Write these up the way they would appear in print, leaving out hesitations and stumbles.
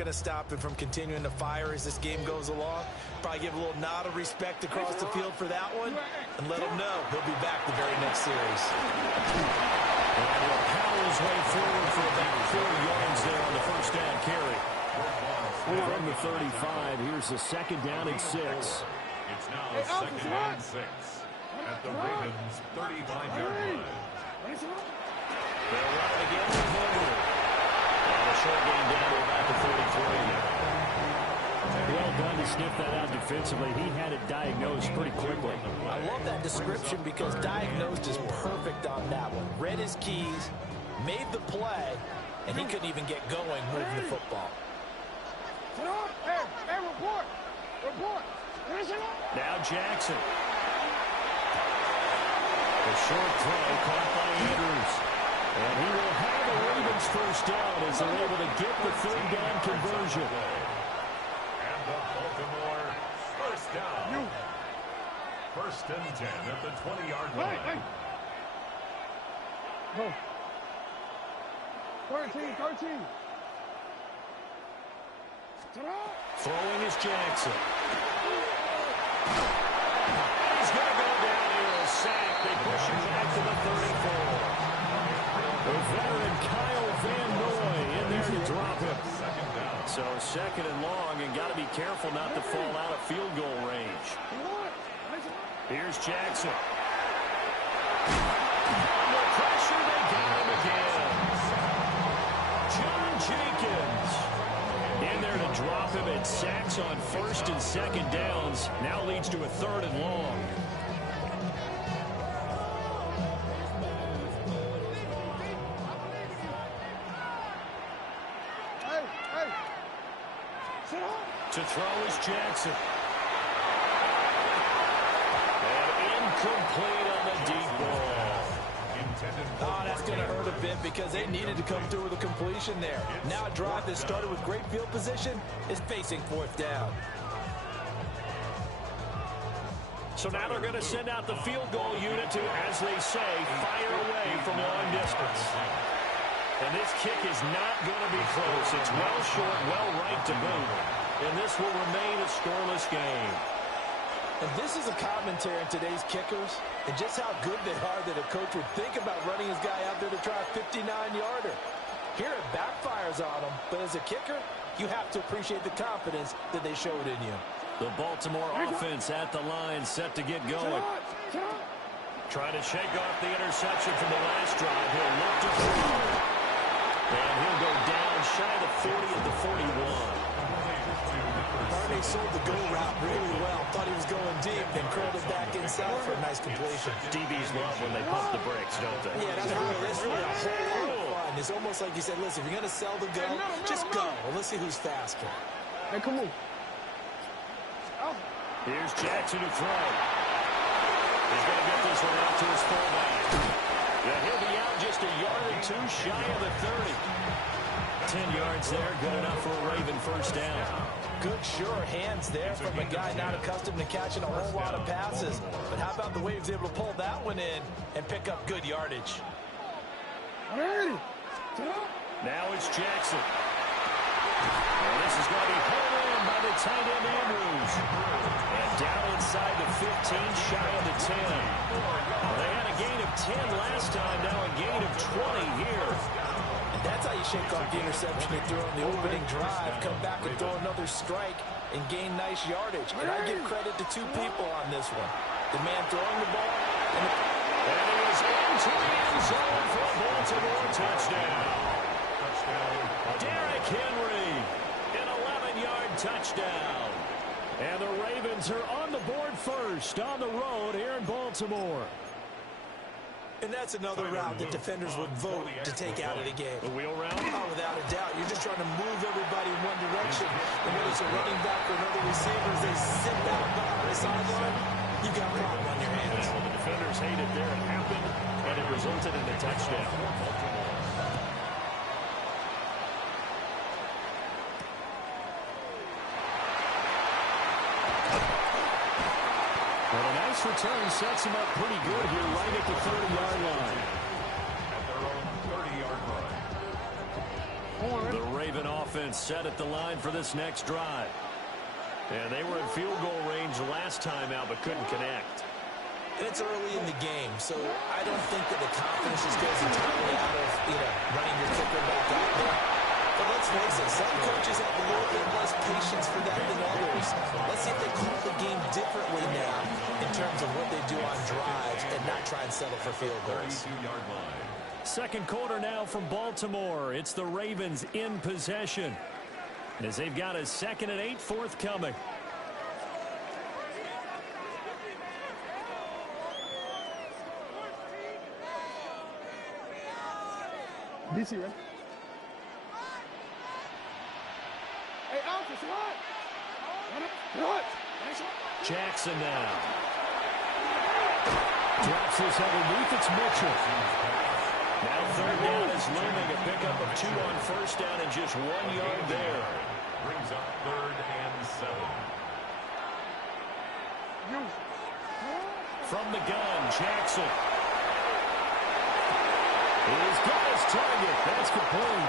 going to stop him from continuing to fire as this game goes along. Probably give a little nod of respect across the field for that one and let him know he'll be back the very next series. And he'll power his way forward for about 4 yards there on the first down carry. From the 35, here's the second down and 6. It's now second and 6 at the Ravens' 35-yard line. They'll run it again with Henry. And a short gain down to about the 33. Well done to sniff that out defensively. He had it diagnosed pretty quickly. I love that description because diagnosed is perfect on that one. Read his keys, made the play, and he couldn't even get going moving the football. Hey, report. Now Jackson. The short throw caught by Andrews. And he will have a Ravens first down as they're able to get the third down conversion. And the Baltimore first down. First and 10 at the 20-yard line. 13. Throwing is Jackson. He's going to go down here, a sack. They push him back to the 34. The veteran Kyle Van Noy in there to drop him. So second and long, and got to be careful not to fall out of field goal range. Here's Jackson. Under pressure, they got him again. John Jenkins in there to drop him, and sacks on first and second downs. Now leads to a third and long. To throw is Jackson. And incomplete on the deep ball. Oh, that's going to hurt a bit because they needed to come through with a completion there. Now a drive that started with great field position is facing fourth down. So now they're going to send out the field goal unit to, as they say, fire away from long distance. And this kick is not going to be close. It's well short, well right to boot. And this will remain a scoreless game. And this is a commentary on today's kickers and just how good they are that a coach would think about running his guy out there to try a 59-yarder. Here it backfires on him, but as a kicker, you have to appreciate the confidence that they showed in you. The Baltimore offense at the line, set to get going. Trying to shake off the interception from the last drive. He'll look to throw. And he'll go down shy of the 40 at the 41. Barney sold the go route really well. Thought he was going deep, then curled it back inside for a nice completion. DBs love when they pump the brakes, don't they? Yeah, that's really a whole lot of fun. It's almost like you said, listen, if you're going to sell the go, just go. Well, let's see who's faster. Hey, come on. Here's Jackson to throw. He's going to get this one out to his fullback. Yeah, he'll be out just a yard or two shy of the 30. 10 yards there, good enough for a Raven first down. Good, sure hands there from a guy not accustomed to catching a whole lot of passes. But how about the way he was able to pull that one in and pick up good yardage? Now it's Jackson. And this is going to be held in by the tight end Andrews. And down inside the 15, shy of the 10. They had a gain of 10 last time, now a gain of 20 here. And that's how you shake off the interception you threw on the opening drive, come back and throw another strike and gain nice yardage. And I give credit to two people on this one. The man throwing the ball and he is into the end zone for a Baltimore touchdown. Derrick Henry, an 11-yard touchdown. And the Ravens are on the board first on the road here in Baltimore. And that's another route that defenders would vote to take out of the game. The wheel route? Oh, without a doubt. You're just trying to move everybody in one direction. And whether it's a running back or another receiver, as they sit back behind the sideline, you got a problem on your hands. Well, the defenders hate it there. It happened, and it resulted in a touchdown. Well, a nice return sets him up pretty good here right at the 30-yard line. At their own 30-yard line. The Raven offense offense set at the line for this next drive. And they were in field goal range last time out, but couldn't connect. And it's early in the game, so I don't think that the confidence just goes entirely out of, running your kicker back out there. But let's face it, some coaches have a little bit less patience for that than others. Let's see if they call the game differently now in terms of what they do on drives and not try and settle for field goals. Second quarter now from Baltimore. It's the Ravens in possession, as they've got a 2nd and 8 forthcoming. DC, right? Hey, Alpha, what? What? Jackson now. Drops this underneath. It's Mitchell. Now 3rd down is looming. A pickup of 2 on 1st down and just 1 yard there. Brings up 3rd and 7. From the gun, Jackson. He's got his target. That's complete.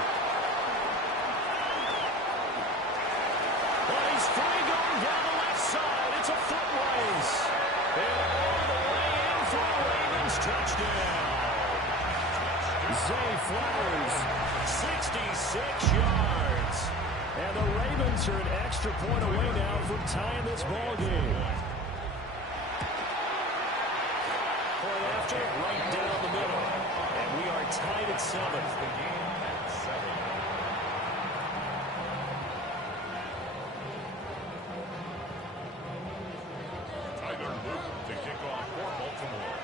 But he's free going down the left side. It's a foot race. And all the way in for a Ravens touchdown. Zay Flowers, 66 yards. And the Ravens are an extra point away now from tying this ball game. Point after, right down the middle. And we are tied at 7. The game at 7. Tyler Luke to kick off for Baltimore.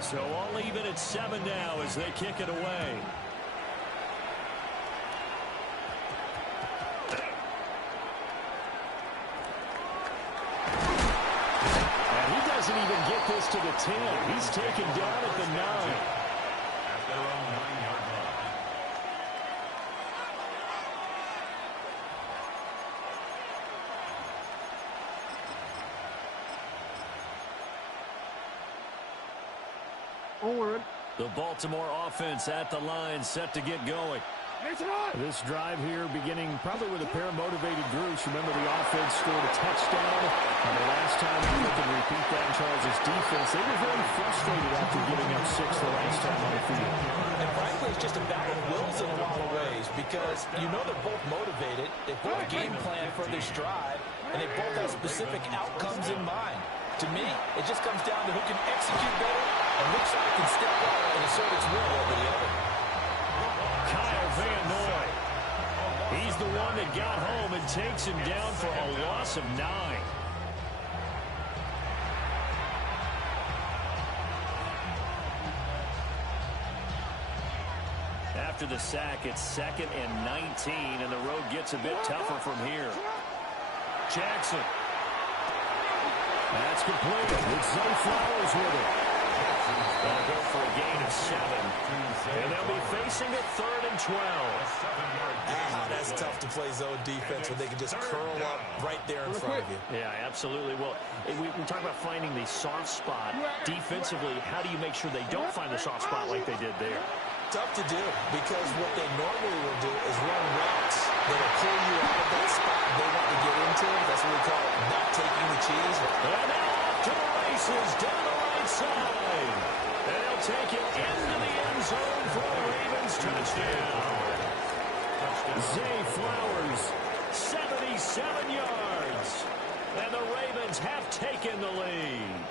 So all even at 7 now as they kick it away. And he doesn't even get this to the 10. He's taken down at the 9. At their own 9-yard line. Onward. The Baltimore offense at the line, set to get going. This drive here beginning probably with a pair of motivated groups. Remember, the offense scored a touchdown. And the last time we can repeat that in Charles' defense, they were very frustrated after giving up 6 the last time on the field. And frankly, it's just a battle of wills in a lot of ways because they're both motivated. They both game plan for this drive, and they both have specific outcomes in mind. To me, it just comes down to who can execute better and which side can step up and assert its will over the other. Kyle Van Noy. He's the one that got home and takes him down for a loss of 9. After the sack, it's 2nd and 19, and the road gets a bit tougher from here. Jackson. That's complete. It's Zay Flowers with it. They'll go for a gain of 7. And they'll be facing it 3rd and 12. That's tough to play zone defense when they can just curl up right there in front of you. Yeah, absolutely. Well, we talk about finding the soft spot. Defensively, how do you make sure they don't find the soft spot like they did there? Tough to do because what they normally will do is run routes that'll pull you out of that spot they want to get into. That's what we call not taking the cheese. And now off to the races down the right side. And he'll take it into the end zone for a Ravens touchdown. Zay Flowers, 77 yards. And the Ravens have taken the lead.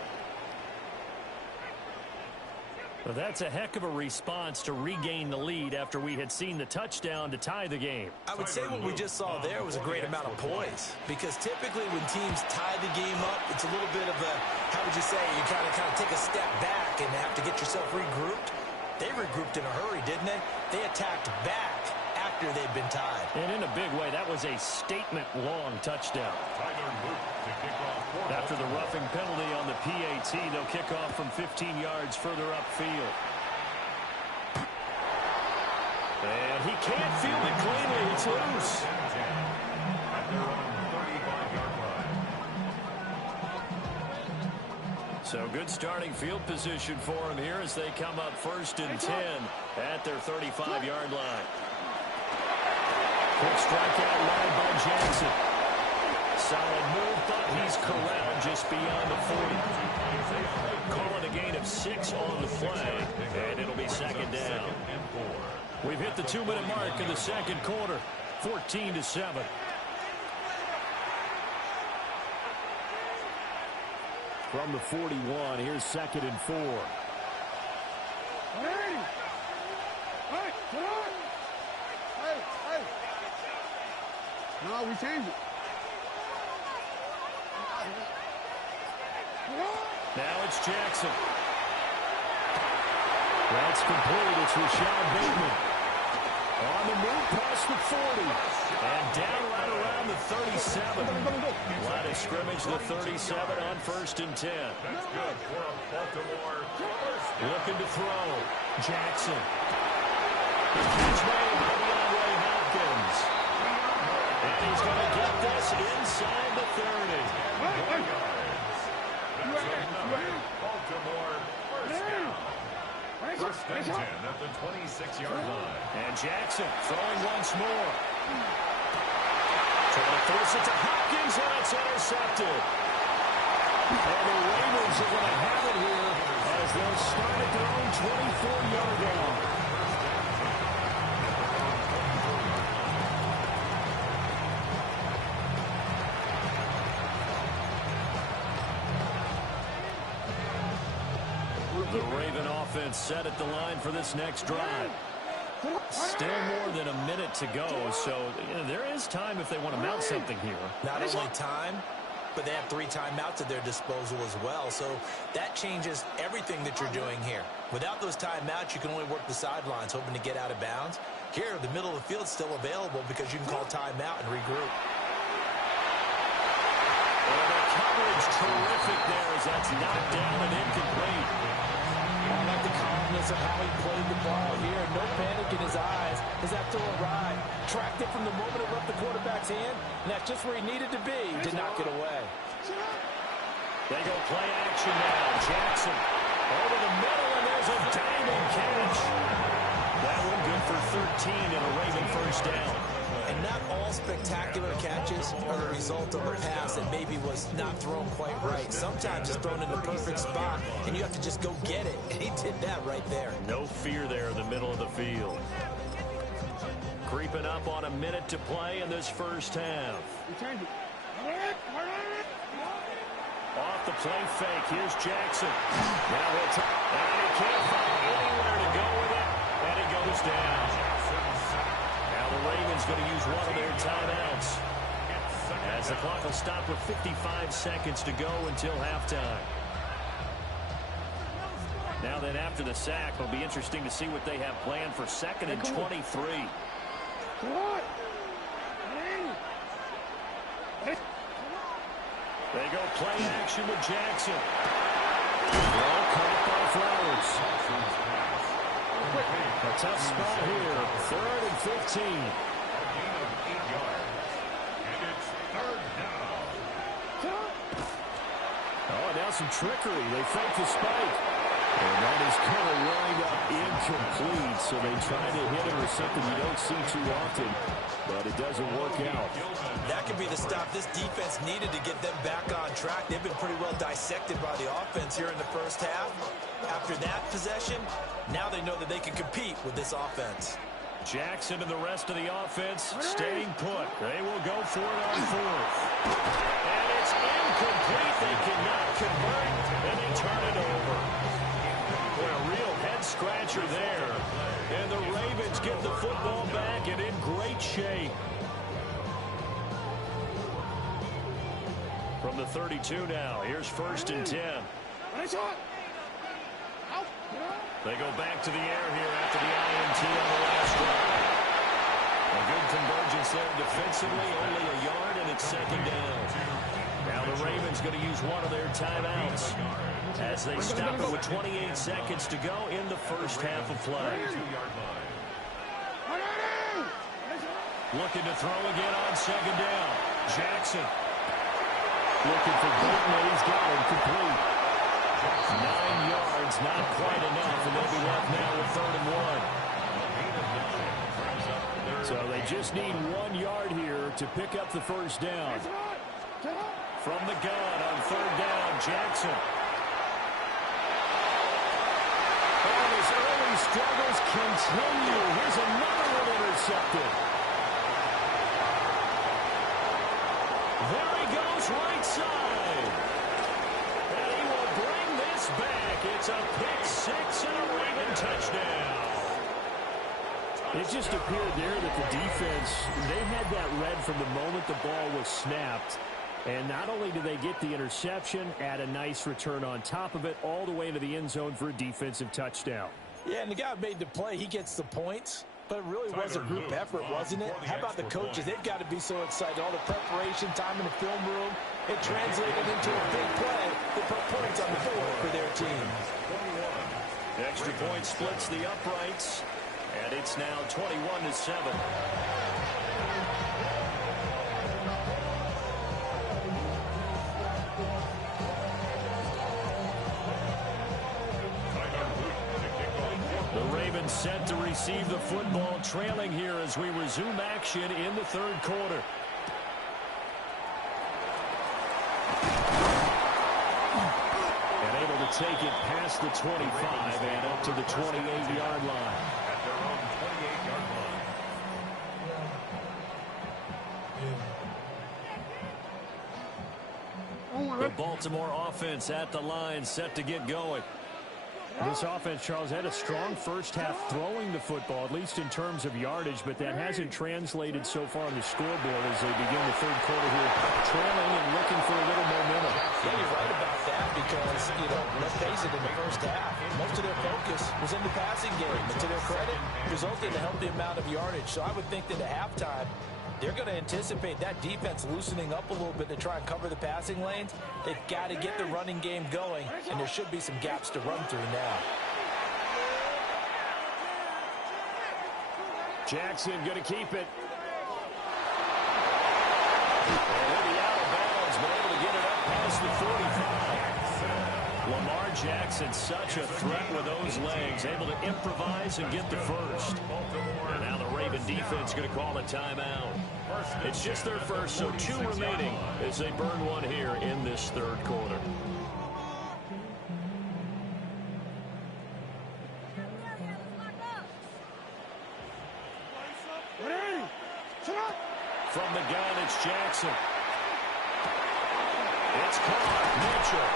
Well, that's a heck of a response to regain the lead after we had seen the touchdown to tie the game. I would say what we just saw there was a great amount of poise because typically when teams tie the game up, it's a little bit of a, how would you say, you kind of take a step back and have to get yourself regrouped. They regrouped in a hurry, didn't they? They attacked back after they'd been tied. And in a big way, that was a statement-long touchdown. After the roughing penalty on the PAT, they'll kick off from 15 yards further upfield. And he can't field it cleanly. It's loose. So good starting field position for him here as they come up 1st and 10 at their 35-yard line. Quick strikeout line by Jackson. Solid move, but he's corralled just beyond the 40. Calling a gain of 6 on the play, and it'll be second down. We've hit the 2-minute mark in the second quarter, 14-7. From the 41, here's 2nd and 4. Hey! Hey! Come on! Hey! Hey! No, we changed it. Now it's Jackson. That's complete. It's Rashad Bateman. On the move past the 40. And down right around the 37. Line of scrimmage, the 37 on 1st and 10. That's good for a Baltimore. Looking to throw. Jackson. Catch made by DeAndre Hopkins. And he's going to get this inside the 30. Baltimore first down. First and 10 at the 26-yard line. And Jackson throwing once more. Trying to force it to Hopkins, and it's intercepted. And the Ravens are going to have it here as they'll start at their own 24-yard line. The Raven offense set at the line for this next drive. Still more than a minute to go, so there is time if they want to mount something here. Not only time, but they have 3 timeouts at their disposal as well, so that changes everything that you're doing here. Without those timeouts, you can only work the sidelines, hoping to get out of bounds. Here, the middle of the field is still available because you can call timeout and regroup. Well, the coverage terrific there as that's knocked down and incomplete. I like the calmness of how he played the ball here. No panic in his eyes as that throw arrived. Tracked it from the moment it left the quarterback's hand, and that's just where he needed to be to knock it away. They go play action now. Jackson over the middle, and there's a diamond catch. That one good for 13 and a Raven first down. And not all spectacular catches are the result of a pass that maybe was not thrown quite right. Sometimes it's thrown in the perfect spot, and you have to just go get it. And he did that right there. No fear there in the middle of the field. Creeping up on a minute to play in this first half. We changed it. Off the play fake, here's Jackson. Now and he can't find anywhere to go with it, and it goes down. Now the Ravens going to use one of their timeouts as the clock will stop with 55 seconds to go until halftime. Now then, after the sack, it'll be interesting to see what they have planned for 2nd and 23. They go play action with Jackson. Well caught by Flowers. A tough spot here. 3rd and 15. A gain of 8 yards. And it's 3rd down. Oh, now some trickery. They fake the spike. And that is going to wind up incomplete. So they try to hit him with something you don't see too often, but it doesn't work out. That could be the stop this defense needed to get them back on track. They've been pretty well dissected by the offense here in the first half. After that possession, now they know that they can compete with this offense. Jackson and the rest of the offense staying put. They will go for it on 4th. And it's incomplete. They cannot convert, and they turn it over. Boy, a real head-scratcher there. And the Ravens get the football back and in great shape. From the 32 now, here's 1st and 10. They go back to the air here after the INT on the last drive. A good convergence there defensively, only a yard, and it's 2nd down. Now the Ravens going to use one of their timeouts as they stop it with 28 seconds to go in the first half of play. Looking to throw again on 2nd down. Jackson looking for Bateman. He's got him complete. 9 yards, not quite enough, and they'll be left now with 3rd and 1. So they just need 1 yard here to pick up the first down. From the gun on third down, Jackson. And his early struggles continue. Here's another one intercepted. There he goes right side. And he will bring this back. It's a pick six and a Raven touchdown. It just appeared there that the defense, they had that read from the moment the ball was snapped. And not only do they get the interception, add a nice return on top of it, all the way into the end zone for a defensive touchdown. Yeah, and the guy who made the play, he gets the points. But it really was a group effort, wasn't it? How about the coaches? They've got to be so excited. All the preparation, time in the film room, it translated into a big play that put points on the board for their team. Extra point splits the uprights, and it's now 21-7. The Ravens set to receive the football, trailing here as we resume action in the third quarter. And able to take it past the 25 and up to the 28-yard line. At their own 28-yard line. The Baltimore offense at the line, set to get going. This offense, Charles, had a strong first half throwing the football, at least in terms of yardage, but that hasn't translated so far on the scoreboard as they begin the third quarter here, trailing and looking for a little momentum. Yeah, you're right about that because, let's face it, in the first half, most of their focus was in the passing game. And to their credit, resulted in a healthy amount of yardage. So I would think that at halftime, they're going to anticipate that defense loosening up a little bit to try and cover the passing lanes. They've got to get the running game going, and there should be some gaps to run through now. Jackson going to keep it. And he'll be out of bounds, but able to get it up past the 45. Lamar Jackson, such a threat with those legs, able to improvise and get the first. And now the Raven defense going to call a timeout. It's just their first, so 2 remaining as they burn one here in this third quarter. From the gun, it's Jackson. It's caught. Mitchell.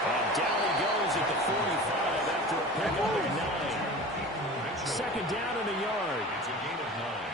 And down he goes at the 45 after a pickup of 9. Second down and a yard. It's a gain of 9.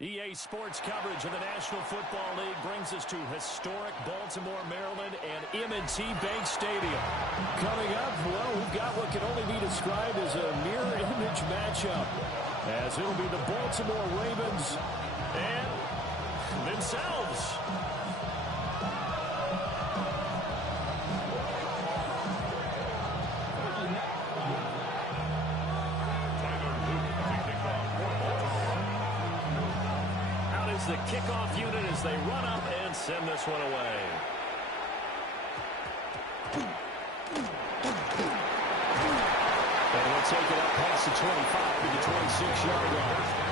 EA Sports coverage of the National Football League brings us to historic Baltimore, Maryland, and M&T Bank Stadium. Coming up, well, we've got what can only be described as a mirror image matchup, as it'll be the Baltimore Ravens and themselves. The kickoff unit as they run up and send this one away. And we'll take it up past the 25 to the 26-yard line.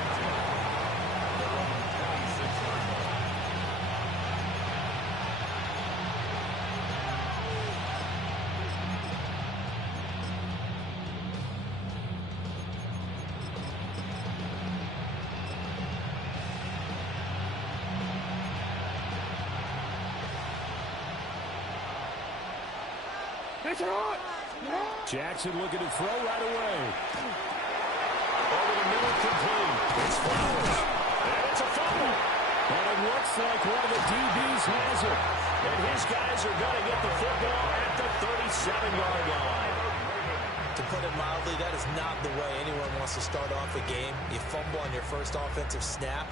Jackson looking to throw right away. Over the middle, complete. It's Flowers. And it's a fumble. And it looks like one of the DBs has it. And his guys are going to get the football at the 37-yard line. To put it mildly, that is not the way anyone wants to start off a game. You fumble on your first offensive snap.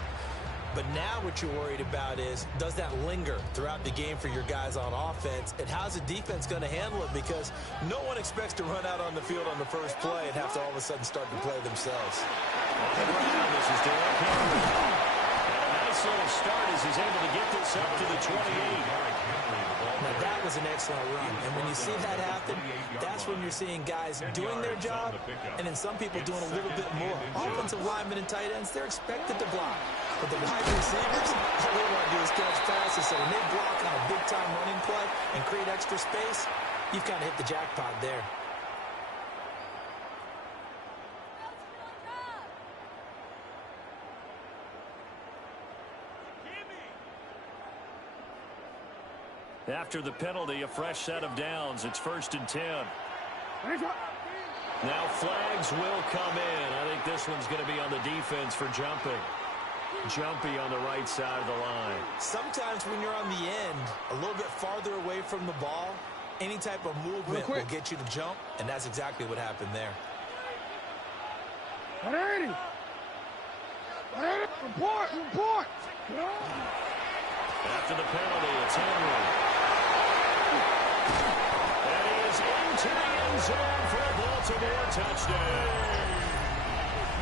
But now what you're worried about is, does that linger throughout the game for your guys on offense? And how's the defense going to handle it? Because no one expects to run out on the field on the first play and have to all of a sudden start to play themselves. On the ground, this is Derrick Henry. And a nice little start as he's able to get this up to the 28. Now, that was an excellent run. And when you see that happen, that's when you're seeing guys doing their job and then some people doing a little bit more. Offensive linemen and tight ends, they're expected to block. But the wide receivers, all they want to do is catch passes. So when they block on a big-time running play and create extra space, you've kind of hit the jackpot there. After the penalty, a fresh set of downs. It's 1st and 10. Now flags will come in. I think this one's going to be on the defense for jumping. Jumpy on the right side of the line. Sometimes when you're on the end, a little bit farther away from the ball, any type of movement will get you to jump, and that's exactly what happened there. Report! After the penalty, it's Henry. And he is into the end zone for a Baltimore touchdown.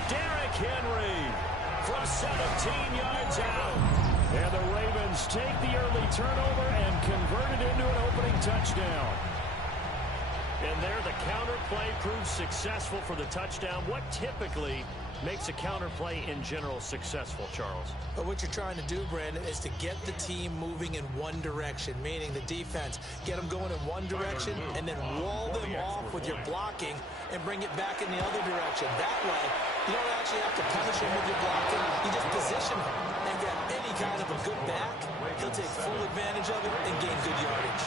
Derrick Henry from 17 yards out. And the Ravens take the early turnover and convert it into an opening touchdown. And there, the counter play proves successful for the touchdown. What typically makes a counter play in general successful, Charles? But what you're trying to do, Brandon, is to get the team moving in one direction, meaning the defense, get them going in one direction and then wall them off with your blocking and bring it back in the other direction. That way, you don't actually have to punish him with your blocking. You just position him and get any kind of a good back. He'll take full advantage of it and gain good yardage.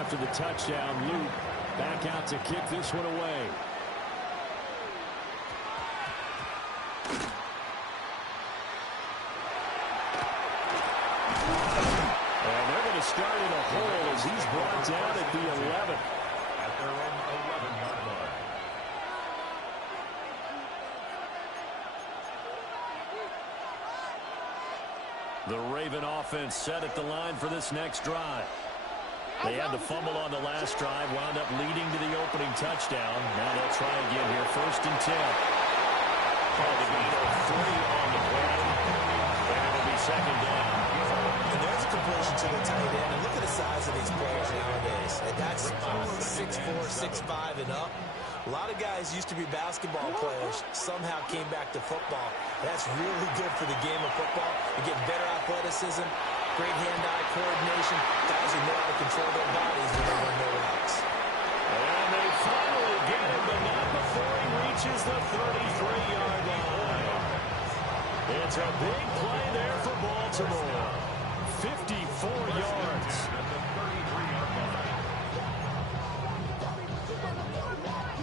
After the touchdown, Luke back out to kick this one away. And they're going to start in a hole as he's brought down at the 11. At their own 11-yard line. The Raven offense set at the line for this next drive. They had the fumble on the last drive, wound up leading to the opening touchdown. Now they'll try again here, 1st and 10. Called to be 3 on the play, and it'll be 2nd down. And there's a completion to the tight end. And look at the size of these players nowadays. And that's 6'4", 6'5", and up. A lot of guys used to be basketball players, somehow came back to football. That's really good for the game of football. You get better athleticism, great hand-eye coordination. Guys who know how to control their bodies when they run their routes. And they finally get him, but not before he reaches the 33-yard line. It's a big play there for Baltimore. 54 yards.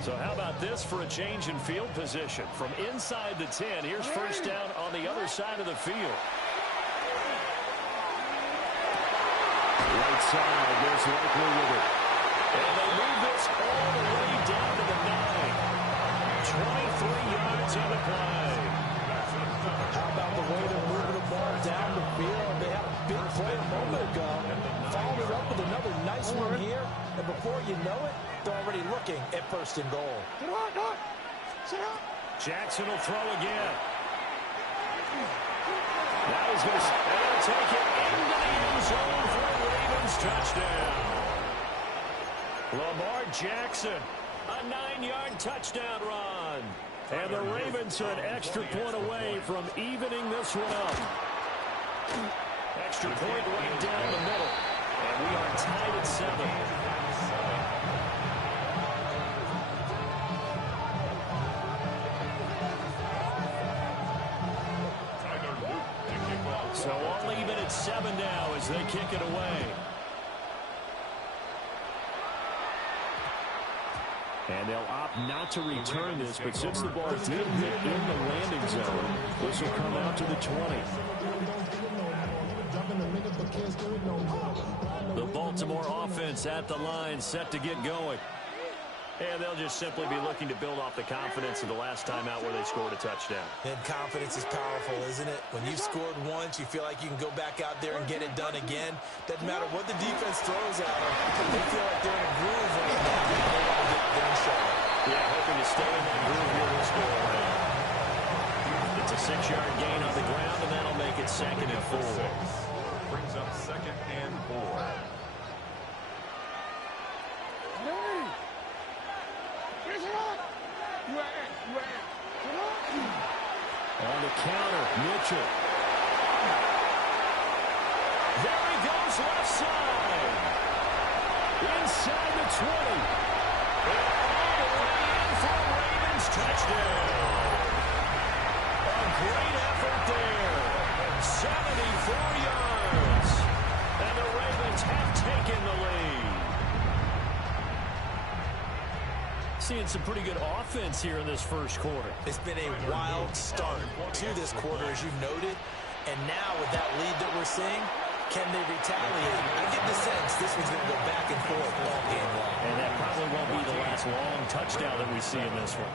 So how about this for a change in field position? From inside the 10, here's first down on the other side of the field. Right side, there's Likely with it. And they move this all the way down to the 9. 23 yards on the play. How about the way they're moving the ball down the field? They had a big play a moment ago. Followed it up with another nice one here. And before you know it, they're already looking at first and goal. Jackson will throw again. Now he's going to take it into the end zone for a Ravens touchdown. Lamar Jackson, a 9-yard touchdown run. And the Ravens are an extra point away from evening this one up. Extra point right down the middle. And we are tied at 7. So all even at 7 now as they kick it away. And they'll opt not to return this, but since the ball did hit in the landing zone, this will come out to the 20. The Baltimore offense at the line, set to get going. And they'll just simply be looking to build off the confidence of the last time out where they scored a touchdown. And confidence is powerful, isn't it? When you've scored once, you feel like you can go back out there and get it done again. Doesn't matter what the defense throws at them. They feel like they're in a groove right now. They want to get their shot. Yeah, hoping to stay in that groove here this go around. It's a 6-yard gain on the ground, and that'll make it 2nd and 4. Brings up 2nd and 4. On the counter, Mitchell. There he goes, left side. Inside the 20. And all the way in for a Ravens touchdown. A great effort there. 74 yards. And the Ravens have taken the lead. Seeing some pretty good offense here in this first quarter. It's been a wild start to this quarter, as you noted. And now with that lead that we're seeing, can they retaliate? I get the sense this one's going to go back and forth all game long. And that probably won't be the last long touchdown that we see in this one.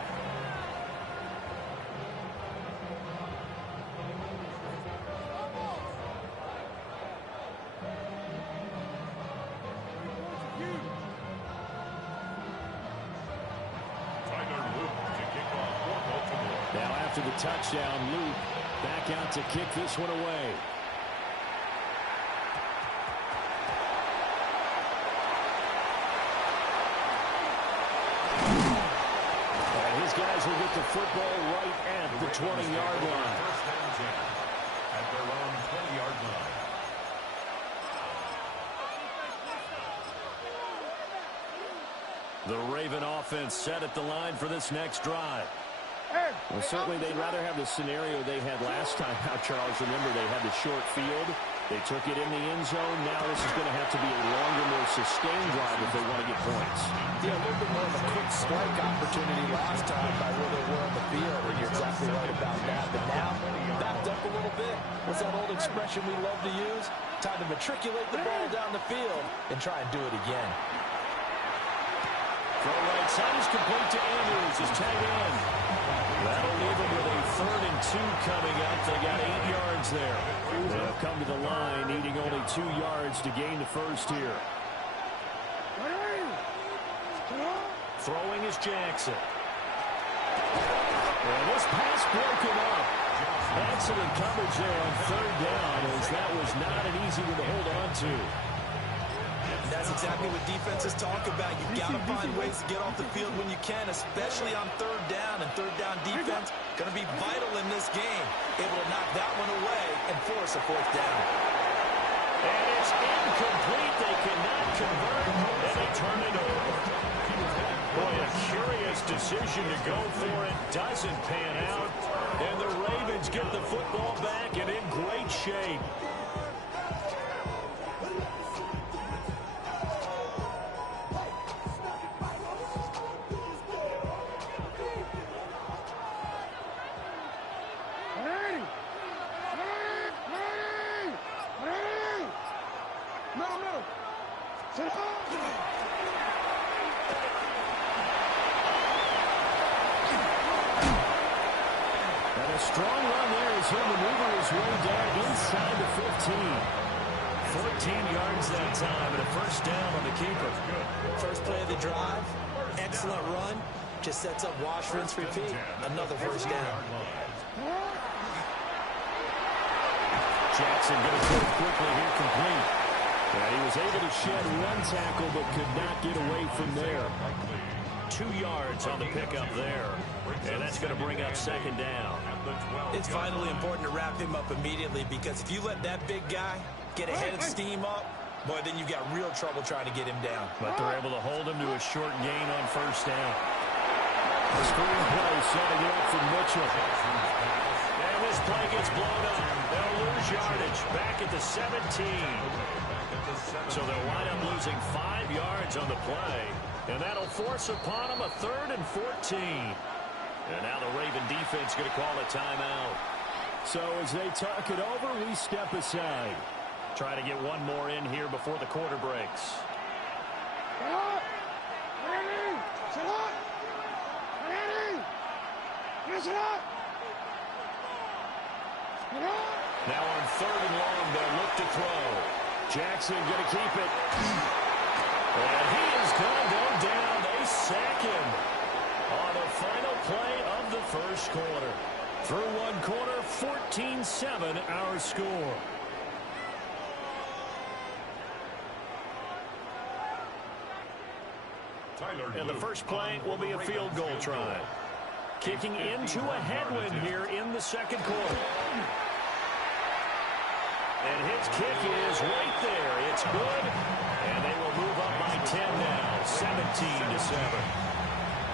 After the touchdown, Luke back out to kick this one away. And his guys will get the football right at the 20-yard line. First and 10 at their own 20-yard line. The Raven offense set at the line for this next drive. Well, certainly they'd rather have the scenario they had last time out, Charles. Remember, they had the short field. They took it in the end zone. Now this is going to have to be a longer, more sustained drive if they want to get points. Yeah, a little bit more of a quick strike opportunity last time by where they were on the field, and you're exactly right about that. But now, backed up a little bit. What's that old expression we love to use? Time to matriculate the ball down the field and try and do it again. Throw right side is complete to Andrews, his tight end. That'll leave them with a 3rd and 2 coming up. They got 8 yards there. They'll come to the line, needing only 2 yards to gain the first here. Throwing is Jackson. And this pass broken up. Excellent coverage there on 3rd down, as that was not an easy one to hold on to. That's exactly what defenses talk about. You've got to find ways to get off the field when you can, especially on 3rd down. And 3rd down defense going to be vital in this game. Able to knock that one away and force a 4th down. And it's incomplete. They cannot convert, and they turn it over. Boy, a curious decision to go for it. Doesn't pan out. And the Ravens get the football back and in great shape. Strong run there as he'll maneuver his way down inside the 15. 14 yards that time and a first down on the keeper. First play of the drive, excellent run. Just sets up wash, rinse, repeat. Another first down. Jackson going to throw quickly here, complete. Yeah, he was able to shed one tackle but could not get away from there. 2 yards on the pickup there. And that's going to bring up second down. It's vitally important to wrap him up immediately because if you let that big guy get ahead of steam up, boy, then you've got real trouble trying to get him down. But they're able to hold him to a short gain on first down. The screen play setting it up for Mitchell. And this play gets blown up. They'll lose yardage back at the 17. So they'll wind up losing 5 yards on the play. And that'll force upon them a 3rd and 14. And now the Raven defense going to call a timeout. So as they talk it over, we step aside. Try to get one more in here before the quarter breaks. Now on 3rd and long, they'll look to throw. Jackson going to keep it. And he is going to go down. They sack him on the final play of the first quarter. Through one quarter, 14-7 our score. And the first play will be a field goal try. Kicking into a headwind here in the second quarter. And his kick is right there. It's good. And they will move up by 10 now, 17-7.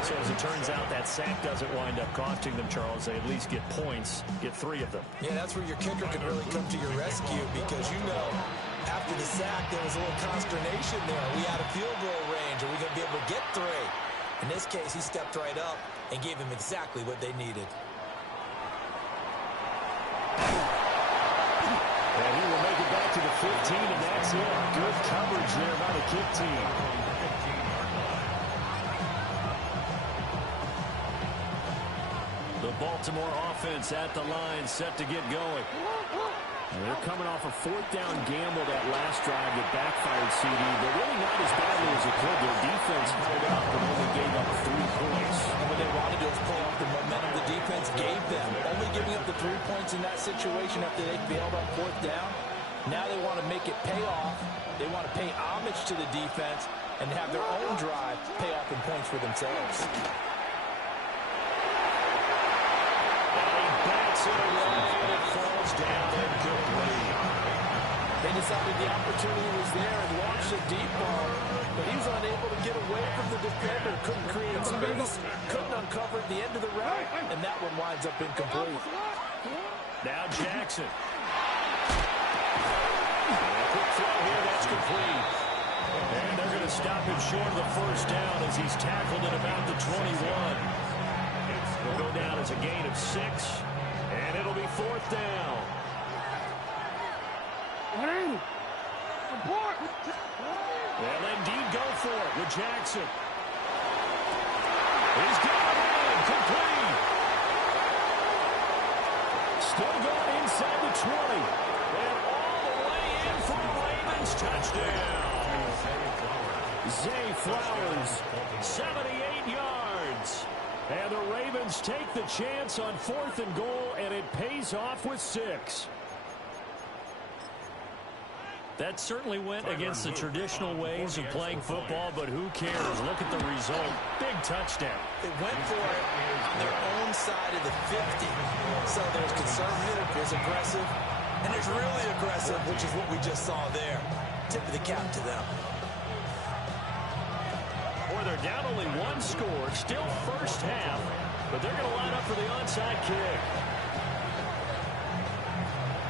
So as it turns out, that sack doesn't wind up costing them, Charles. They at least get points, get 3 of them. Yeah, that's where your kicker can really come to your rescue because, you know, after the sack, there was a little consternation there. Are we out of field goal range? Are we going to be able to get 3? In this case, he stepped right up and gave them exactly what they needed. And he will make it back to the 15, and that's it. Good coverage there by the kick team. The Baltimore offense at the line, set to get going. They're coming off a 4th down gamble that last drive that backfired, CD, but really not as badly as it could. Their defense held up and only gave up 3 points. And what they wanted to do is play off the momentum the defense gave them. Only giving up the 3 points in that situation after they failed on 4th down. Now they want to make it pay off. They want to pay homage to the defense and have their own drive pay off in points for themselves. It falls down incomplete. They decided the opportunity was there and launched a deep ball, but he was unable to get away from the defender, couldn't create space, couldn't uncover at the end of the route, and that one winds up incomplete. Now Jackson. A quick throw here, that's complete. And they're going to stop him short of the first down as he's tackled at about the 21. Will go down as a gain of 6. And it'll be 4th down. They'll indeed go for it with Jackson. He's got it, complete. Still going inside the 20. And all the way in for a Ravens touchdown. Zay Flowers, 78 yards. And the Ravens take the chance on 4th and goal, and it pays off with 6. That certainly went against the traditional ways of playing football, but who cares? Look at the result. Big touchdown. They went for it on their own side of the 50. So there's conservative, there's aggressive, and there's really aggressive, which is what we just saw there. Tip of the cap to them. They're down only 1 score. Still first half. But they're going to line up for the onside kick.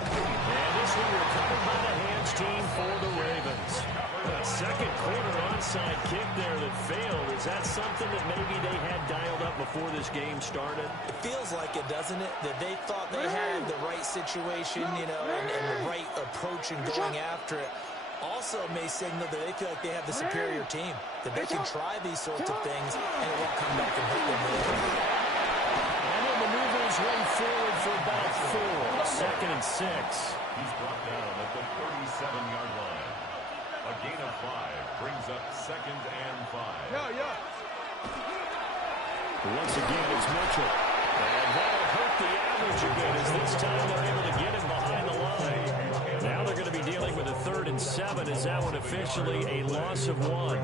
And this one recovered by the hands team for the Ravens. A second quarter onside kick there that failed. Is that something that maybe they had dialed up before this game started? It feels like it, doesn't it? That they thought they had the right situation, you know, and the right approach in going after it. Also may signal that they feel like they have the superior team, that they can try these sorts of things and it won't come back and hit them later. And he'll maneuver his way forward for about 4. 2nd and 6. He's brought down at the 37-yard line. A gain of 5 brings up 2nd and 5. Once again, it's Mitchell. And that'll hurt the average again as this time they're able to get him behind the line. Now they're going to be dealing with a 3rd and 7. Is that one officially a loss of 1?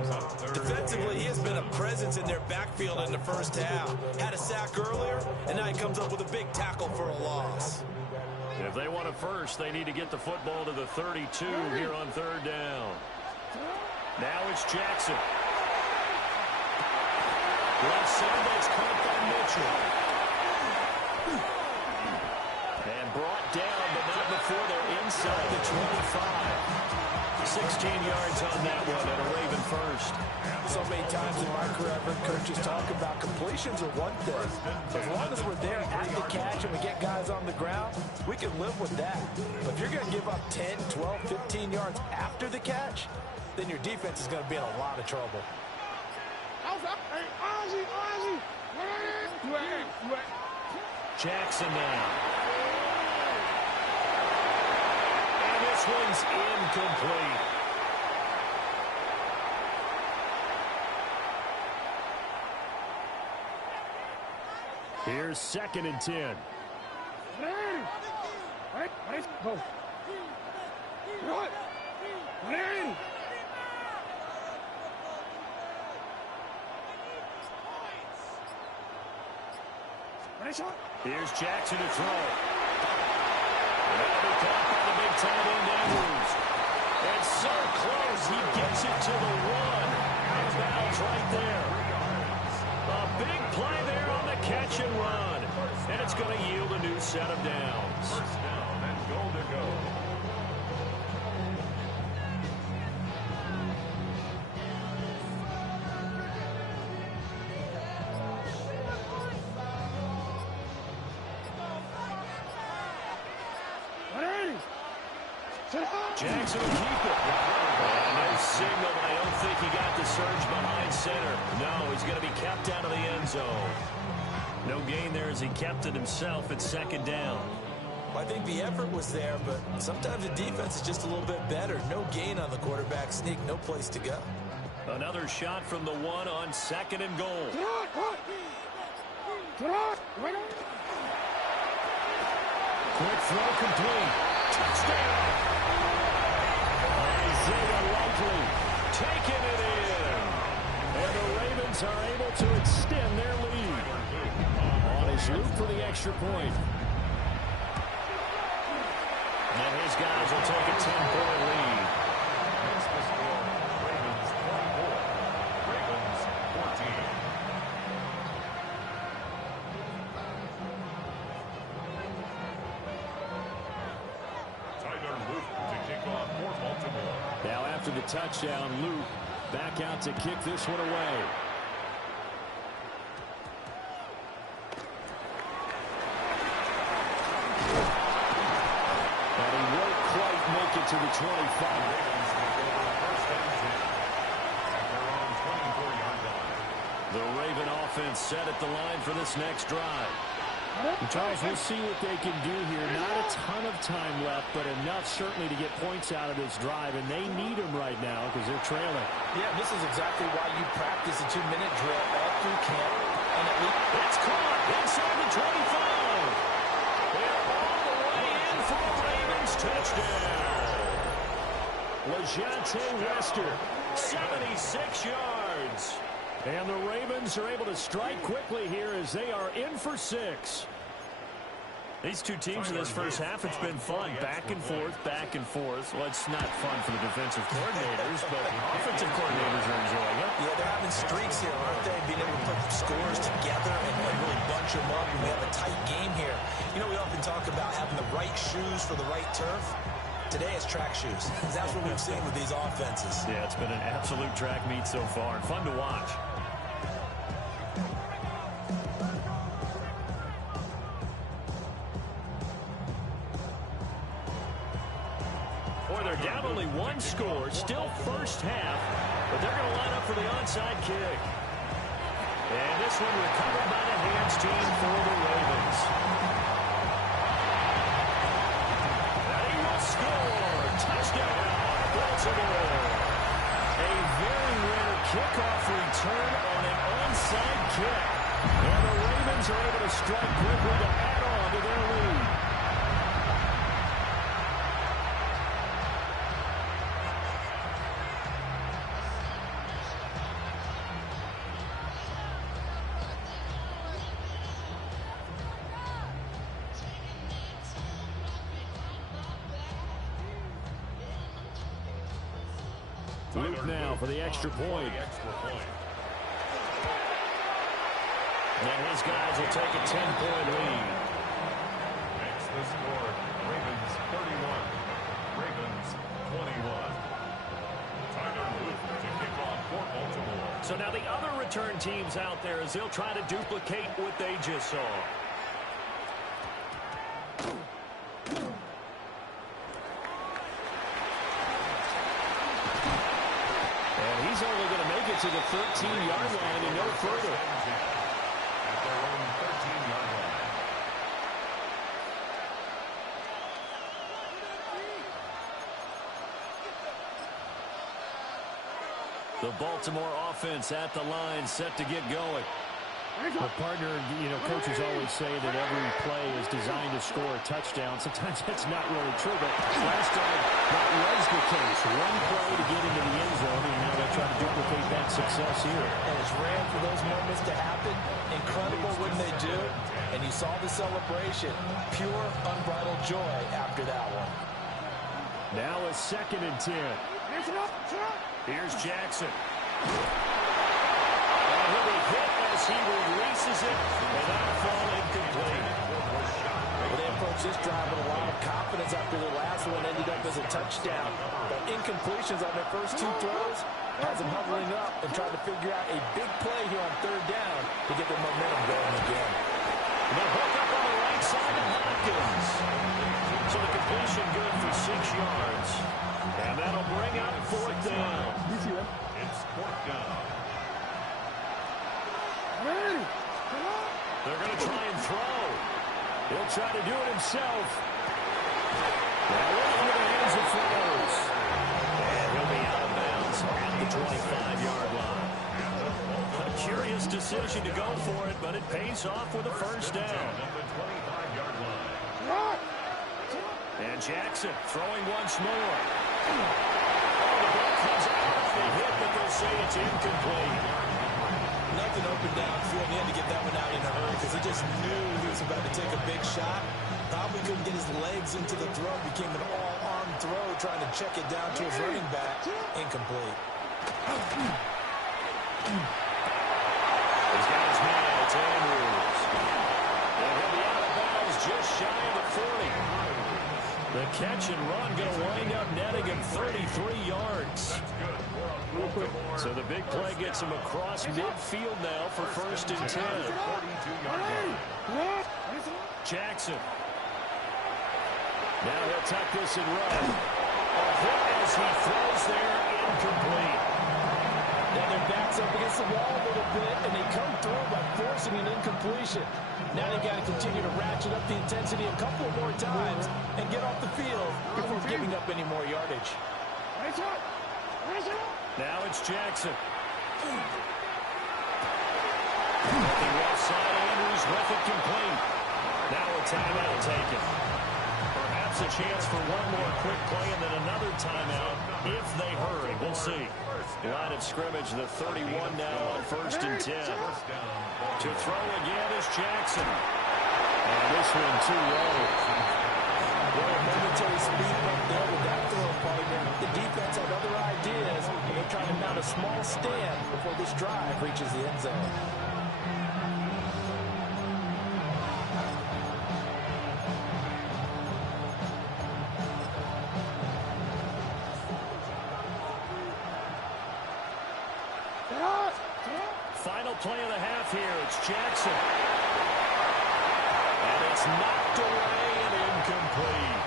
Defensively, he has been a presence in their backfield in the first half. Had a sack earlier, and now he comes up with a big tackle for a loss. If they want a first, they need to get the football to the 32 here on 3rd down. Now it's Jackson. Left side, that's caught by Mitchell. And brought down, but not before they're inside the 25. 16 yards on that one and a Raven first. So many times in my career, I've heard coaches talk about completions are one thing. As long as we're there at the catch and we get guys on the ground, we can live with that. But if you're going to give up 10, 12, 15 yards after the catch, then your defense is going to be in a lot of trouble. Jackson now. And this one's incomplete. Here's 2nd and 10. Here's Jackson to throw. That'll be caught by the big tight end Andrews. And so close, he gets it to the 1. Out of bounds right there. A big play there on the catch and run. And it's going to yield a new set of downs. First down and goal to go. Jackson will keep it. No signal, but I don't think he got the surge behind center. No, he's going to be kept out of the end zone. No gain there as he kept it himself at 2nd down. Well, I think the effort was there, but sometimes the defense is just a little bit better. No gain on the quarterback sneak, no place to go. Another shot from the 1 on 2nd and goal. Quick throw complete. Touchdown. Isaiah Likely taking it in. And the Ravens are able to extend their lead. On his loop for the extra point. And his guys will take a 10-point lead. That's the score. Ravens 24. Ravens 14. Tyler Luke to kick off for Baltimore. Now after the touchdown, Luke back out to kick this one away. And he won't quite make it to the 25. Ravens will go first and 10 at their own 24-yard line. The Raven offense set at the line for this next drive. Charles, we'll see what they can do here. Not a ton of time left, but enough certainly to get points out of this drive, and they need them right now because they're trailing. Yeah, this is exactly why you practice a 2-minute drill all through camp. And at least it's caught inside the 25. They're all the way in for a Ravens touchdown. LeJontay Wester, 76 yards. And the Ravens are able to strike quickly here as they are in for 6. These two teams in this first half, it's been fun. Back and forth, back and forth. Well, it's not fun for the defensive coordinators, but offensive coordinators are enjoying it. Yeah, they're having streaks here, aren't they? Being able to put scores together and really bunch them up. And we have a tight game here. You know, we often talk about having the right shoes for the right turf. Today it's track shoes. That's what we've seen with these offenses. Yeah, it's been an absolute track meet so far. Fun to watch. They're down only one score, still first half, but they're going to line up for the onside kick. And this one recovered by the hands team for the Ravens. And he will score. Touchdown, Baltimore. A very rare kickoff return on an onside kick. And the Ravens are able to strike quickly to add on to their lead. Luke now for the extra point. And his guys will take a 10-point lead. Makes the score Ravens 31, Ravens 21. Tyler Luke to kick off for Baltimore. So now the other return teams out there as they'll try to duplicate what they just saw. He's only going to make it to the 13-yard line and no further. At their own 13-yard line. The Baltimore offense at the line, set to get going. Well, partner, you know, coaches always say that every play is designed to score a touchdown. Sometimes that's not really true, but last time that was the case. One play to get into the end zone, and now they try to duplicate that success here. And it's rare for those moments to happen. Incredible when they do. And you saw the celebration. Pure, unbridled joy after that one. Now a 2nd and 10. Here's Jackson. And he'll be hit as he releases it, and that'll fall incomplete. Well, they approached this drive with a lot of confidence after the last one ended up as a touchdown. But incompletions on their first two throws has them huddling up and trying to figure out a big play here on 3rd down to get their momentum going again. The hook up on the right side of Hopkins. So the completion good for 6 yards. And that'll bring up 4th down. It's 4th down. They're going to try and throw. He'll try to do it himself. Now into the hands of throws. And he'll be out of bounds at the 25-yard line. A curious decision to go for it, but it pays off with a 1st down. At the 25-yard line. And Jackson throwing once more. Oh, the ball comes out of the hit, but they'll say it's incomplete. Nothing open downfield. He had to get that one out in a hurry because he just knew he was about to take a big shot. Probably couldn't get his legs into the throw. Became an all-arm throw trying to check it down to his running back. Incomplete. He's got his man. It's Andrews. And he'll be out of bounds just shy of the 40. The catch and run going to wind up netting him 33 yards. So the big play gets him across midfield now for 1st and 10. Jackson. Now he'll tuck this and run. A hit as he throws there, incomplete. Now their back's up against the wall a little bit, and they come through by forcing an incompletion. Now they've got to continue to ratchet up the intensity a couple more times and get off the field before giving up any more yardage. Now it's Jackson. Nothing left side. Andrews with it complete. Now a timeout taken. Perhaps a chance for one more quick play and then another timeout if they hurry. We'll see. Line of scrimmage, the 31 now on 1st and 10. To throw again is Jackson. And this one too low. Well, a momentary speed bump there with that throw partner. The defense had other ideas, and they're trying to mount a small stand before this drive reaches the end zone. Final play of the half here. It's Jackson. And it's knocked away and incomplete.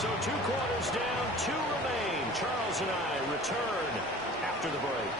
So 2 quarters down, 2 remain. Charles and I return after the break.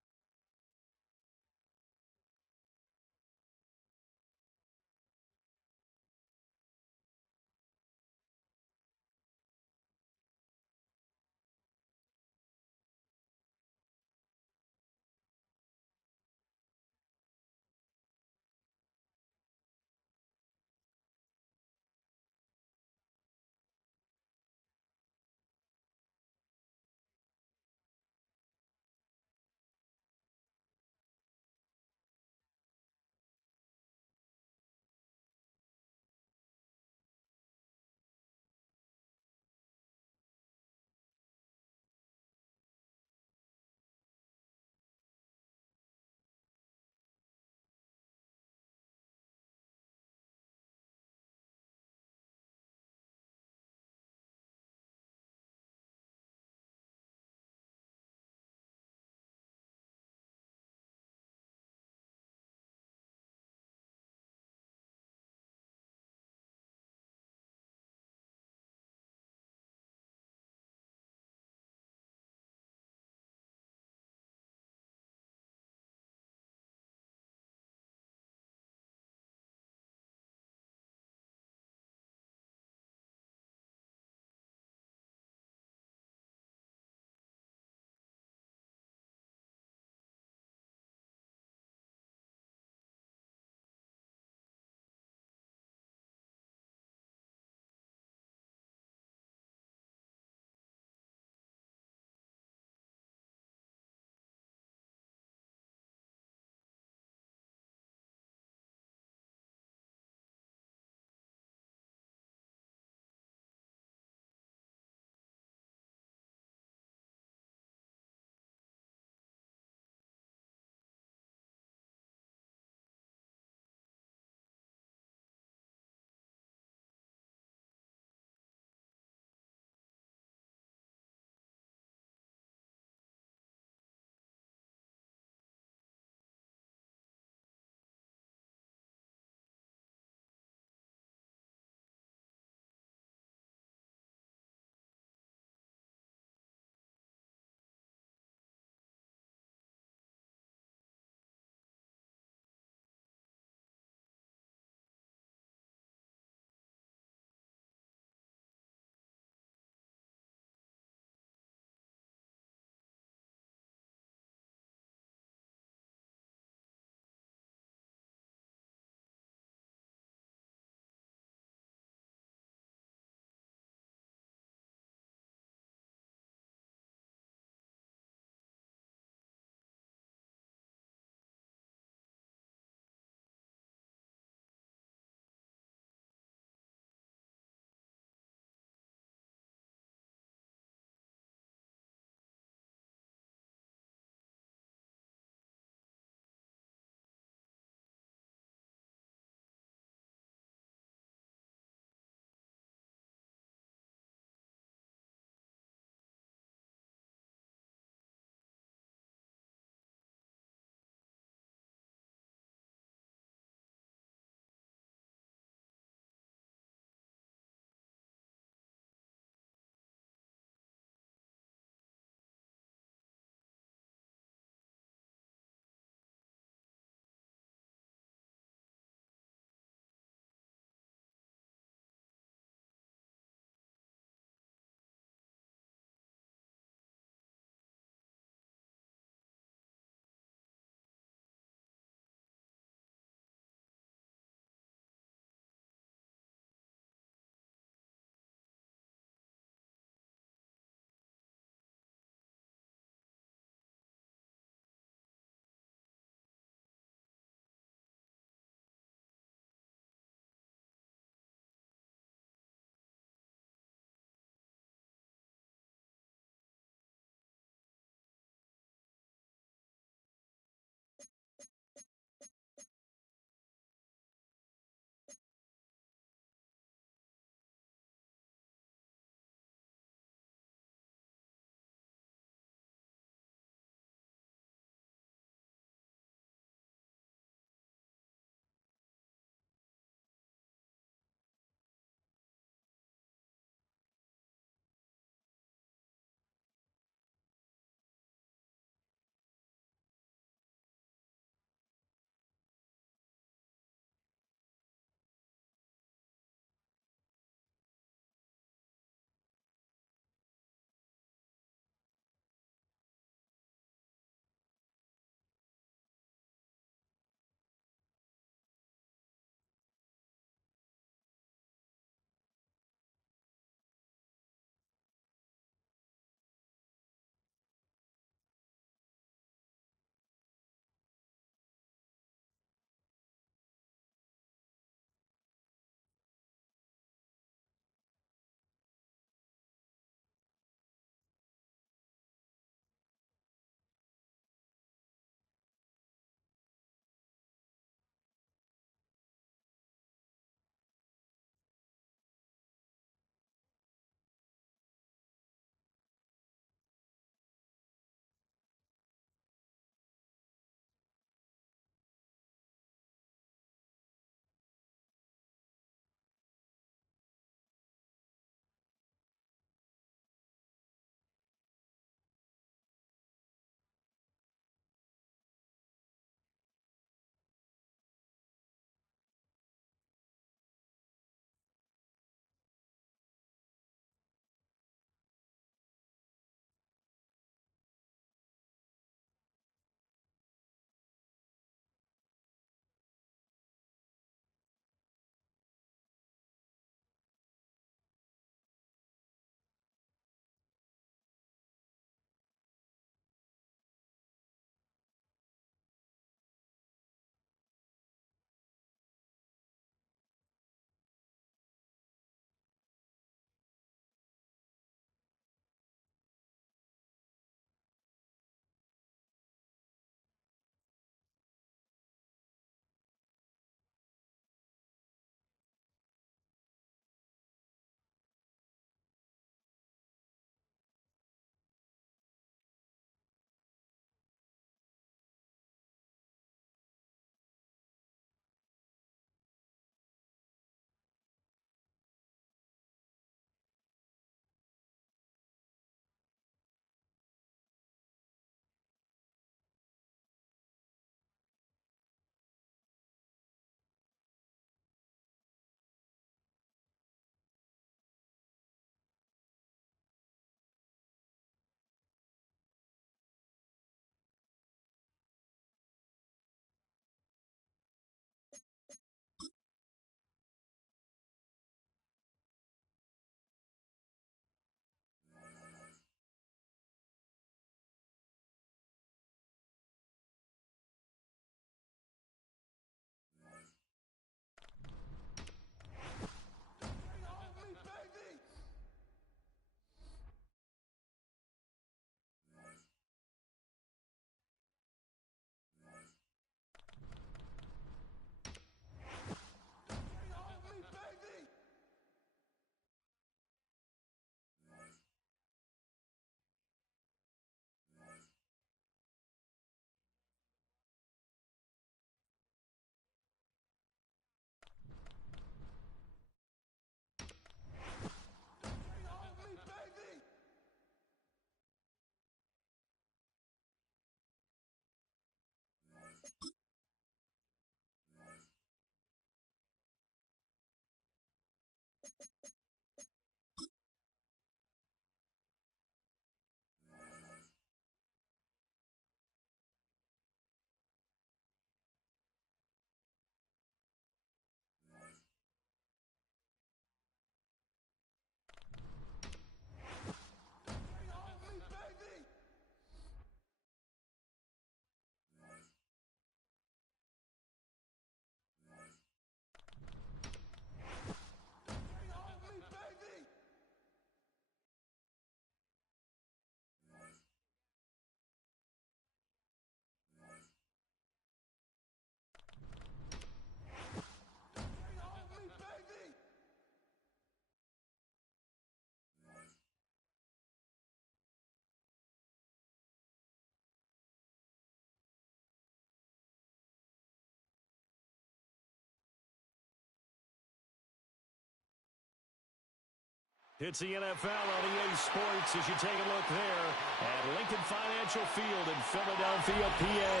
It's the NFL on EA Sports as you take a look there at Lincoln Financial Field in Philadelphia, PA.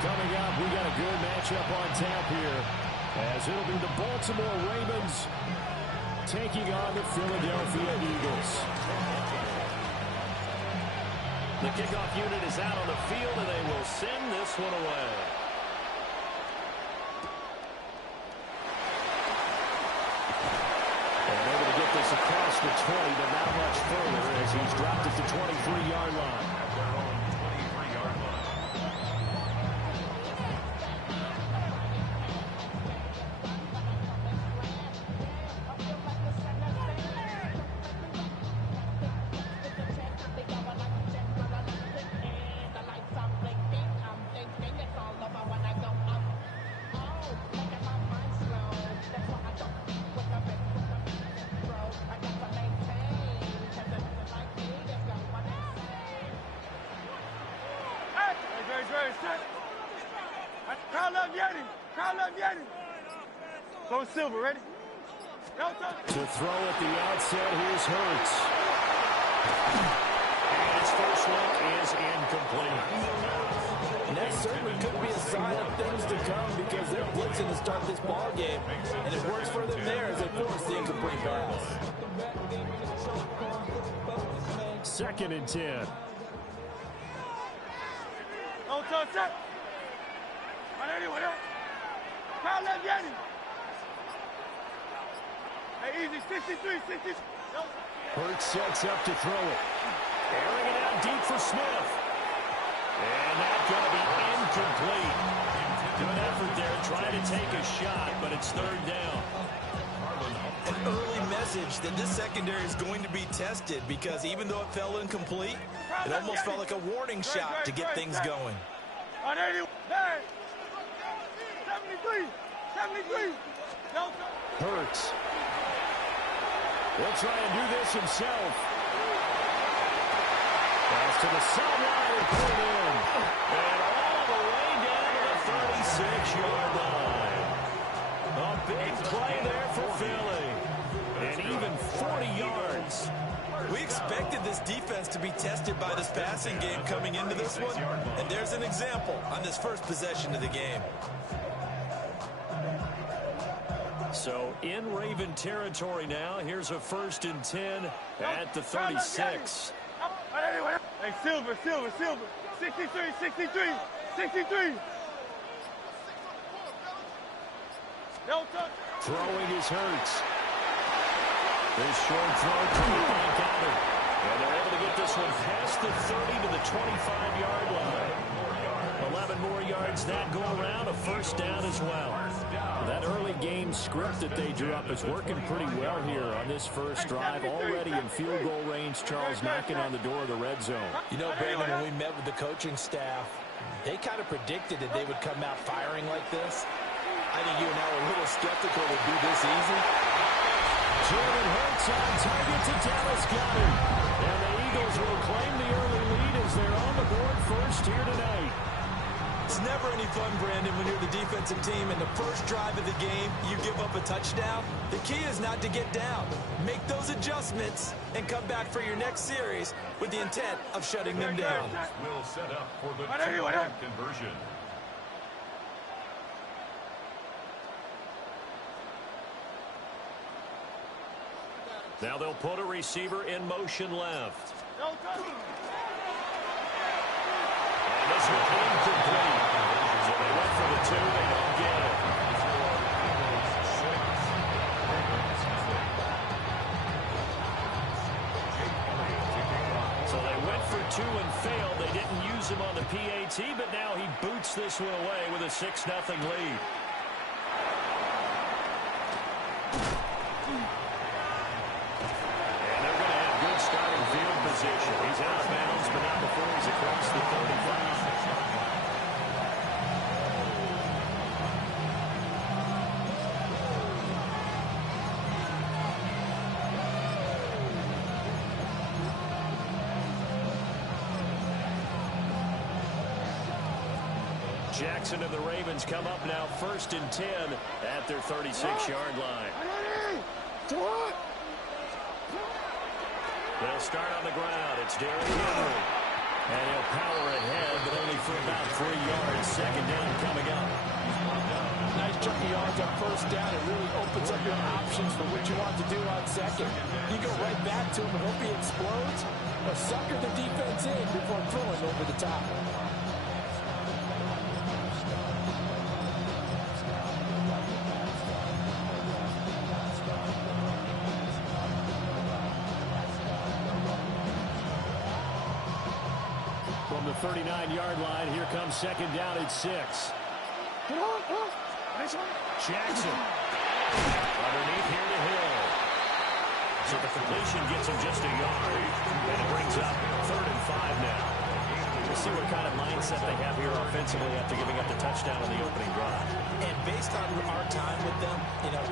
Coming up, we got a good matchup on tap here as it'll be the Baltimore Ravens taking on the Philadelphia Eagles. The kickoff unit is out on the field, and they will send this one away. This across the 20, but not much further as he's dropped at the 23-yard line. At their own 23-yard line. Go Silver, ready? To throw at the outset, here's Hurts. And his first look is incomplete. And that certainly could be a sign of things to come because they're blitzing to start this ball game, and it works for them there as they force the incomplete pass. 2nd and 10. No touch set. Kyle left Yanni. Hey, easy, 63, 60. Hurts sets up to throw it. Airing it out deep for Smith. And that's going to be incomplete. Good effort there trying to take a shot, but it's 3rd down. An early message that this secondary is going to be tested because even though it fell incomplete, it almost felt like a warning shot to get things going. 73. Hurts. He'll try and do this himself. Pass to the sideline and put it in. And all the way down to the 36-yard line. A big play there for Philly. And even 40 yards. We expected this defense to be tested by this passing game coming into this one. And there's an example on this first possession of the game. So in Raven territory now. Here's a 1st and 10 at the 36. Hey, Silver. 63. Throwing his Hurts. This short throw coming back at him. And they're able to get this one past the 30 to the 25-yard line. 11 more yards that go around, a 1st down as well. That early game script that they drew up is working pretty well here on this first drive. Already in field goal range, Charles knocking on the door of the red zone. You know, Brandon, when we met with the coaching staff, they kind of predicted that they would come out firing like this. I think you and I were a little skeptical it would be this easy. Jalen Hurts on target to Dallas Goedert. And the Eagles will claim the early lead as they're on the board first here tonight. It's never any fun, Brandon, when you're the defensive team and the first drive of the game, you give up a touchdown. The key is not to get down. Make those adjustments and come back for your next series with the intent of shutting them down. Will set up for the 2-point conversion. Now they'll put a receiver in motion left. And this one incomplete. So they went for the 2, they don't get it. So they went for 2 and failed. They didn't use him on the PAT, but now he boots this one away with a 6-0 lead. He's out of bounds, but not before he's across the 35. Jackson and the Ravens come up now 1st and 10 at their 36-yard line. They'll start on the ground. It's Derrick Henry. And he'll power ahead, but only for about 3 yards. Second down coming up. Nice chunk of yards on first down. It really opens up your options for what you want to do on second. You go right back to him and hope he explodes, or sucker the defense in before throwing over the top. From the 39-yard line, here comes second down at 6. Jackson. Underneath here to Hill. So the completion gets him just a yard. And it brings up 3rd and 5 now. We'll see what kind of mindset they have here offensively after giving up the touchdown on the opening drive. And based on our time with them,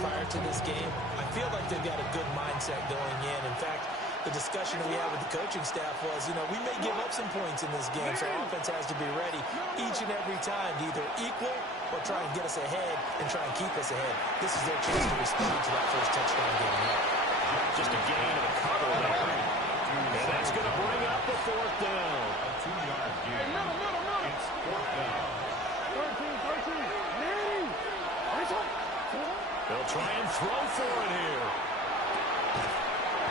prior to this game, I feel like they've got a good mindset going in. In fact, the discussion we had with the coaching staff was, we may give up some points in this game, so offense has to be ready each and every time to either equal or try and get us ahead and try and keep us ahead. This is their chance to respond to that first touchdown given up. Just a gain of a couple there. And that's going to bring up the 4th down. A 2-yard gain. It's 4th down. 13. They'll try and throw for it here.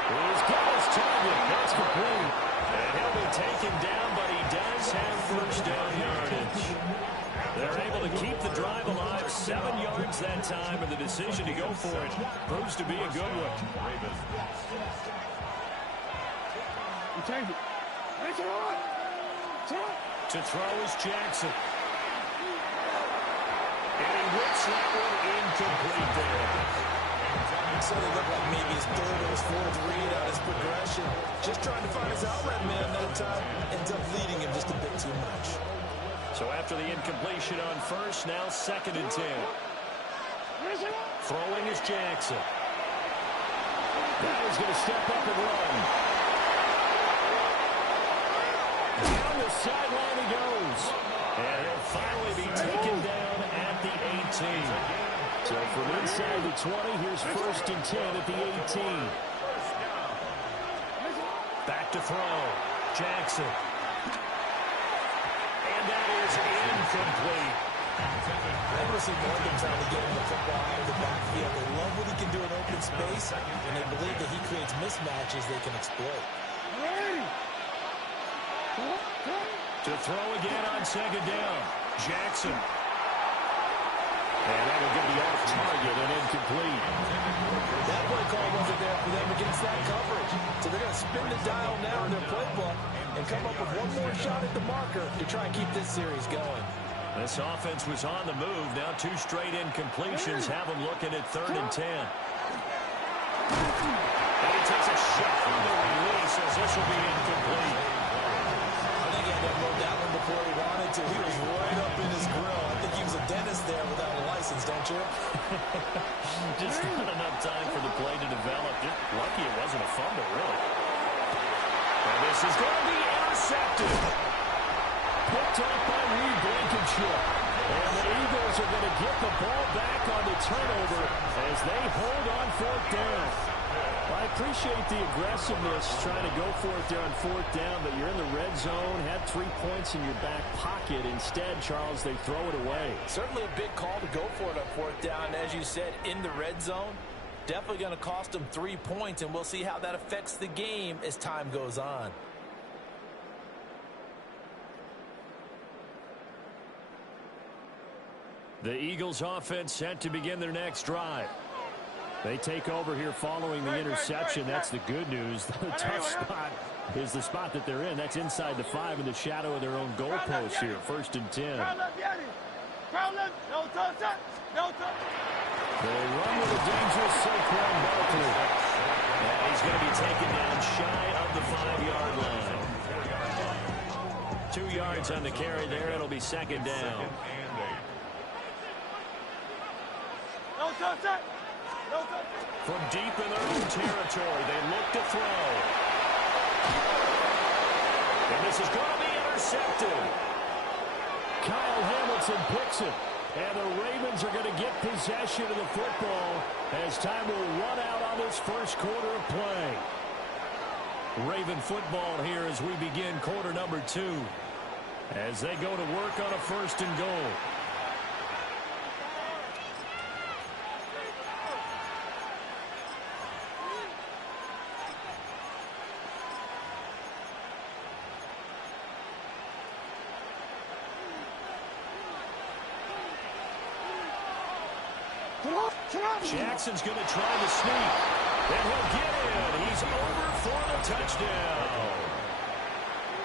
He's got his target. That's complete. And he'll be taken down, but he does have first down yardage. They're able to keep the drive alive. 7 yards that time, and the decision to go for it proves to be a good one. You change it. To throw is Jackson. And he whips that one incomplete there. So they look like maybe his 3rd or his 4th read on his progression. Just trying to find his outlet man that time. Ends up leading him just a bit too much. So after the incompletion on first, now 2nd and 10. Throwing is Jackson. Now he's going to step up and run. Down the sideline he goes. And he'll finally be taken down at the 18. So from inside the 20, here's 1st and 10 at the 18. Back to throw. Jackson. And that is incomplete. I want to see Morgan trying to get him the football out of the backfield. They love what he can do in open space, and they believe that he creates mismatches they can exploit. To throw again on 2nd down. Jackson. And that'll get the off target and incomplete. That play call wasn't there for them against that coverage. So they're going to spin the dial now in their playbook and come up with one more shot at the marker to try and keep this series going. This offense was on the move. Now 2 straight incompletions have them looking at 3rd and 10. And he takes a shot on the release as this will be incomplete. I think he had to roll that one before he wanted to. He was right up in his grill. I think he was a dentist there without a license, don't you? Just not enough time for the play to develop. Just lucky it wasn't a fumble, really. And this is going to be intercepted. Picked up by Reed Blankenship. And the Eagles are going to get the ball back on the turnover as they hold on 4th down. Well, I appreciate the aggressiveness trying to go for it there on 4th down, but you're in the red zone, had 3 points in your back pocket. Instead, Charles, they throw it away. Certainly a big call to go for it on 4th down. As you said, in the red zone, definitely going to cost them 3 points, and we'll see how that affects the game as time goes on. The Eagles offense set to begin their next drive. They take over here following the interception. That's the good news. The tough spot is the spot that they're in. That's inside the 5 in the shadow of their own goalpost here. 1st and 10. They run with a dangerous Saquon Barkley. And he's going to be taken down shy of the 5-yard line. 2 yards on the carry there. It'll be 2nd down. From deep in their own territory, they look to throw. And this is going to be intercepted. Kyle Hamilton picks it. And the Ravens are going to get possession of the football as time will run out on this first quarter of play. Raven football here as we begin quarter number 2. As they go to work on a 1st and goal. Jackson's going to try to sneak. And he'll get in. He's over for the touchdown.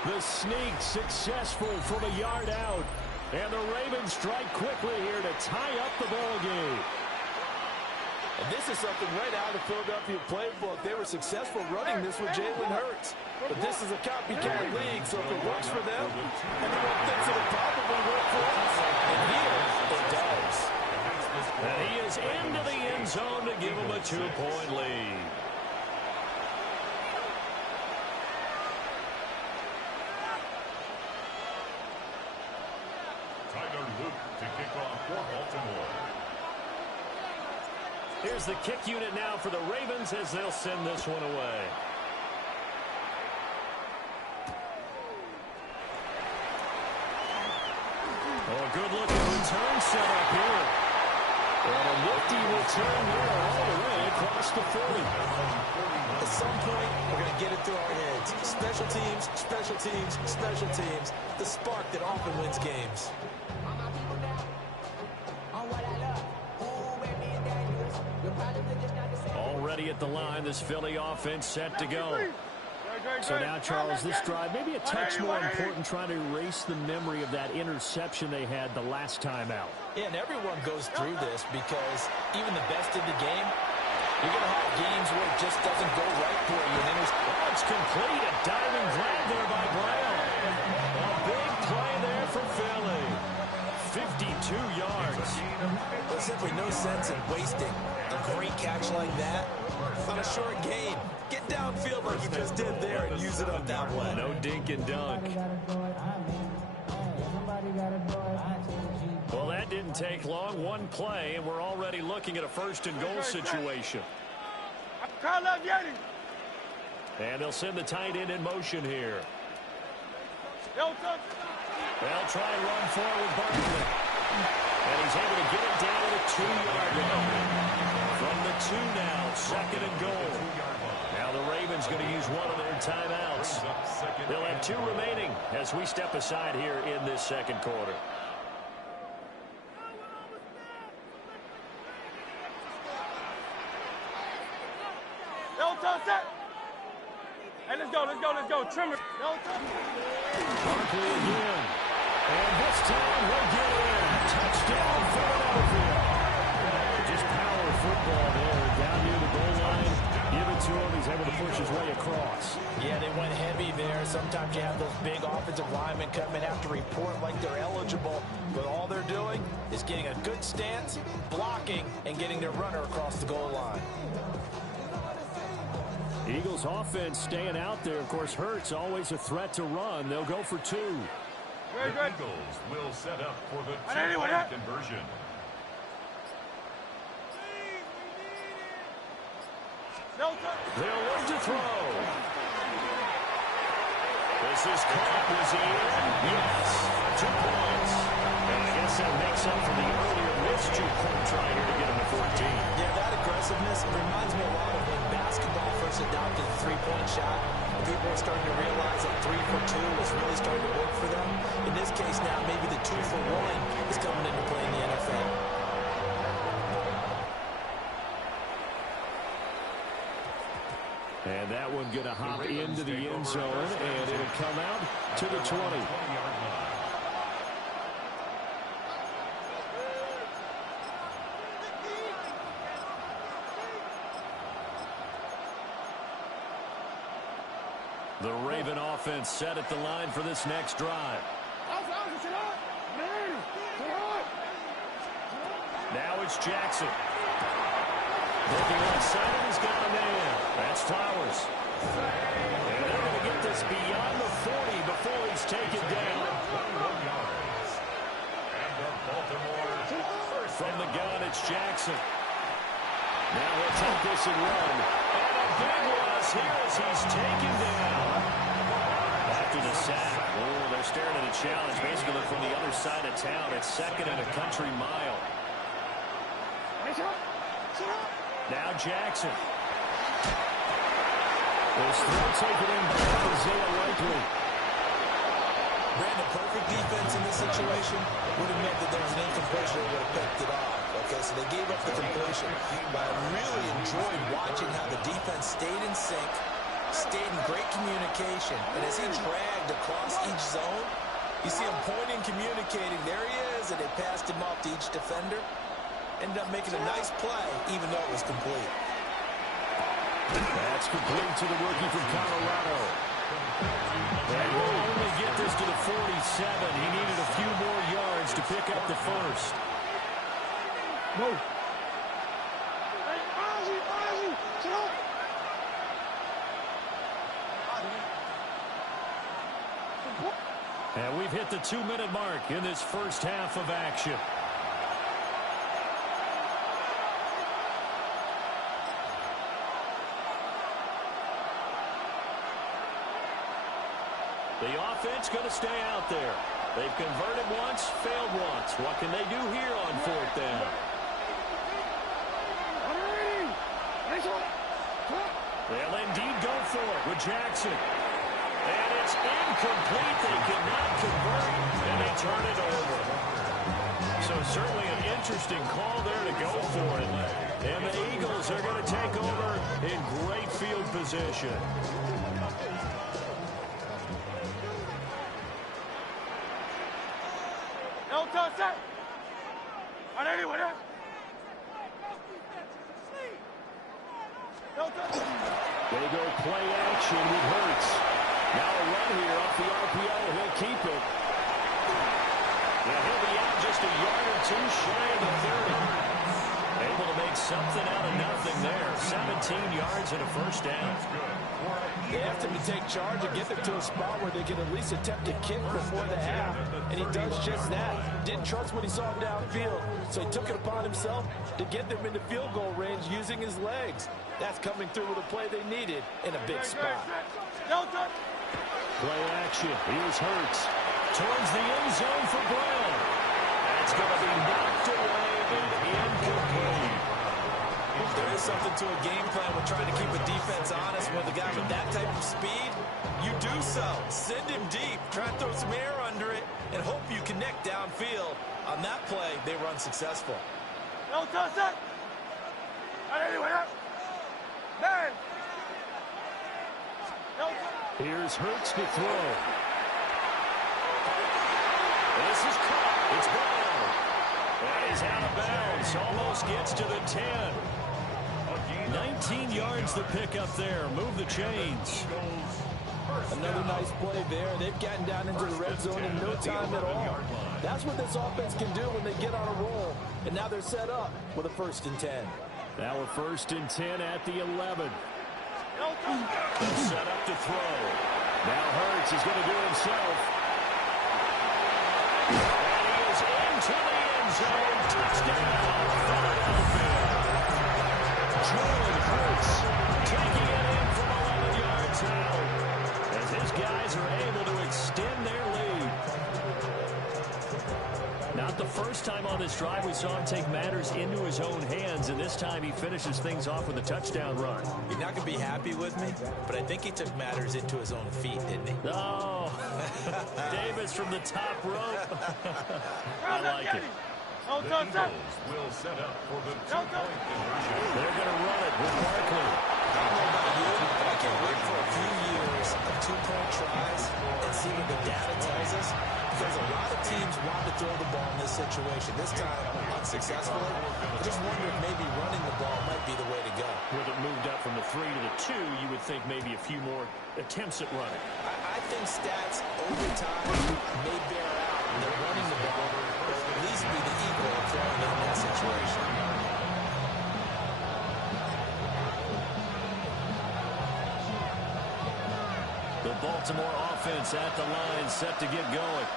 The sneak successful from a yard out. And the Ravens strike quickly here to tie up the ball game. And this is something right out of the Philadelphia playbook. They were successful running this with Jalen Hurts. But this is a copycat league, so if it works for them, everyone thinks it'll probably work for us. And here, it does. And he is into the end zone to give him a 2-point lead. Tyler Luke to kick off for Baltimore. Here's the kick unit now for the Ravens as they'll send this one away. Oh, good-looking return set up here. And a nifty return there all the way across the 40. At some point, we're going to get it through our heads. Special teams, special teams, special teams. The spark that often wins games. Already at the line, this Philly offense set to go. So now, Charles, this drive maybe a touch more important, trying to erase the memory of that interception they had the last time out. Yeah, and everyone goes through this because even the best in the game, you're going to have games where it just doesn't go right for you. And it's complete. A diving grab there by Brown. A big play there for Philly. 52 yards. There's simply no sense in wasting a great catch like that on a short gain. Get downfield like you just did there and use it up that way. No dink and dunk. Well, that didn't take long. One play, and we're already looking at a 1st and goal situation. And they'll send the tight end in motion here. They'll try and run forward Barkley. And he's able to get it down to the 2-yard line. From the 2 now, 2nd and goal. Now the Ravens going to use one of their timeouts. They'll have 2 remaining as we step aside here in this 2nd quarter. Hey, let's go. Trimmer. Barkley again. And this time he'll get in. Touchdown, Philadelphia. Just power football there. Down near the goal line. Give it to him. He's able to push his way across. Yeah, they went heavy there. Sometimes you have those big offensive linemen come in, have to report like they're eligible. But all they're doing is getting a good stance, blocking, and getting their runner across the goal line. Eagles offense staying out there. Of course, Hurts always a threat to run. They'll go for 2. The Eagles will set up for the 2-point conversion. They'll look to throw. This is caught. Was he in? Yes. 2 points. And I guess that makes up for the earlier missed 2-point try here to get him to 14. Yeah, that aggressiveness reminds me a lot of when basketball first adopted the 3-point shot. People are starting to realize that 3 for 2 is really starting to work for them. In this case now, maybe the 2 for 1 is coming into play in the NFL. And that one going to hop into the end zone, and it'll come out to the 20. The Raven offense set at the line for this next drive. Now it's Jackson. Looking outside, and he's got a man. That's Flowers. And they're going to get this beyond the 40 before he's taken down. 21 yards. And the Baltimore From the gun, it's Jackson. Now he'll take this and run. And a big loss here as he's taken down. After the sack, they're staring at a challenge. Basically from the other side of town. It's second and a country mile. Now Jackson. This throw taken in by Isaiah Likely. Brandon, perfect defense in this situation would have meant that there was an incompletion that would have picked it off. Okay, so they gave up the completion. But I really enjoyed watching how the defense stayed in sync, stayed in great communication. And as he dragged across each zone, you see him pointing, communicating. There he is, and they passed him off to each defender. Ended up making a nice play, even though it was complete. That's complete to the rookie from Colorado. And will only get this to the 47. He needed a few more yards to pick up the first. Move. And we've hit the 2-minute mark in this first half of action. The offense going to stay out there. They've converted once, failed once. What can they do here on fourth down? They'll indeed go for it with Jackson. And it's incomplete. They cannot convert, and they turn it over. So certainly an interesting call there to go for it. And the Eagles are going to take over in great field position. They go play action with Hurts. Now a run here off the RPO. He'll keep it. And he'll be out just a yard or two shy of the 30. Able to make something out of nothing there. 17 yards and a first down. They asked him to take charge and get them to a spot where they can at least attempt a kick before the half, and he does just that. Didn't trust what he saw downfield, so he took it upon himself to get them into field goal range using his legs. That's coming through with a play they needed in a big spot. Play action. Here's Hurts. Towards the end zone for Brown. That's going to be knocked away and incomplete. There is something to a game plan with trying to keep a defense honest with a guy with that type of speed. You do so. Send him deep. Try to throw some air under it and hope you connect downfield. On that play, they were unsuccessful. Here's Hurts to throw. This is caught. It's Brown. And he's out of bounds. Almost gets to the 10. 19 yards to pick up there. Move the chains. Another nice play there. They've gotten down into the red zone in no time at all. That's what this offense can do when they get on a roll. And now they're set up with a 1st and 10. Now a 1st and 10 at the 11. Set up to throw. Now Hurts is going to do it himself. And he is into the end zone. Touchdown, Philadelphia. Jordan Hurts taking it in from 11 yards out as his guys are able to extend their lead. Not the first time on this drive we saw him take matters into his own hands, and this time he finishes things off with a touchdown run. You're not going to be happy with me, but I think he took matters into his own feet, didn't he? Oh, Davis from the top rope. I like it. The Eagles will set up for the two-point conversion. They're going to run it with Barkley. I don't know about you, but I can't wait for a few years of two-point tries and see what the data tells us. Because a lot of teams want to throw the ball in this situation. This time, unsuccessfully. I just wonder if maybe running the ball might be the way to go. With it moved up from the 3 to the 2, you would think maybe a few more attempts at running. I think stats over time may bear out. And they're running the ball will at least be the equal of throwing in that situation. The Baltimore offense at the line, set to get going.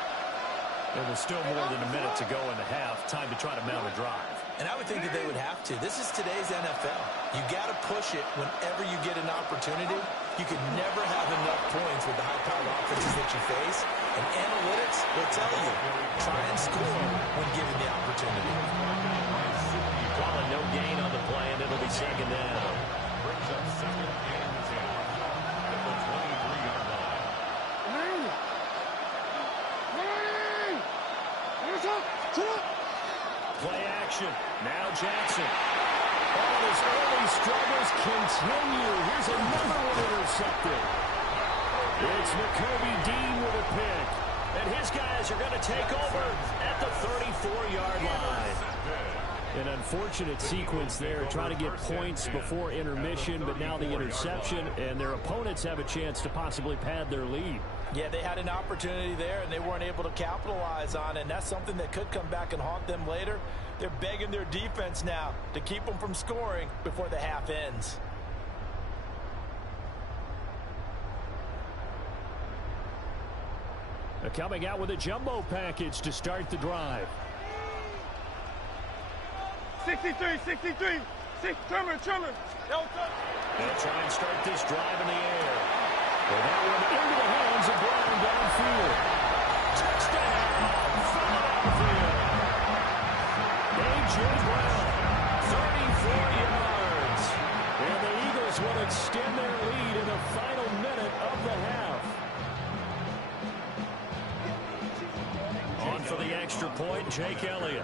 And with still more than a minute to go in the half, time to try to mount a drive. And I would think that they would have to. This is today's NFL. You got to push it whenever you get an opportunity. You can never have enough points with the high-powered offenses that you face. And analytics will tell you, try and score when given the opportunity. Calling no gain on the play, and it'll be second down. Brings up second and 10 at the 23-yard line. Play action. Now Jackson. All his early struggles continue. Here's another one intercepted. It's McCoby Dean with a pick. And his guys are going to take over at the 34-yard line. An unfortunate sequence there, trying to get points before intermission, but now the interception, and their opponents have a chance to possibly pad their lead. Yeah, they had an opportunity there, and they weren't able to capitalize on it, and that's something that could come back and haunt them later. They're begging their defense now to keep them from scoring before the half ends. Coming out with a jumbo package to start the drive. 63. Trimmer. They'll try and start this drive in the air. And that one into the hands of Brown downfield. Touchdown! Philadelphia! A.J. Brown, 34 yards. And the Eagles will extend their lead in the final minute of the half. On for the extra point, Jake Elliott.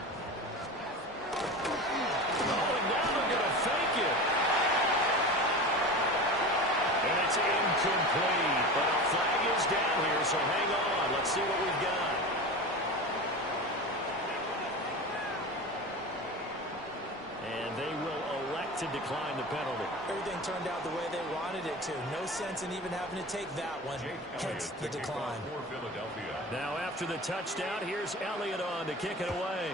Oh, and now they're going to fake it. And it's incomplete, but a flag is down here, so hang on. Let's see what we've got. And they will elect to decline the penalty. Everything turned out the way they wanted it to. No sense in even having to take that one. Hence the decline. Now after the touchdown, here's Elliott on to kick it away.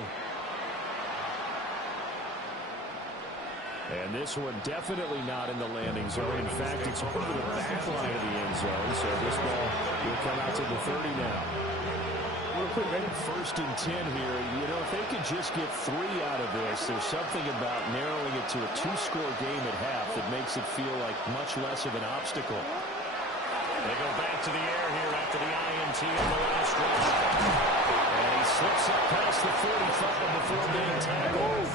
And this one definitely not in the landing zone. In fact, it's over the back line of the end zone. So this ball will come out to the 30 now. Real quick, baby. 1st and 10 here. You know, if they could just get 3 out of this, there's something about narrowing it to a 2-score game at half that makes it feel like much less of an obstacle. They go back to the air here after the INT on the last drive. And he slips up past the 45 before being tackled.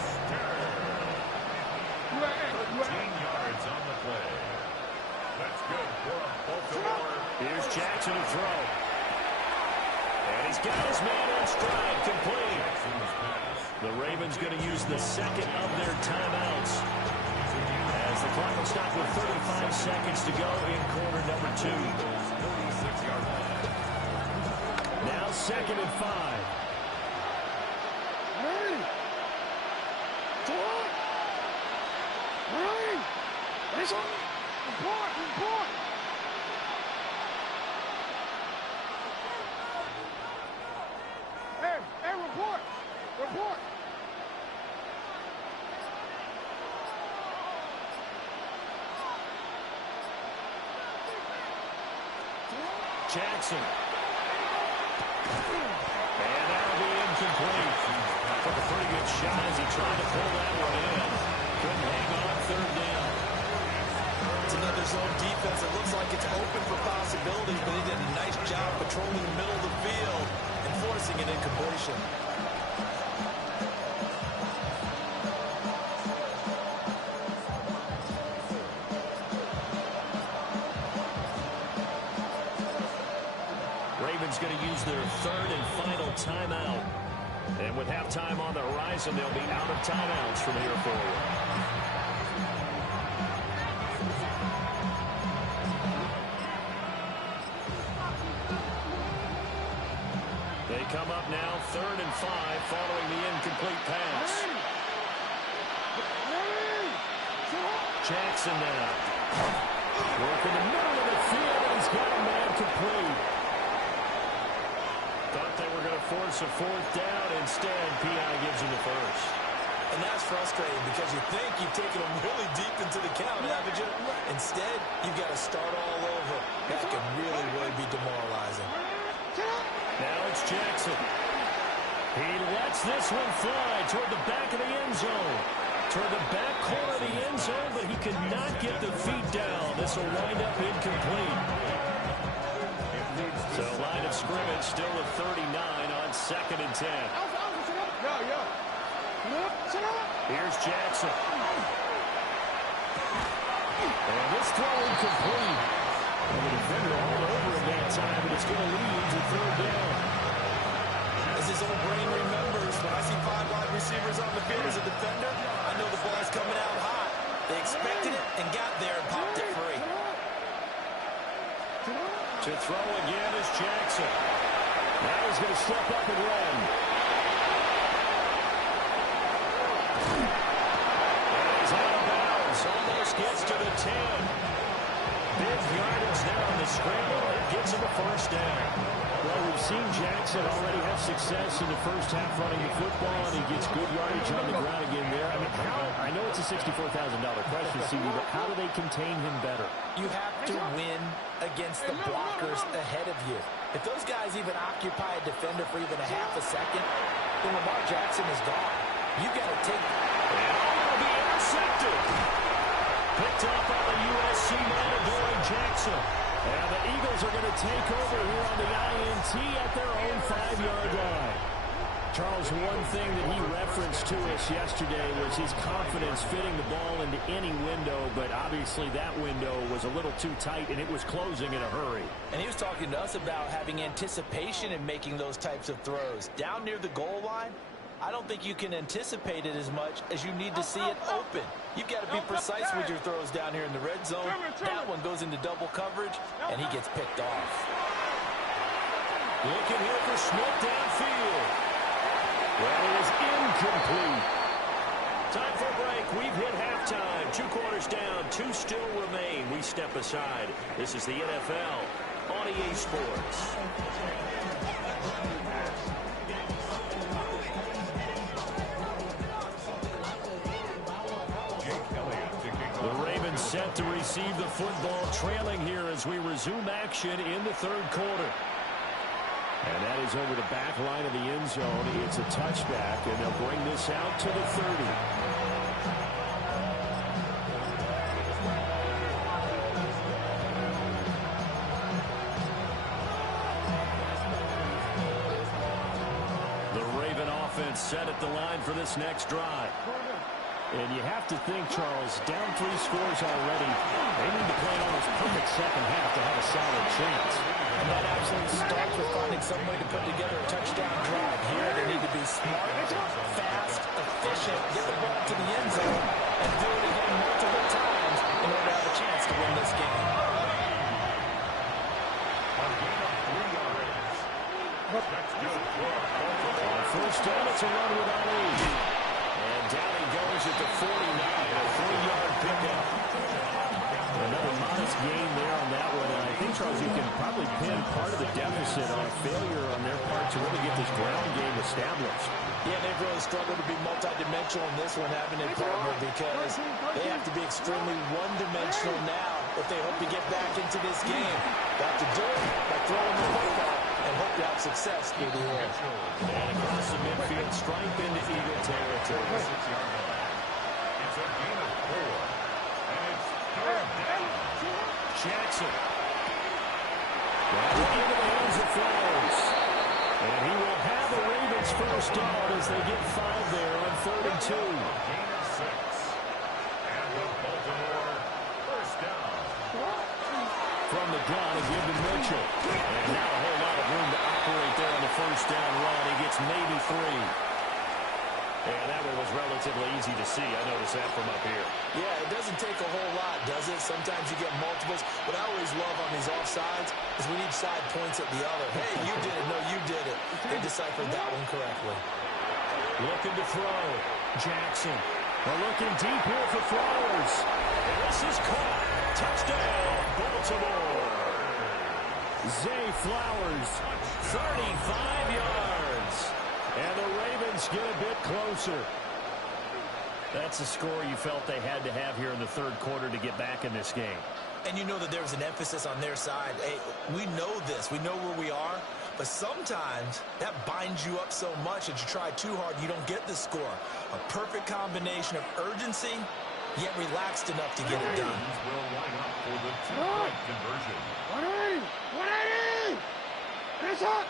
13 yards on the play. That's good for a Baltimore. Here's Jackson to throw. And he's got his man on stride, complete. The Ravens going to use the second of their timeouts. As the clock will stop with 35 seconds to go in quarter number 2. 36-yard line. Now 2nd and 5. Report. Hey, report. Jackson. And that'll be incomplete. Took a pretty good shot as he tried to pull that one in. Couldn't hang on 3rd down. It's another zone defense. It looks like it's open for possibilities, but he did a nice job patrolling the middle of the field and forcing an incompletion. Ravens going to use their 3rd and final timeout. And with halftime on the horizon, they'll be out of timeouts from here forward. They come up now 3rd and 5 following the incomplete pass. Jackson now. Work in the middle of the field, and he's got a man complete. Thought they were going to force a 4th down. Instead, P.I. gives him the first. And that's frustrating because you think you've taken them really deep into the count, haven't you? Instead, you've got to start all over. That can really be demoralizing. Now it's Jackson. He lets this one fly toward the back of the end zone. Toward the back corner of the end zone, but he could not get the feet down. This will wind up incomplete. So line of scrimmage still at 39 on 2nd and 10. Here's Jackson. And this throw incomplete. And the defender all over him that time, but it's going to lead to 3rd down. As his old brain remembers, when I see 5 wide receivers on the field as a defender, I know the ball's coming out hot. They expected it and got there and popped it free. To throw again is Jackson. Now he's going to step up and run. And he's out of bounds. Almost gets to the 10. Big yardage there on the scramble. It gives him a 1st down. Well, we've seen Jackson already have success in the first half running the football, and he gets good yardage on the ground again there. I mean, I know it's a $64,000 question, CD, but how do they contain him better? You have to win against the blockers ahead of you. If those guys even occupy a defender for even a half a second, then Lamar Jackson is gone. You've got to take... And will be intercepted. Picked up by the USC man, Adoree Jackson. And the Eagles are going to take over here on the INT at their own 5-yard line. Charles, one thing that he referenced to us yesterday was his confidence fitting the ball into any window, but obviously that window was a little too tight, and it was closing in a hurry. And he was talking to us about having anticipation in making those types of throws. Down near the goal line, I don't think you can anticipate it as much as you need to see it open. You've got to be precise with your throws down here in the red zone. That one goes into double coverage, and he gets picked off. Looking here for Smith downfield. Well, it is incomplete. Time for a break. We've hit halftime. 2 quarters down. 2 still remain. We step aside. This is the NFL on EA Sports. The Ravens set to receive the football, trailing here as we resume action in the 3rd quarter. And that is over the back line of the end zone. It's a touchback, and they'll bring this out to the 30. The Raven offense set at the line for this next drive. And you have to think, Charles, down 3 scores already. They need to play an almost perfect second half to have a solid chance. And that absolutely starts with finding some way to put together a touchdown drive. Here they need to be smart, fast, efficient, get the ball to the end zone, and do it again multiple times in order to have a chance to win this game. On 1st down, it's a run with Na-illy. And down he goes at the 49, a 3-yard pickup. Another modest gain there on that one. And I think, Charles, you can probably pin part of the deficit on a failure on their part to really get this ground game established. Yeah, they've really struggled to be multidimensional in this one, having a partner, because they have to be extremely one-dimensional now if they hope to get back into this game. Got to do it by throwing the football and hope to have success through the air. And across the midfield, stripe into Eagle territory. It's a gain of 4. And it's 3rd down. Jackson. Into the hands of Flowers. And he will have the Ravens 1st down as they get 5 there on 3rd and 2. Gain of 6. And the Baltimore 1st down. From the gun, a give to Mitchell. And now a whole lot of room to operate there on the 1st down run. He gets maybe 3. And that one was relatively easy to see. I noticed that from up here. Yeah, it doesn't take a whole lot, does it? Sometimes you get multiples. What I always love on these offsides is when each side points at the other. Hey, you did it. No, you did it. They deciphered that one correctly. Looking to throw. Jackson. They're looking deep here for Flowers. And this is caught. Touchdown, Baltimore. Zay Flowers, 35 yards. And the Ravens get a bit closer. That's the score you felt they had to have here in the 3rd quarter to get back in this game. And you know that there was an emphasis on their side. Hey, we know this. We know where we are. But sometimes that binds you up so much that you try too hard, you don't get the score. A perfect combination of urgency, yet relaxed enough to get it done. Will line up for the two-point conversion. 180! 180! Finish up!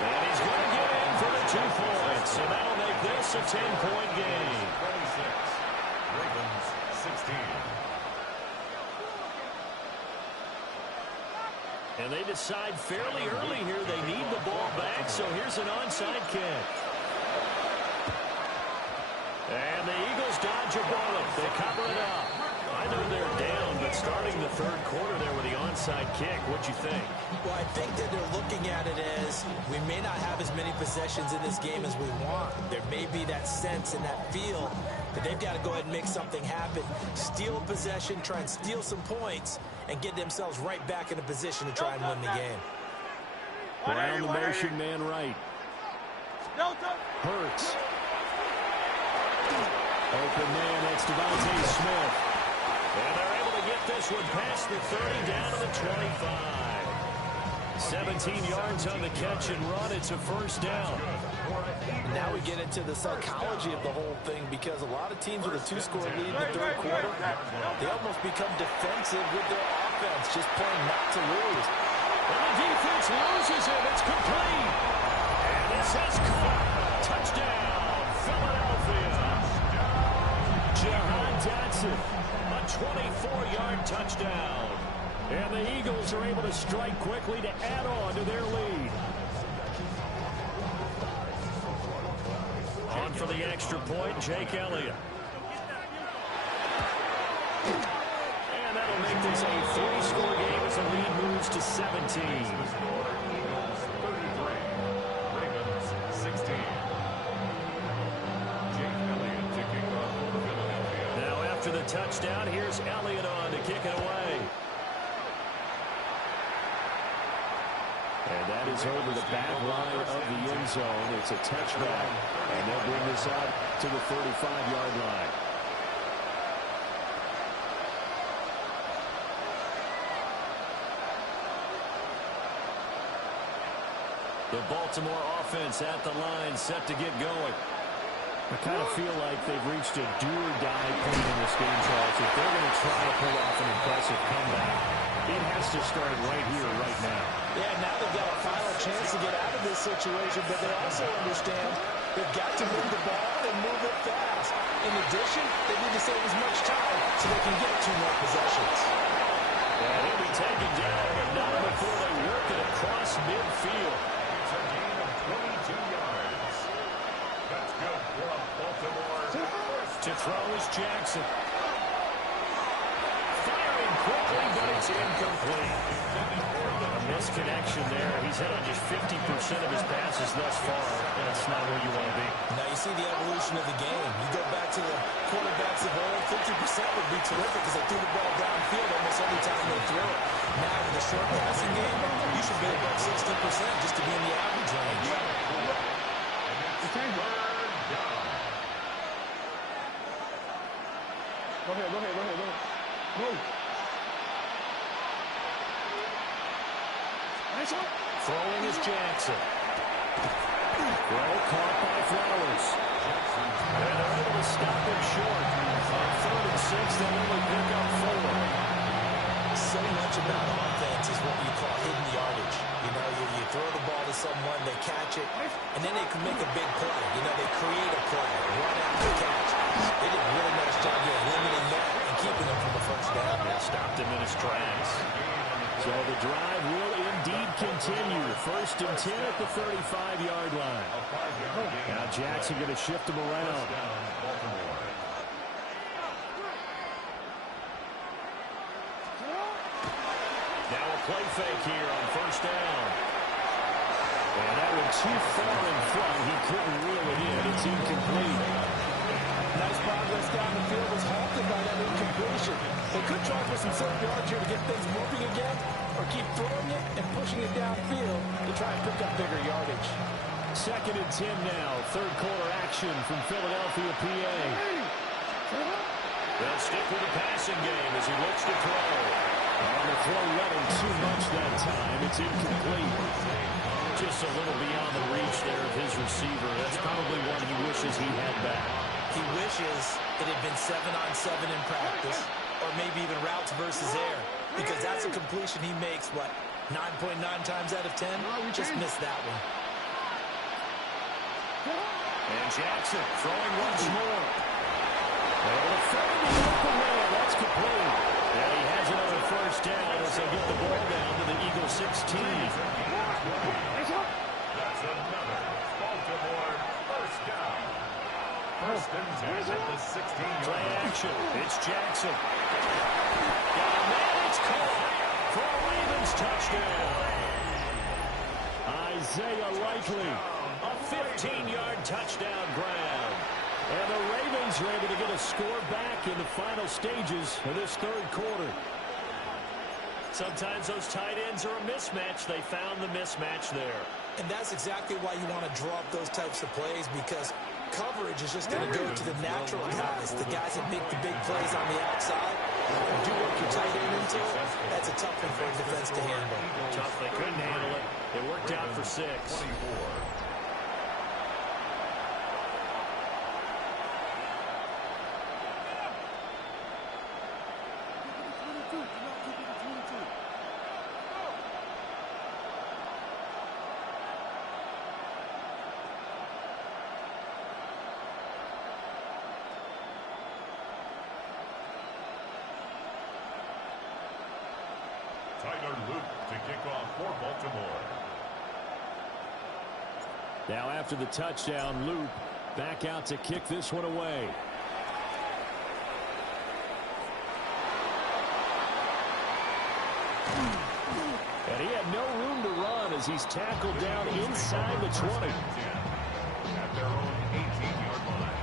And he's going to get in for the 2 points. So that'll make this a 10-point game. 26. Ravens 16. And they decide fairly early here they need the ball back, so here's an onside kick. And the Eagles dodge a bullet. They cover it up. I know they're down, but starting the third quarter there with the onside kick, what'd you think? Well, I think that they're looking at it as we may not have as many possessions in this game as we want. There may be that sense and that feel that they've got to go ahead and make something happen. Steal a possession, try and steal some points, and get themselves right back in a position to try and win the game. Around the motion man right. Hurts. Open man, that's Devontae Smith. And they're able to get this one past the 30 down to the 25. 17 yards on the catch and run. It's a first down. Now we get into the psychology of the whole thing, because a lot of teams with a 2-score lead in the third quarter, they almost become defensive with their offense, just playing not to lose. And the defense loses it. It's complete. And this has caught. Touchdown, Philadelphia. Jahan Dotson, a 24-yard touchdown. And the Eagles are able to strike quickly to add on to their lead. On for the extra point, Jake Elliott. And that'll make this a 3-score game as the lead moves to 17. 33. Ravens 16. Jake Elliott to kick off for Philadelphia. Now after the touchdown, here's Elliott on to kick it away. And that is over the back line of the end zone. It's a touchback, and they'll bring this out to the 35-yard line. The Baltimore offense at the line, set to get going. I kind of feel like they've reached a do-or-die point in this game, Charles. If they're going to try to pull off an impressive comeback, it has to start right here, right now. Yeah, now they've got a final chance to get out of this situation, but they also understand they've got to move the ball and move it fast. In addition, they need to save as much time so they can get 2 more possessions. And he'll be taken down, but not before they work it across midfield. It's a gain of 22 yards. That's good for Baltimore. To throw is Jackson. Firing quickly, but it's incomplete. A misconnection there. He's hit on just 50% of his passes thus far. That's not where you want to be. Now you see the evolution of the game. You go back to the quarterbacks of old, 50% would be terrific because they threw the ball downfield almost every time they threw it. Now with the short passing game, you should be above 60% just to be in the average range. Go ahead. Move. Nice one. Throwing is Jackson. Throw caught by Flowers. And they're able to stop him short. On 3rd and 6, they'll only pick up 4. So much about offense is what you call hidden yardage. You know, you throw the ball to someone, they catch it, and then they can make a big play. You know, they create a play, run after catch. They did a really nice job here limiting that and keeping him from the first down. Stopped him in his tracks. So the drive will indeed continue. 1st and 10 at the 35-yard line. Now Jackson going to shift him around. Now a play fake here on 1st down. And that one too far in front. He couldn't reel it in. It's incomplete. Nice progress down the field was halted by that incompletion. They could try for some certain yards here to get things moving again, or keep throwing it and pushing it downfield to try and pick up bigger yardage. 2nd and 10 now. 3rd quarter action from Philadelphia, PA. They'll stick with the passing game as he looks to throw. And the throw led him too much that time. It's incomplete. Just a little beyond the reach there of his receiver. That's probably one he wishes he had back. He wishes it had been 7-on-7 in practice, or maybe even routes versus air, because that's a completion he makes, what, 9.9 times out of 10? Just missed that one. And Jackson throwing once more. And a throw in the open man. That's complete. And he has another first down as they get the ball down to the Eagles 16. That's another Baltimore first down. First and 10 at the 16-yard Play line. action. It's Jackson. And then it's caught for a Ravens touchdown. Isaiah Likely, a 15-yard touchdown grab. And the Ravens are able to get a score back in the final stages of this third quarter. Sometimes those tight ends are a mismatch. They found the mismatch there. And that's exactly why you want to draw up those types of plays, because coverage is just going to go to the natural guys, the guys that make the big plays on the outside. You do work your tight end into it. That's a tough one for a defense to handle. Tough. They couldn't handle it. It worked out for 6. 24. Tyler Luke to kick off for Baltimore. Now after the touchdown, Luke back out to kick this one away. And he had no room to run as he's tackled down inside the 20. At their own 18-yard line.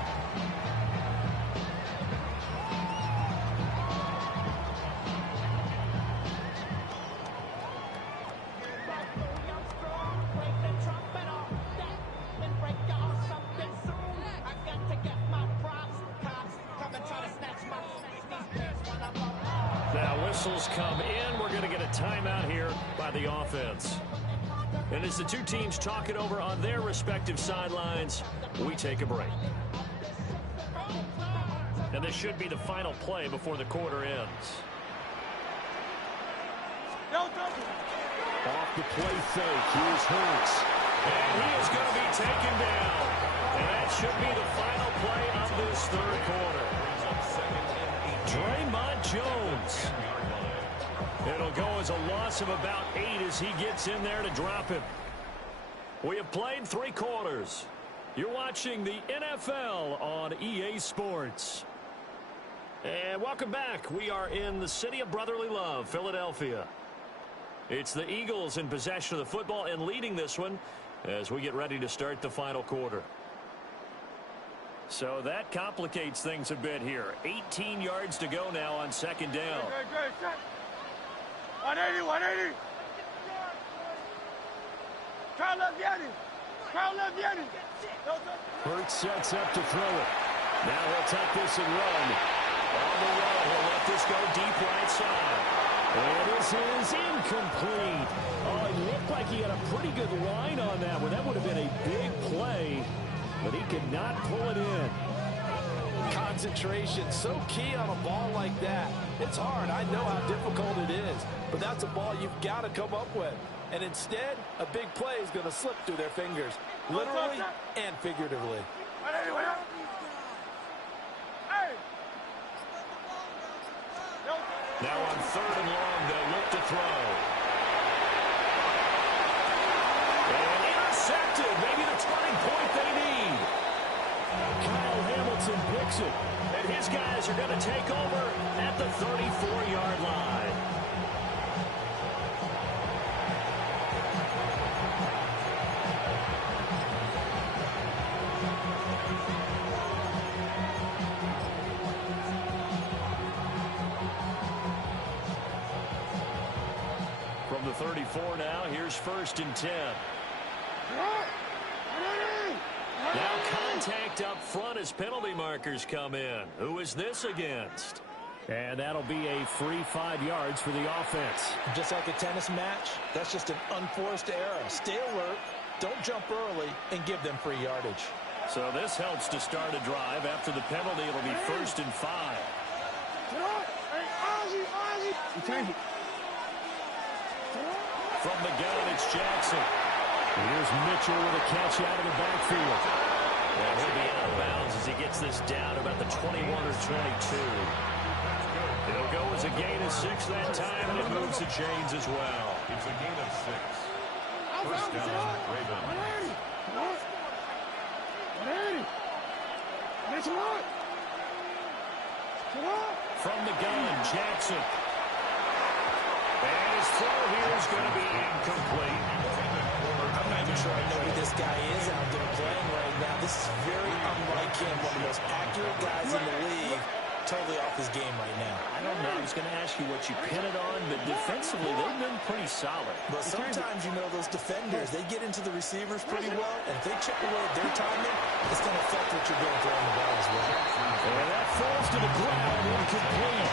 Whistles come in. We're going to get a timeout here by the offense. And as the two teams talk it over on their respective sidelines, we take a break. And this should be the final play before the quarter ends. Off the play fake. Here's Hurts. And he is going to be taken down. And that should be the final play of this third quarter. Draymond Jones. It'll go as a loss of about 8 as he gets in there to drop him. We have played 3 quarters. You're watching the NFL on EA Sports. And welcome back. We are in the city of brotherly love, Philadelphia. It's the Eagles in possession of the football and leading this one as we get ready to start the final quarter. So that complicates things a bit here. 18 yards to go now on second down. 180, 180. Crowd left Yanni. Crowd left Yanni. Hurts sets up to throw it. Now he'll take this and run. On the run, he'll let this go deep right side. And this is incomplete. Oh, it looked like he had a pretty good line on that one. That would have been a big play, but he could not pull it in. Concentration, so key on a ball like that. It's hard. I know how difficult it is, but that's a ball you've got to come up with. And instead, a big play is going to slip through their fingers, literally and figuratively. Now on third and long, they'll look to throw. And intercepted. Maybe the turning point they need. Kyle Hamilton picks it. And his guys are going to take over at the 34-yard line. From the 34 now, here's first and 10. Now contact up front as penalty markers come in. Who is this against? And that'll be a free 5 yards for the offense. Just like a tennis match, that's just an unforced error. Stay alert, don't jump early, and give them free yardage. So this helps to start a drive. After the penalty, it'll be 1st and 5. From the gun, it's Jackson. Here's Mitchell with a catch out of the backfield. And he'll be out of bounds as he gets this down about the 21 or 22. It'll go as a gain of 6 that time, and it moves the chains as well. It's a gain of 6. First down, Ravens. From the gun, Jackson. And his throw here is going to be incomplete. I'm not even sure I know who this guy is out there playing right now. This is very unlike him, one of the most accurate guys in the league. Totally off his game right now. I don't know. I was going to ask you what you pin it on, but defensively, they've been pretty solid. But sometimes, you know, those defenders, they get into the receivers pretty well, and if they chip away at their timing, it's going to affect what you're doing throwing the ball as well. And that falls to the ground, incomplete.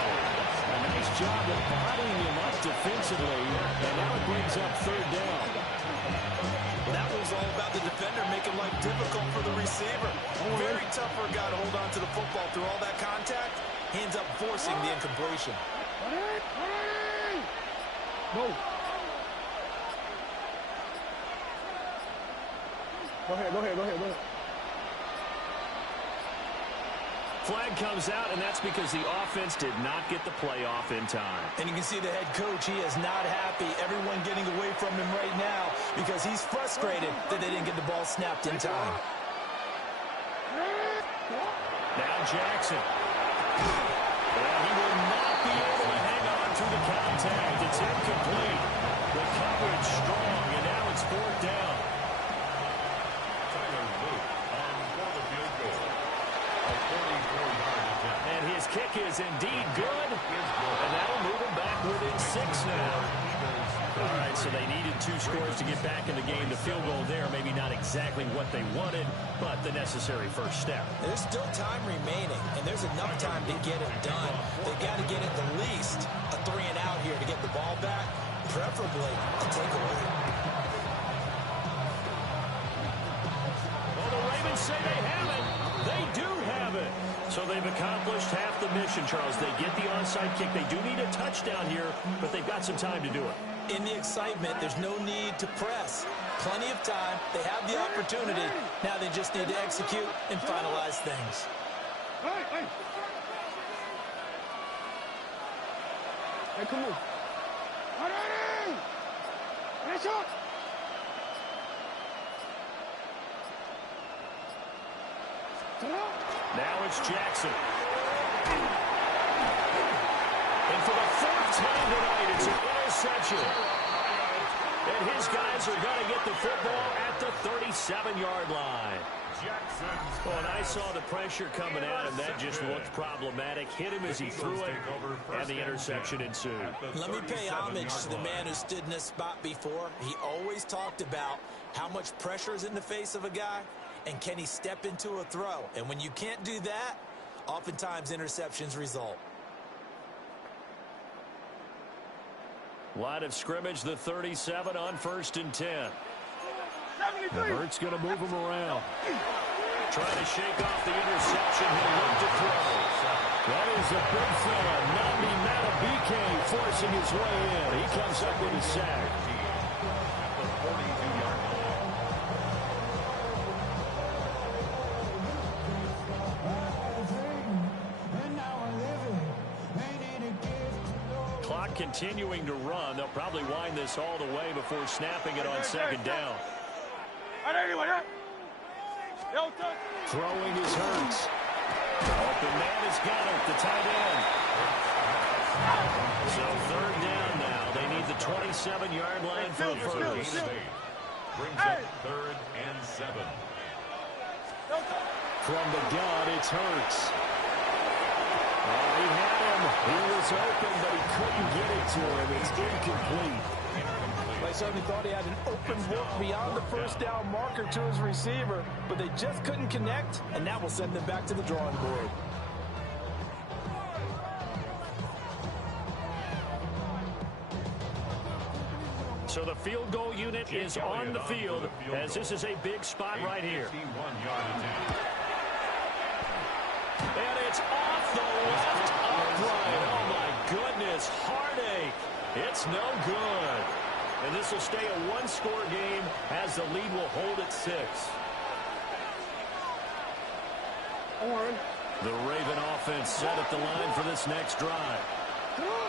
A nice job of bodying him up defensively, and now it brings up 3rd down. That was all about the defender making life difficult for the receiver. Very tough for a guy to hold on to the football through all that contact. He ends up forcing the incompletion. Go ahead. Flag comes out, and that's because the offense did not get the play off in time. And you can see the head coach, he is not happy. Everyone getting away from him right now because he's frustrated that they didn't get the ball snapped in time. Now Jackson. Well, he will not be able to hang on to the contact. It's incomplete. The coverage strong, and now it's 4th down. And his kick is indeed good, and that'll move him back within 6 now. All right, so they needed 2 scores to get back in the game. The field goal there, maybe not exactly what they wanted, but the necessary first step. There's still time remaining, and there's enough time to get it done. They've got to get at the least a 3 and out here to get the ball back, preferably a takeaway. Well, the Ravens say they have it. They do have it. So they've accomplished half the mission, Charles. They get the onside kick. They do need a touchdown here, but they've got some time to do it. In the excitement, there's no need to press. Plenty of time. They have the opportunity. Now they just need to execute and finalize things. Hey, come on. Let's go. Now it's Jackson. And for the 4th time tonight, it's an interception. And his guys are going to get the football at the 37-yard line. Well, and I saw the pressure coming at him. That just looked problematic. Hit him as he threw it, and the interception ensued. Let me pay homage to the man who stood in this spot before. He always talked about how much pressure is in the face of a guy, and can he step into a throw? And when you can't do that, oftentimes interceptions result. Line of scrimmage, the 37 on 1st and 10. Hurt's going to move him around. Trying to shake off the interception. He'll look to throw. That is a big fella. Na-illy forcing his way in. He comes up with a sack. Clock continuing to run. They'll probably wind this all the way before snapping it on 2nd down. Throwing is Hurts. Open man is Gunner, the tight end. So 3rd down now. They need the 27-yard line for a first. Brings up 3rd and 7. From the gun, it's Hurts. Oh, he had him. He was open, but he couldn't get it to him. It's incomplete. They certainly thought he had an open look beyond the 1st down marker to his receiver, but they just couldn't connect, and that will send them back to the drawing board. So the field goal unit is on the field as this is a big spot right here. And it's off the left upright. Oh, my goodness. Heartache. It's no good. And this will stay a one-score game as the lead will hold at 6. The Raven offense set at the line for this next drive.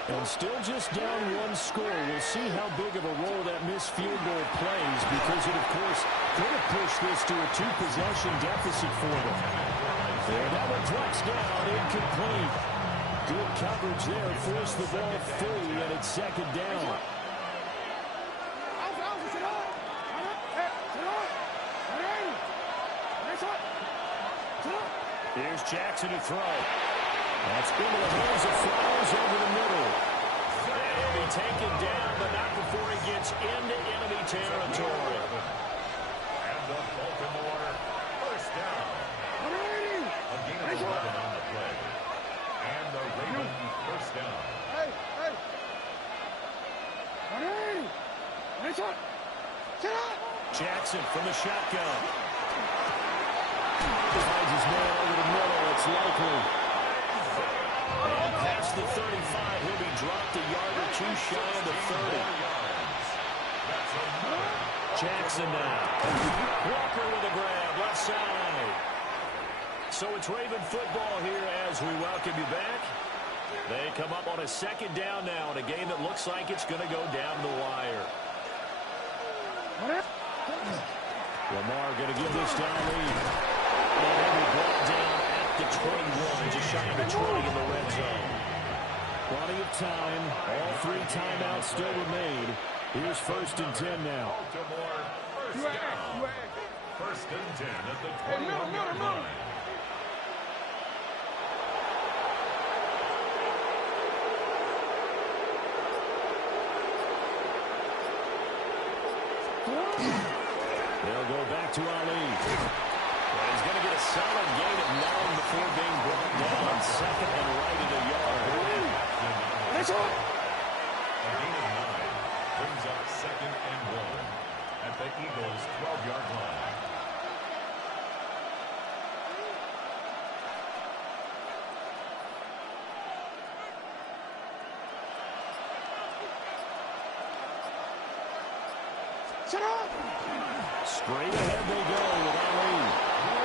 And still just down 1 score. We'll see how big of a role that missed field goal plays because it, of course, could have pushed this to a 2-possession deficit for them. And that one drops down, incomplete. Good coverage there, forced the ball free, and it's 2nd down. Here's Jackson to throw. That's into the hands of Flowers over the middle. And he'll be taken down, but not before he gets into enemy territory. And the Baltimore first down. A gain of 11 on the play. And the Raven first down. Jackson from the shotgun. Finds his man over the middle. It's likely. And past the 35, he'll be dropped a yard or 2 shy of the 30. Jackson now. Walker with a grab, left side. So it's Raven football here as we welcome you back. They come up on a 2nd down now in a game that looks like it's going to go down the wire. Lamar going to give this to Ali. And he'll be brought down at the 21, just shy of the 20 in the red zone. Plenty of time. All 3 timeouts still remain. Here's 1st and 10 now. Baltimore first down. 1st and 10 at the 21-yard line. They'll go back to Ali. Well, he's going to get a solid gain of 9 before being brought down. 2nd and right at a yard. A gain of 9 brings up 2nd and 1 at the Eagles' 12-yard line. Straight ahead they go with Ali.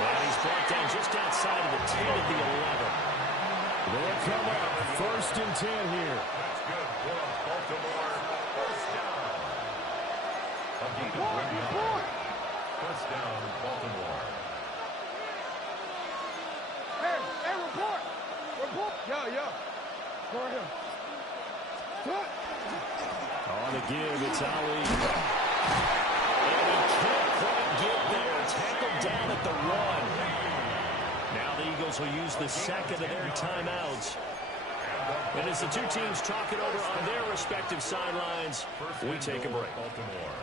And he's brought down just outside of the 10 at the 11. They'll come up 1st and 10 here. That's good for Baltimore. First down. A gain of 1 yard. First down, Baltimore. Hey, report. Yeah. Go ahead. On the give, it's Ali. And he can't quite get there. Tackled down at the 1. Now the Eagles will use the 2nd of their timeouts. And as the 2 teams talk it over on their respective sidelines, we take a break. Baltimore.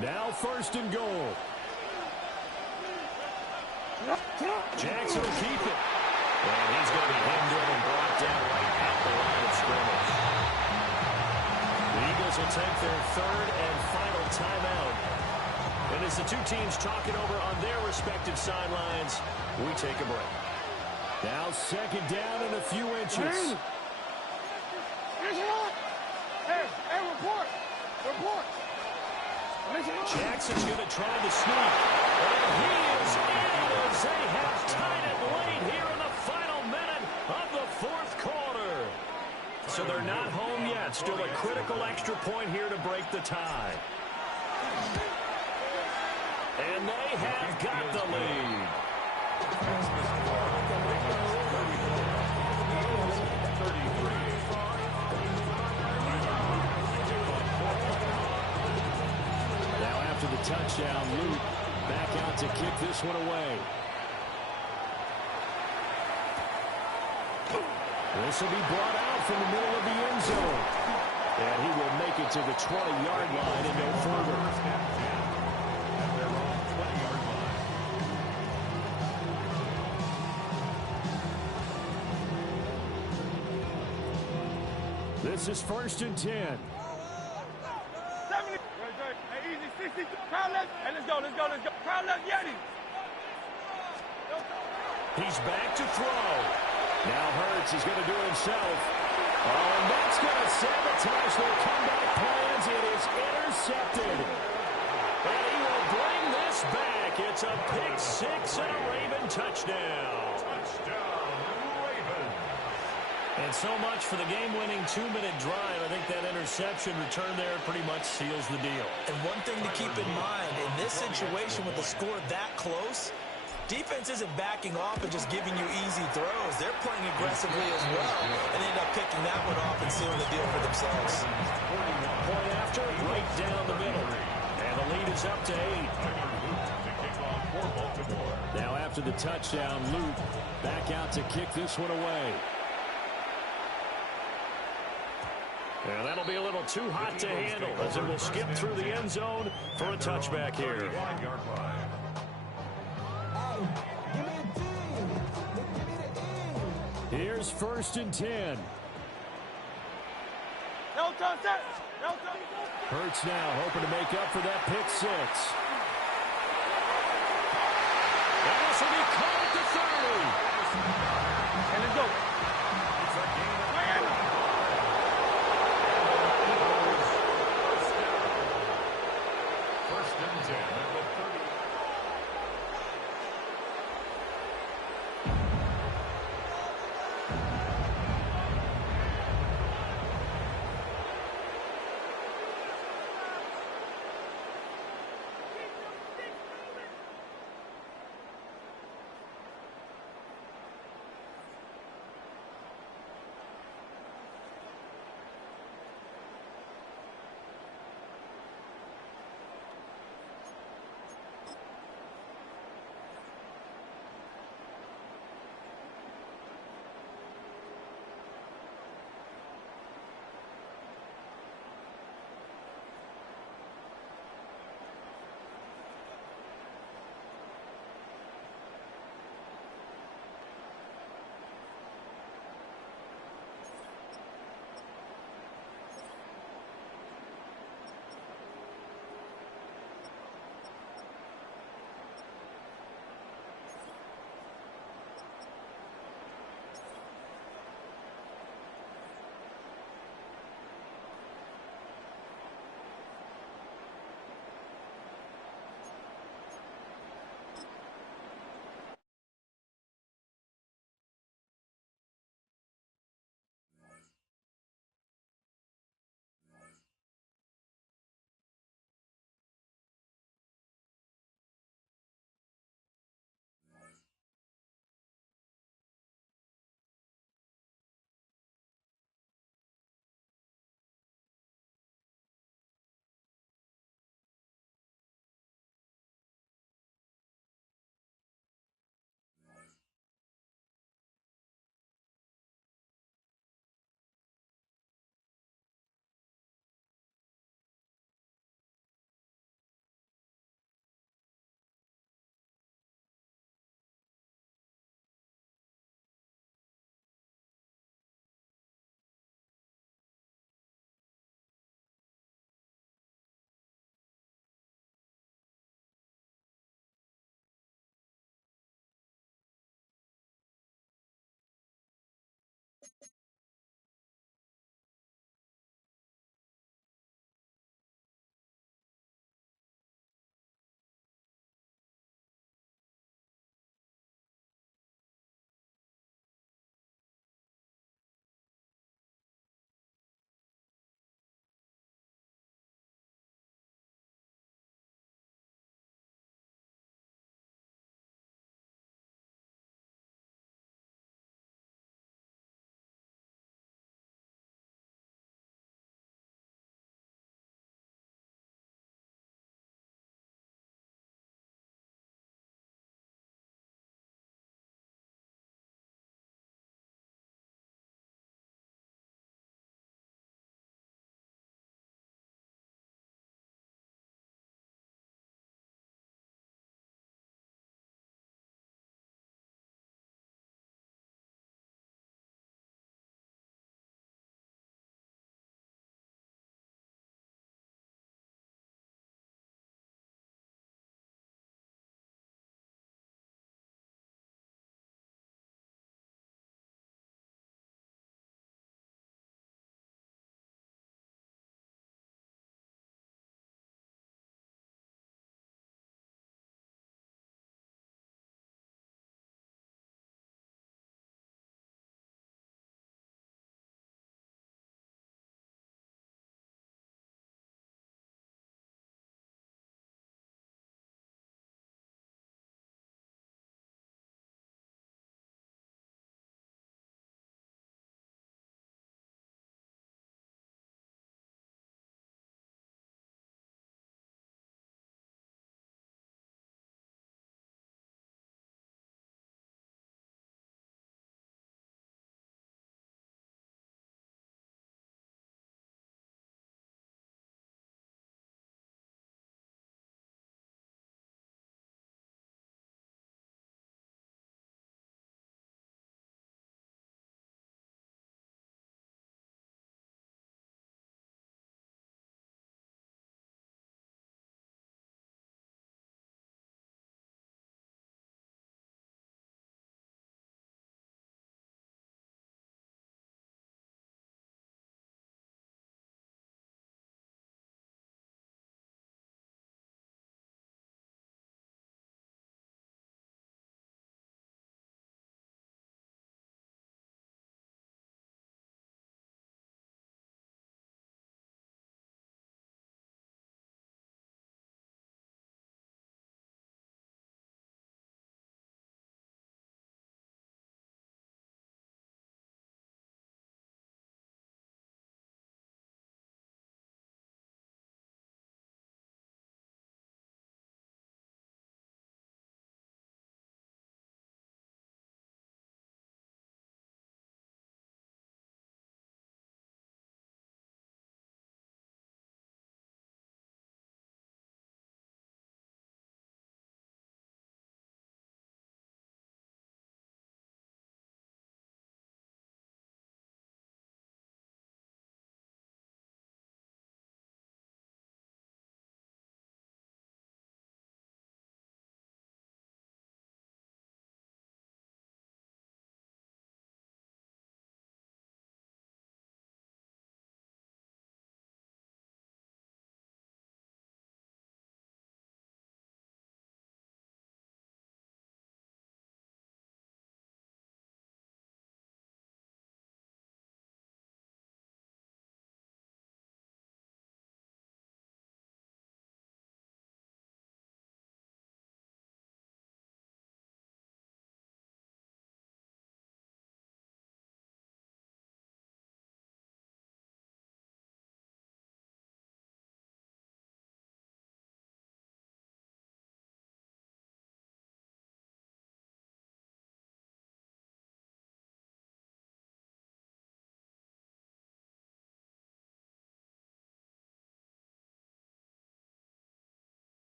Now 1st and goal. Jackson will keep it. And he's going to be hemmed in and brought down right at the line of scrimmage. The Eagles will take their 3rd and final timeout. And as the 2 teams talk it over on their respective sidelines, we take a break. Now 2nd down and a few inches. Hey, report. Jackson's going to try to sneak. And he is in as they have tied it late here in the final minute of the 4th quarter. So they're not home yet. Still a critical extra point here to break the tie. And they have got the lead. Now after the touchdown, Luke back out to kick this one away. This will be brought out from the middle of the end zone. And he will make it to the 20-yard line and no further. This is 1st and 10. 70. Hey, easy, 60. Crowd left. Hey, let's go. Crowd left, Yeti. He's back to throw. Now Hurts is going to do it himself. Oh, and that's going to sabotage their comeback plans. It is intercepted. And he will bring this back. It's a pick six and a Raven touchdown. Touchdown, Ravens. And so much for the game-winning 2-minute drive. I think that interception return there pretty much seals the deal. And one thing to keep in mind, in this situation with the score that close, defense isn't backing off and just giving you easy throws. They're playing aggressively as well, and end up picking that one off and sealing the deal for themselves. Point after, right down the middle. And the lead is up to 8. Now after the touchdown, Luke back out to kick this one away. And that'll be a little too hot to handle as it will skip through the end zone for a touchback here. Here's 1st and 10. No touch, set. No touch. Hurts now hoping to make up for that pick six. And this will be caught at the 30. And let's go. Miami. First and 10 at the 30.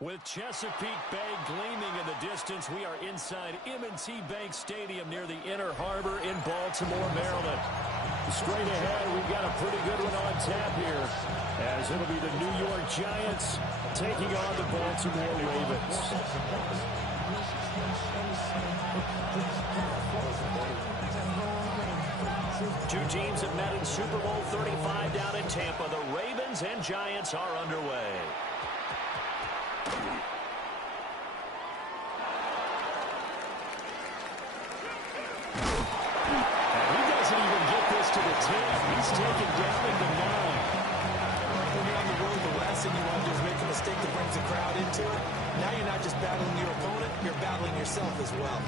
With Chesapeake Bay gleaming in the distance, we are inside M&T Bank Stadium near the Inner Harbor in Baltimore, Maryland. Straight ahead, we've got a pretty good one on tap here, as it'll be the New York Giants taking on the Baltimore Ravens. Two teams have met in Super Bowl 35 down in Tampa. The Ravens and Giants are underway. To the 10. He's taken down at the 9. When you're on the road, the last thing you want to do is make a mistake that brings the crowd into it. Now you're not just battling your opponent, you're battling yourself as well.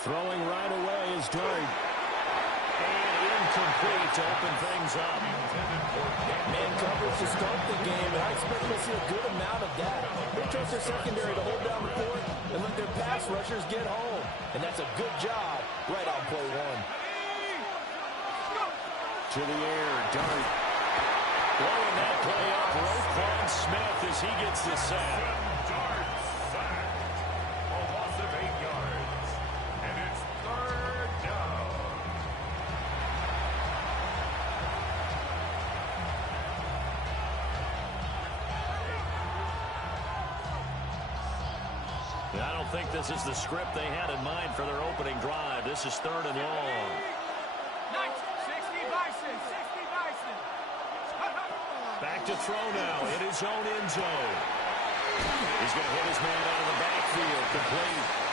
Throwing right away is Dart. And incomplete to open things up. Man coverage to start the game, and I expect to see a good amount of that. They trust their secondary to hold down the fort and let their pass rushers get home. And that's a good job right on play one. To the air, Dart. Blowing that play up, Roquan Smith as he gets the sack. Dart sack. A loss of 8 yards. And it's 3rd down. I don't think this is the script they had in mind for their opening drive. This is 3rd and long. 60 Bison, 60 Bison. Back to throw now in his own end zone. He's going to hit his man out of the backfield. Complete.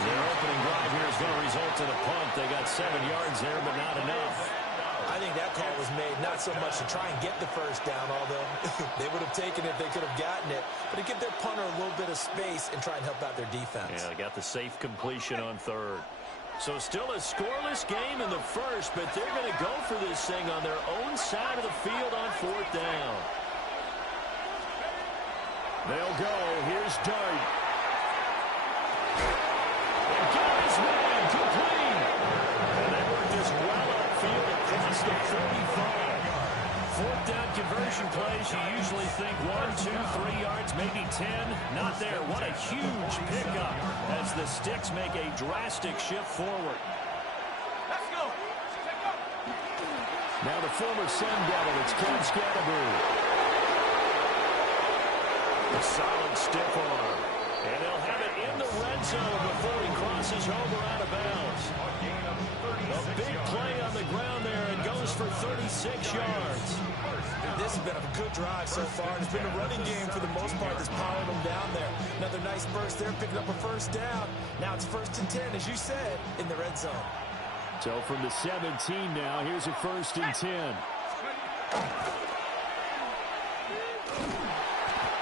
Their opening drive here is going to result in a punt. They got 7 yards there, but not enough. I think that call was made not so much to try and get the first down, although they would have taken it if they could have gotten it, but to give their punter a little bit of space and try and help out their defense. Yeah, they got the safe completion on 3rd. So still a scoreless game in the first, but they're going to go for this thing on their own side of the field on 4th down. They'll go. Here's Dart. And got his man complete. And they work this well upfield across the 45. 4th down conversion plays, you usually think 1, 2, 3 yards, maybe 10. Not there. What a huge pickup as the Sticks make a drastic shift forward. Let's go. Now the former Sun Devil, it's Ken Scatterbury. A solid stiff arm. And they'll have it in the red zone before he crosses over out of bounds. A big play on the ground there and goes for 36 yards. This has been a good drive so far. It's been a running game for the most part that's powered them down there. Another nice burst there, picking up a first down. Now it's 1st and 10, as you said, in the red zone. So from the 17 now, here's a 1st and 10.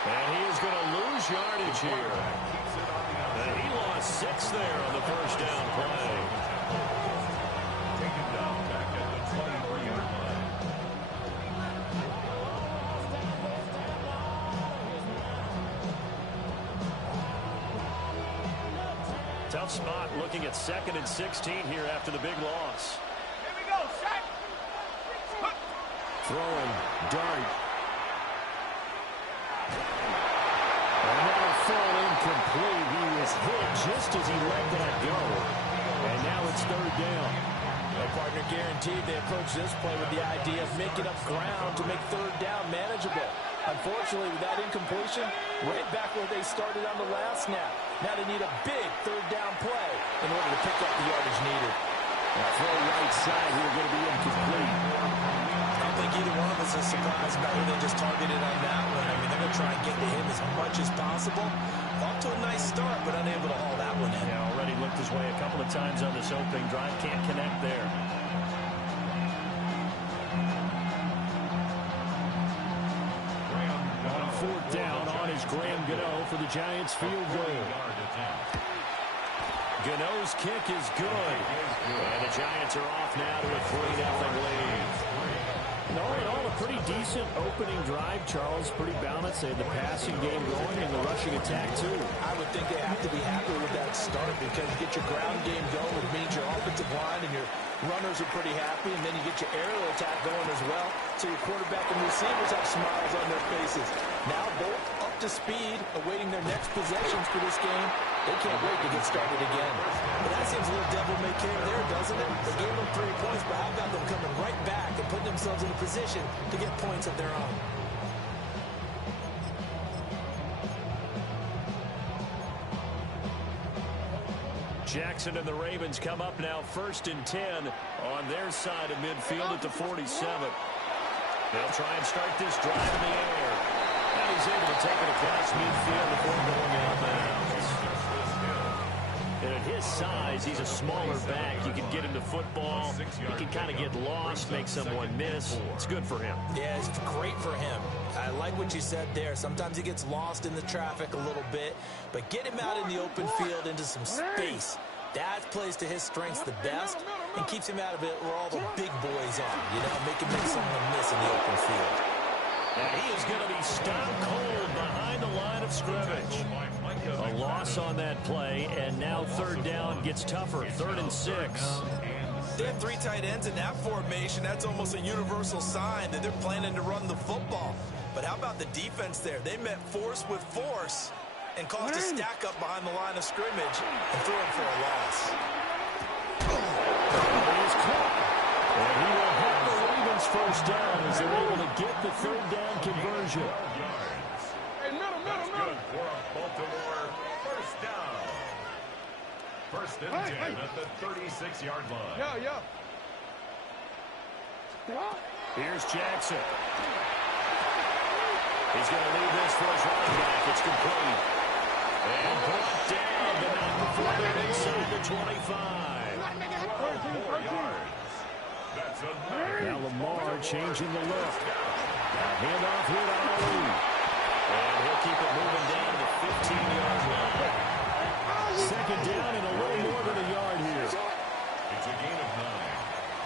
And he is going to lose yardage here. And he lost 6 there on the first down play. Taken down back at the 23-yard line. Tough spot looking at 2nd and 16 here after the big loss. Here we go, sack. Throwing, Dart. And that'll fall incomplete. He was hit just as he let that go. And now it's 3rd down. Their partner guaranteed they approach this play with the idea of making up ground to make 3rd down manageable. Unfortunately, with that incompletion, right back where they started on the last snap. Now they need a big 3rd down play in order to pick up the yardage needed. That throw right side here going to be incomplete. I don't think either one of us is surprised about who they just targeted on that one. I mean, they're going to try and get to him as much as possible. Off to a nice start, but unable to haul that one in. Yeah, already looked his way a couple of times on this opening drive. Can't connect there. On 4th down, on is Graham Gano for the Giants field goal. Gano's kick is good. And the Giants are off now to a 3-0 lead. All in all, a pretty decent opening drive, Charles. Pretty balanced. They had the passing game going and the rushing attack, too. I would think they have to be happy with that start because you get your ground game going, which means your offensive line and your runners are pretty happy, and then you get your aerial attack going as well, so your quarterback and receivers have smiles on their faces. Now both up to speed, awaiting their next possessions for this game. They can't wait to get started again. But that seems a little devil-may-care there, doesn't it? They gave them 3 points, but how about them coming right back and putting themselves in a position to get points of their own? Jackson and the Ravens come up now 1st and 10 on their side of midfield at the 47. They'll try and start this drive in the air. And he's able to take it across midfield before going out of bounds. And at his size, he's a smaller back. You can get him to football. He can kind of get lost, make someone miss. It's good for him. Yeah, it's great for him. I like what you said there. Sometimes he gets lost in the traffic a little bit, but get him out in the open field into some space. That plays to his strengths the best and keeps him out of it where all the big boys are. You know, make him make someone miss in the open field. And he is going to be stopped cold behind the line of scrimmage. A loss on that play, and now 3rd down gets tougher. 3rd and 6. They have 3 tight ends in that formation. That's almost a universal sign that they're planning to run the football. But how about the defense there? They met force with force and caused a stack up behind the line of scrimmage and threw him for a loss. He is caught. And he will have the Ravens 1st down as they're able to get the 3rd down conversion. That's good for a Baltimore 1st down. 1st and 10 at the 36-yard line. Here's Jackson. He's going to leave this for his running back. It's complete. And brought down, but not before they're inside the 25. 4 yards. That's another. Now Lamar changing the look. Handoff here to Na-illy. And he'll keep it moving down to the 15-yard line. 2nd down and a little more than a yard here. It's a gain of 9.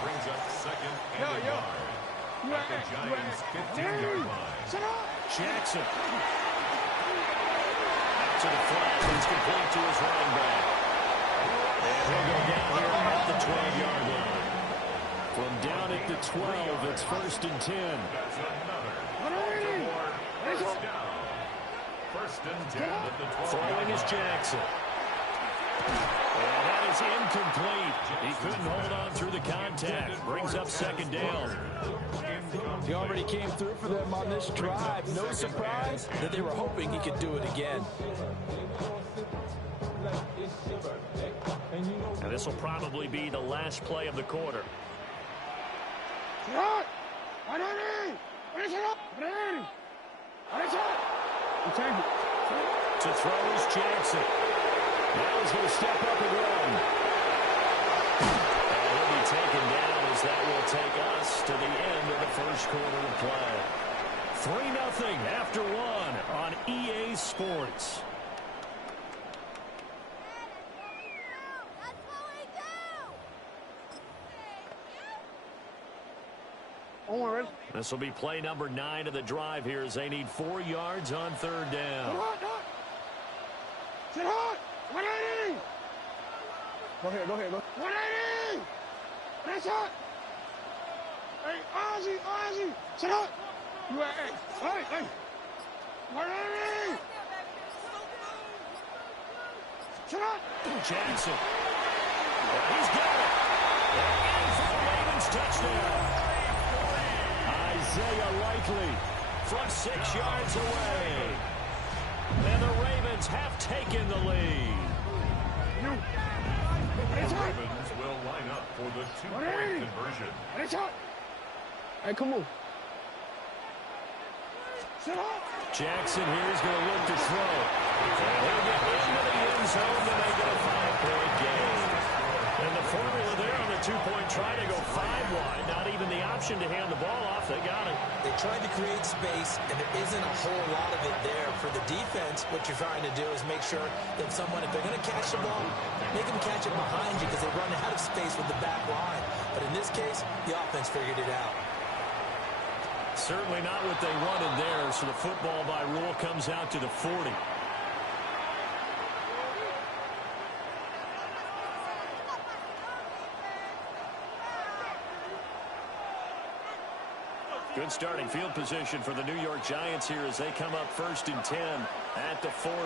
Brings up 2nd and a yard. At the Giants' 15-yard line. Jackson. Out to the flat. It's complete to his running back. And he'll go down here at the 12-yard line. From down at the 12, it's 1st and 10. That's another. Baltimore 1st down. 1st and 10 at the 12. Throwing is Jackson. And that is incomplete. He couldn't hold on through the contact. Brings up 2nd down. He already came through for them on this drive. No surprise that they were hoping he could do it again. And this will probably be the last play of the quarter. To throw is Jackson. Now he's going to step up and run. And he'll be taken down as that will take us to the end of the 1st quarter of play. 3-0 after 1 on EA Sports. This will be play number 9 of the drive here as they need 4 yards on 3rd down. Sit hot! 180! Go ahead. 180! That's hot! Hey, Ozzy! Sit hot! You at, hey! 180! Sit hot! Jackson. He's got it! And for the Ravens touchdown. Isaiah Likely from 6 yards away. And the Ravens have taken the lead. The Ravens will line up for the 2-point conversion. Hey, come on. Jackson here is going to look to throw. And he'll get into the end zone to make it a 5-point game. And the formula there on the two-point try to go 5 wide. Not even the option to hand the ball off. They got it. They tried to create space, and there isn't a whole lot of it there. For the defense, what you're trying to do is make sure that someone, if they're going to catch the ball, make them catch it behind you because they run out of space with the back line. But in this case, the offense figured it out. Certainly not what they wanted there, so the football by rule comes out to the 40. Good starting field position for the New York Giants here as they come up 1st and 10 at the 40.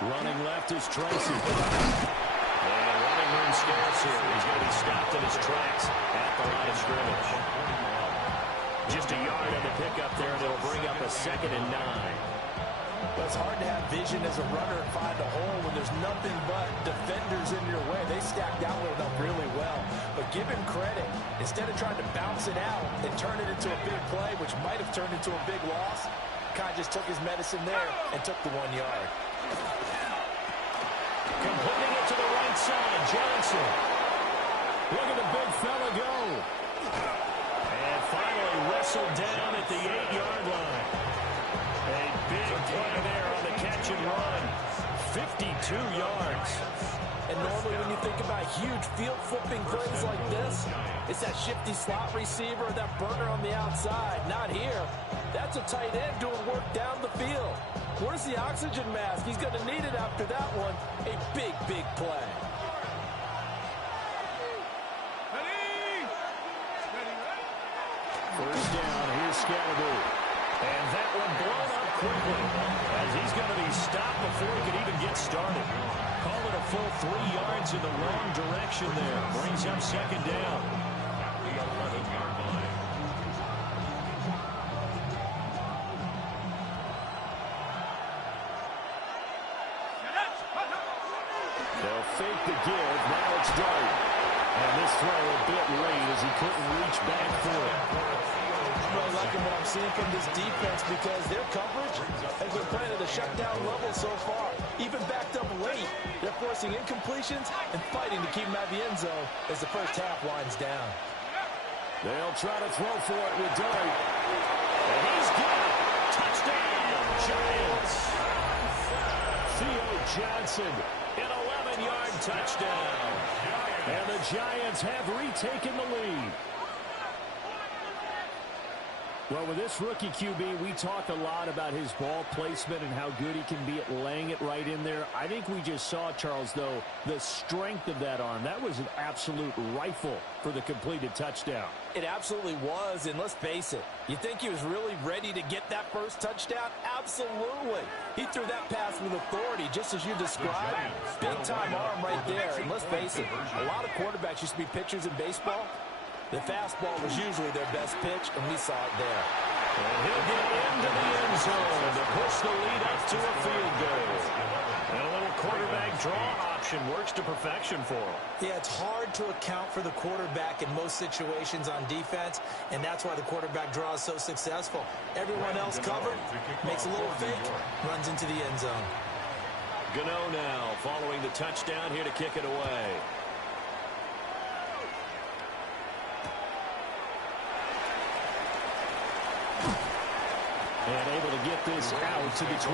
Running left is Tracy. And running room scarce here. He's going to be stopped in his tracks at the line of scrimmage. Just a yard on the pickup there, and it'll bring up a 2nd and 9. Well, it's hard to have vision as a runner and find a hole when there's nothing but defenders in your way. They stacked out with them really well. But give him credit. Instead of trying to bounce it out and turn it into a big play, which might have turned into a big loss, Kai just took his medicine there and took the 1 yard. Completing it to the right side, Johnson. Look at the big fella go. And finally wrestled down at the 8-yard line. A big play there on the catch and run. 52 yards. And normally when you think about huge field-flipping plays like this, it's that shifty slot receiver or that burner on the outside. Not here. That's a tight end doing work down the field. Where's the oxygen mask? He's going to need it after that one. A big, big play. First down, here's Scalaboo. And that one blown up quickly as he's going to be stopped before he can even get started. Call it a full 3 yards in the wrong direction there. Brings up 2nd down. The 11-yard line. They'll fake the give. Now it's Dart. And this throw a bit late as he couldn't reach back for it. I'm really liking what I'm seeing from this defense because their coverage has been playing at a shutdown level so far. Even backed up late, they're forcing incompletions and fighting to keep them out of the end zone as the first half winds down. They'll try to throw for it with Dart. And he's got it. Touchdown, Giants. Theo Johnson. An 11-yard touchdown. And the Giants have retaken the lead. Well, with this rookie QB, we talk a lot about his ball placement and how good he can be at laying it right in there. I think we just saw, Charles, though, the strength of that arm. That was an absolute rifle for the completed touchdown. It absolutely was, and let's face it, you think he was really ready to get that first touchdown? Absolutely. He threw that pass with authority, just as you described. Big-time arm right there, and let's face it, a lot of quarterbacks used to be pitchers in baseball. The fastball was usually their best pitch, and we saw it there. And he'll get into the end zone to push the lead up to a field goal. And a little quarterback draw option works to perfection for him. Yeah, it's hard to account for the quarterback in most situations on defense, and that's why the quarterback draw is so successful. Everyone else covered, makes a little fake, runs into the end zone. Gano now following the touchdown here to kick it away. And able to get this out to the 25.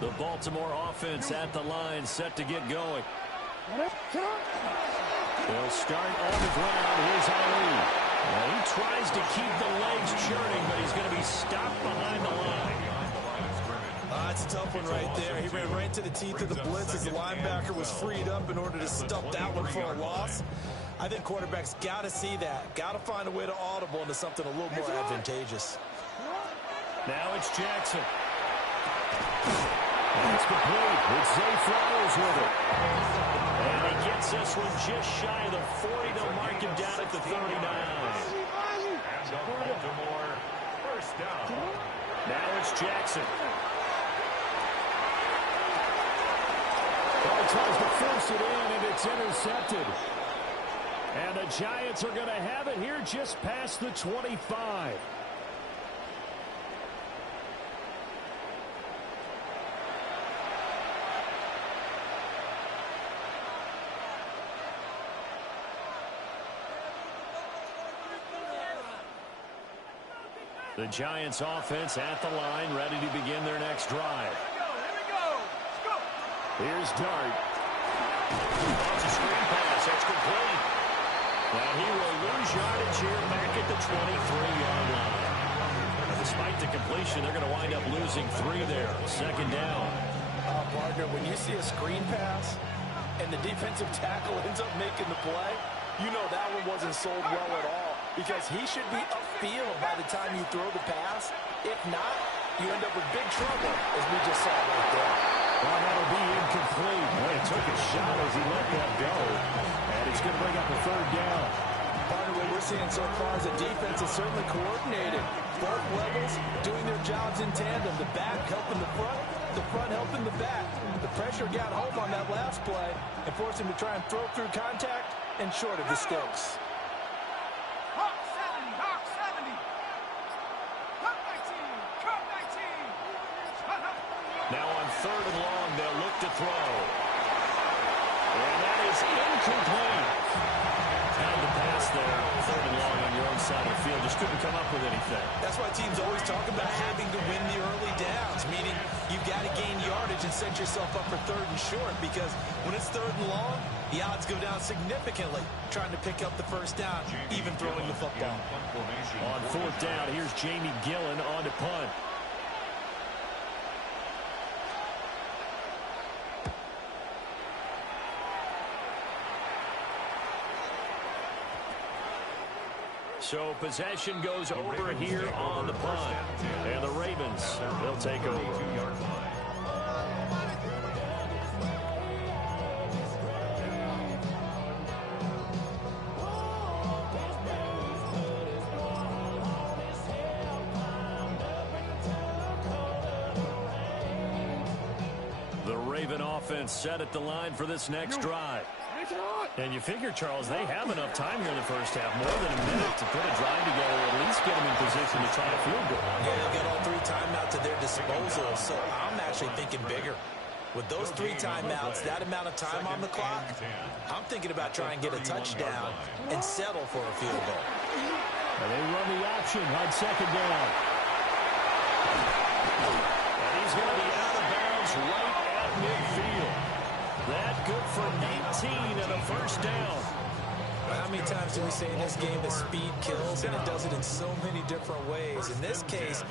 The Baltimore offense at the line, set to get going. They'll start on the ground. Here's Na-illy. He tries to keep the legs churning, but he's going to be stopped behind the line. That's a tough one right there. He ran right to the teeth of the blitz as the linebacker was freed up in order to stop that one for a loss. I think quarterbacks got to see that. Got to find a way to audible into something a little more advantageous. Now it's Jackson. That's complete. It's Zay Flowers with it. And he gets this one just shy of the 40. They'll mark him down at the 39. And the Baltimore first down. Now it's Jackson. Ball tries to force it in, and it's intercepted. And the Giants are going to have it here just past the 25. The Giants offense at the line, ready to begin their next drive. Here we go. Let's go. Here's Dart. That's a screen pass. That's complete. Now he will lose yardage here back at the 23-yard line. Now, despite the completion, they're going to wind up losing 3 there. Second down. Partner, when you see a screen pass and the defensive tackle ends up making the play, you know that one wasn't sold well at all, because he should be upfield by the time you throw the pass. If not, you end up with big trouble, as we just saw right there. Well, that'll be incomplete. Well, he took a shot as he let that go, and it's going to bring up a third down. Partner, what we're seeing so far is the defense is certainly coordinated. Both levels doing their jobs in tandem. The back helping the front helping the back. The pressure got home on that last play and forced him to try and throw through contact and short of the sticks. Hawk 70, Hawk 70. Hawk 19, Hawk 19. Now on 3rd and long, they'll look to throw. And that is incomplete. Kind of the pass there, 3rd and long on your own side of the field. Just couldn't come up with anything. That's why teams always talk about having to win the early downs, meaning you've got to gain yardage and set yourself up for 3rd and short, because when it's 3rd and long, the odds go down significantly trying to pick up the first down, even throwing the football. On 4th down, here's Jamie Gillen on to punt. So possession goes over here on the punt. And the Ravens, they'll take over. The Raven offense set at the line for this next drive. And you figure, Charles, they have enough time here in the first half, more than a minute, to put a drive together, at least get them in position to try a field goal. Yeah, they've got all 3 timeouts at their disposal, so I'm actually thinking bigger. With those 3 timeouts, that amount of time on the clock, I'm thinking about trying to get a touchdown and settle for a field goal. And they run the option on 2nd down. And he's going to be out of bounds right at midfield. That good for 19 and a first down. How many times do we say in this game that speed kills, and it does it in so many different ways? In this case,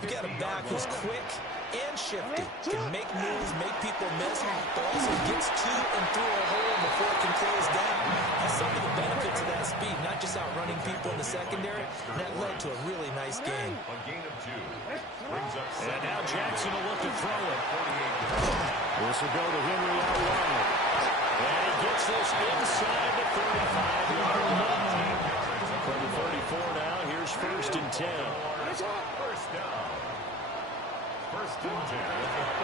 you got a back who's quick and shifty, can make moves, make people miss, but also gets to and through a hole before it can close down. That's some of the benefits of that speed, not just outrunning people in the secondary. That led to a really nice game. A gain of 2. Brings up And now Jackson will look to throw it. This will go to Henry out wide. And he gets this inside the 35-yard line. From the 34 now, here's 1st and 10. First down. 1st and 10.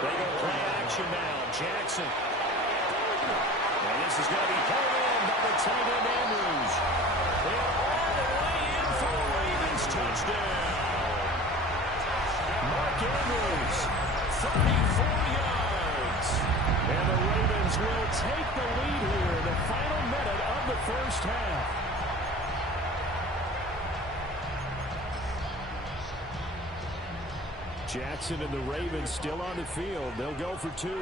They go play action now. Jackson. And this is going to be pulled in by the tight end Andrews. And all the way in for a Ravens touchdown. Mark Andrews, 34 yards. And the Ravens will take the lead here in the final minute of the first half. Jackson and the Ravens still on the field. They'll go for 2. The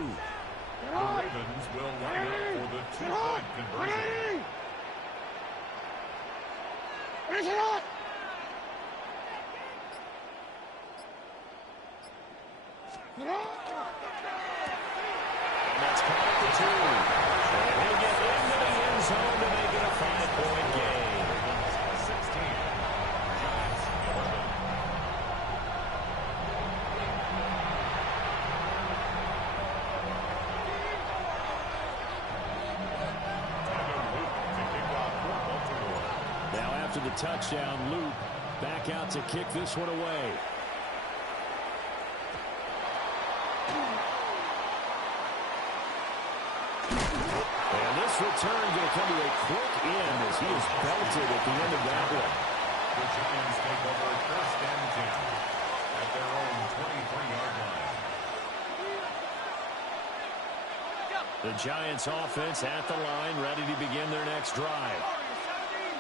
Ravens will line up for the 2-point conversion. And that's caught at the 2. And he'll get into the end zone to make it a 5-point game. 16. Giants 11. Now after the touchdown, Luke back out to kick this one away. And this return going to come to a quick end as he is belted at the end of that one. The Giants take over 1st and 10 at their own 23-yard line. The Giants offense at the line, ready to begin their next drive.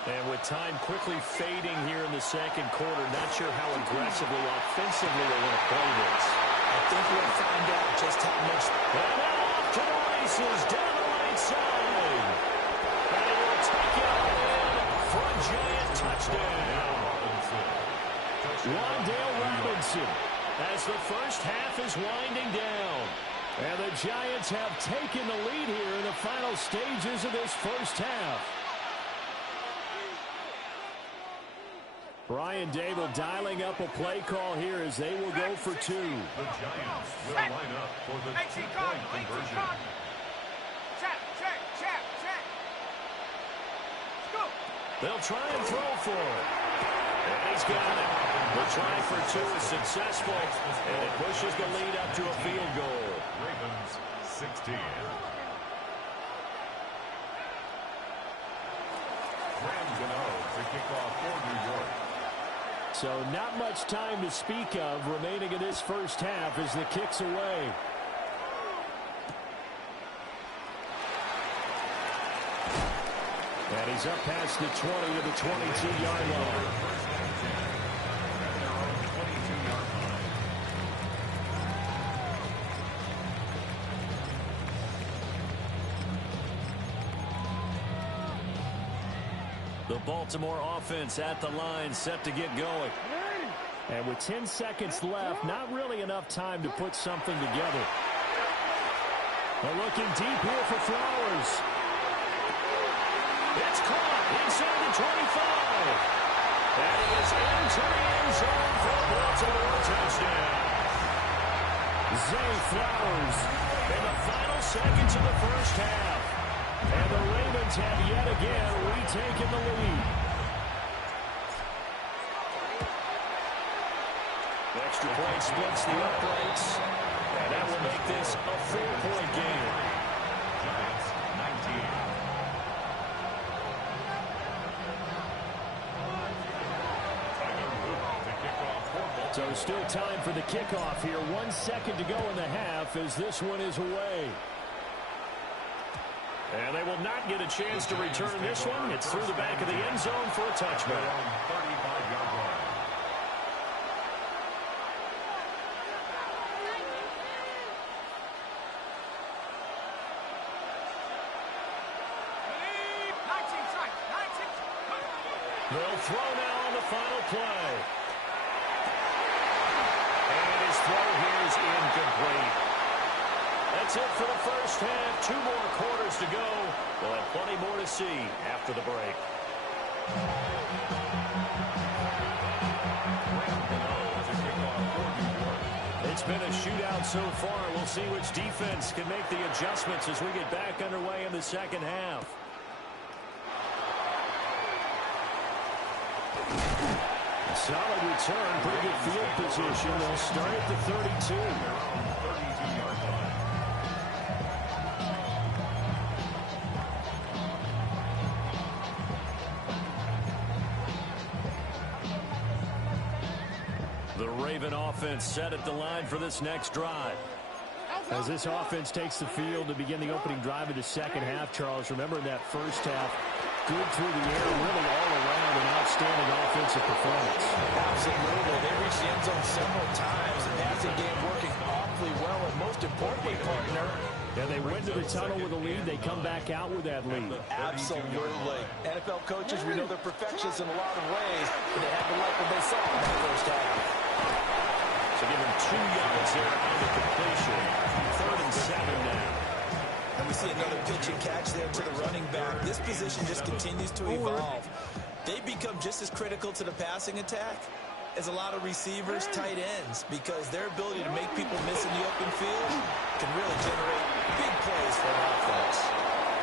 And with time quickly fading here in the second quarter, not sure how aggressively, offensively they want to play this. I think we'll find out just how much. And now off to the races down the right side. And he will take it all in for a giant touchdown. Wan'Dale Robinson as the first half is winding down. And the Giants have taken the lead here in the final stages of this first half. Brian Dable dialing up a play call here as they will go for two. The Giants will line up for the two-point conversion. They'll try and throw for it. And he's got it. The try for two is successful, and it pushes the lead up to a field goal. Ravens 16. Graham Gano to kick off for New York. So not much time to speak of remaining in this first half as the kick's away. And he's up past the 20 to the 22-yard line. The Baltimore offense at the line, set to get going. And with 10 seconds left, not really enough time to put something together. They're looking deep here for Flowers. It's caught inside the 25. And he is into the end zone for a Baltimore touchdown. Zay Flowers In the final seconds of the first half. And the Ravens have yet again retaken the lead. Extra point splits the uprights. And that will make this a 4-point game. Giants 19. So still time for the kickoff here. 1 second to go in the half as this one is away. And they will not get a chance to return this one. It's through the back of the end zone for a touchback. 35-yard line. They'll throw now on the final play. And his throw here is incomplete. That's it for the first half. 2 more quarters to go. We'll have plenty more to see after the break. It's been a shootout so far. We'll see which defense can make the adjustments as we get back underway in the second half. Solid return, pretty good field position. They'll start at the 32. 32-yard line. The Raven offense set at the line for this next drive. As this offense takes the field to begin the opening drive of the second half, Charles, remember in that first half, good through the air, really all around an outstanding offensive performance. Absolutely. They reached the end zone several times. The passing game working awfully well, and most importantly, partner, And they went to the tunnel with a lead. They come back out with that lead. absolutely. NFL coaches, we know they're perfectionists in a lot of ways, but they haven't liked what they saw in that first half. So give him 2 yards there on the completion. 3rd and 7 now. And we see another pitch and catch there to the running back. This position just continues to evolve. They become just as critical to the passing attack as a lot of receivers, tight ends, because their ability to make people miss in the open field can really generate big plays for an offense.